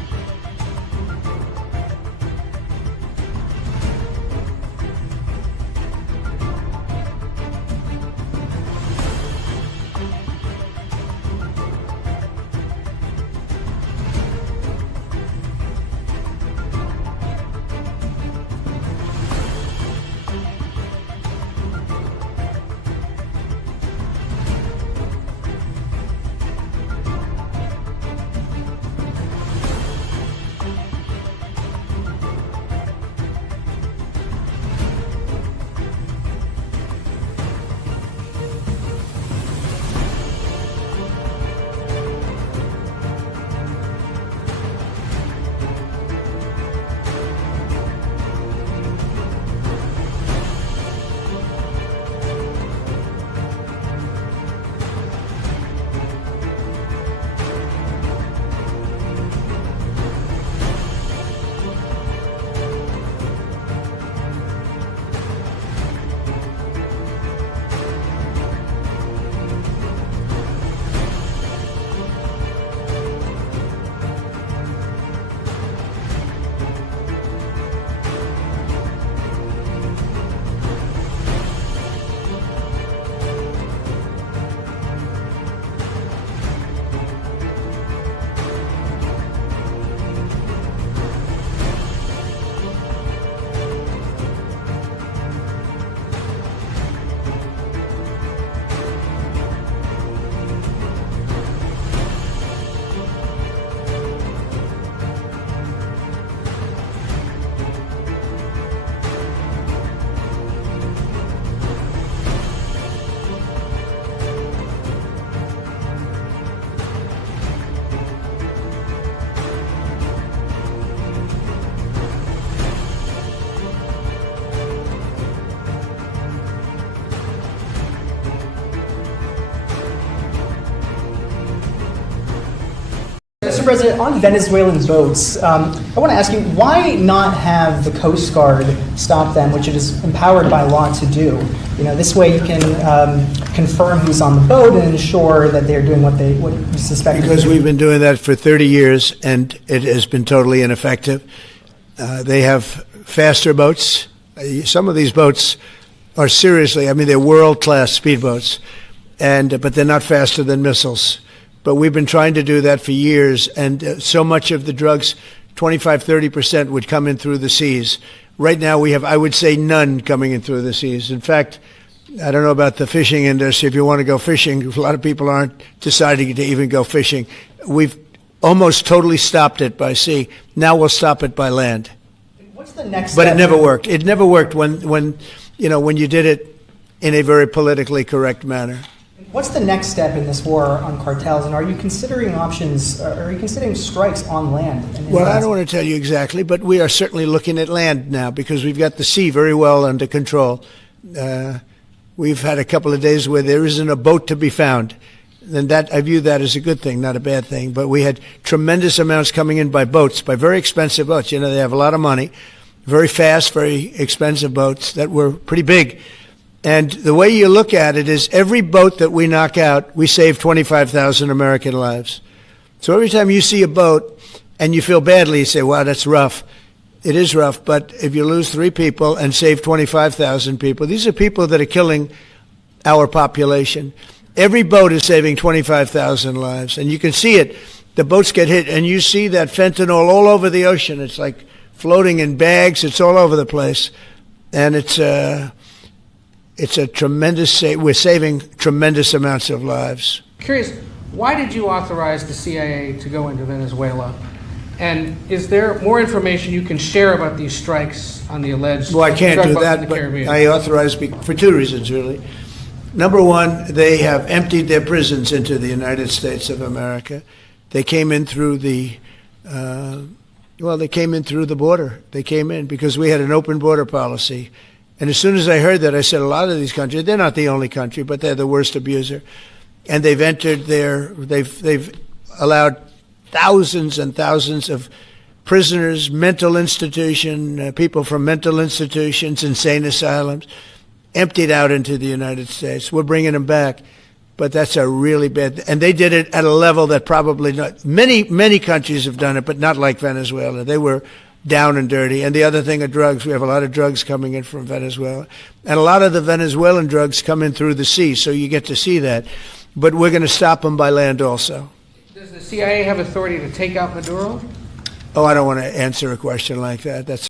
President, on Venezuelan boats, I want to ask you, why not have the Coast Guard stop them, which it is empowered by law to do? This way you can confirm who's on the boat and ensure that they're doing what you suspect. Because we've been doing that for 30 years, and it has been totally ineffective. They have faster boats. Some of these boats are seriously, they're world-class speedboats, but they're not faster than missiles. But we've been trying to do that for years, and so much of the drugs, 25-30%, would come in through the seas. Right now we have, I would say, none coming in through the seas. In fact, I don't know about the fishing industry. If you want to go fishing, a lot of people aren't deciding to even go fishing. We've almost totally stopped it by sea. Now we'll stop it by land. What's the next But step? it never worked. It never worked when you did it in a very politically correct manner. What's the next step in this war on cartels, and are you considering options? Are you considering strikes on land? Well, I don't want to tell you exactly, but we are certainly looking at land now because we've got the sea very well under control. We've had a couple of days where there isn't a boat to be found. And that, I view that as a good thing, not a bad thing. But we had tremendous amounts coming in by boats, by very expensive boats. They have a lot of money, very fast, very expensive boats that were pretty big. And the way you look at it is every boat that we knock out, we save 25,000 American lives. So every time you see a boat and you feel badly, you say, wow, that's rough. It is rough, but if you lose 3 people and save 25,000 people, these are people that are killing our population. Every boat is saving 25,000 lives, and you can see it. The boats get hit, and you see that fentanyl all over the ocean. It's like floating in bags. It's all over the place, and it's a tremendous. We're saving tremendous amounts of lives. Curious, why did you authorize the CIA to go into Venezuela? And is there more information you can share about these strikes on the alleged? Well, I can't drug do boats in that, the but Caribbean? I authorized for 2 reasons, really. Number one, they have emptied their prisons into the United States of America. They came in through the border. They came in because we had an open border policy. And as soon as I heard that, I said, a lot of these countries, they're not the only country, but they're the worst abuser. And they've they've allowed thousands and thousands of prisoners, people from mental institutions, insane asylums, emptied out into the United States. We're bringing them back, but that's a really bad, and they did it at a level that probably not, many countries have done it, but not like Venezuela. They were down and dirty. And the other thing are drugs. We have a lot of drugs coming in from Venezuela. And a lot of the Venezuelan drugs come in through the sea, so you get to see that. But we're going to stop them by land also. Does the CIA have authority to take out Maduro? Oh, I don't want to answer a question like that. That's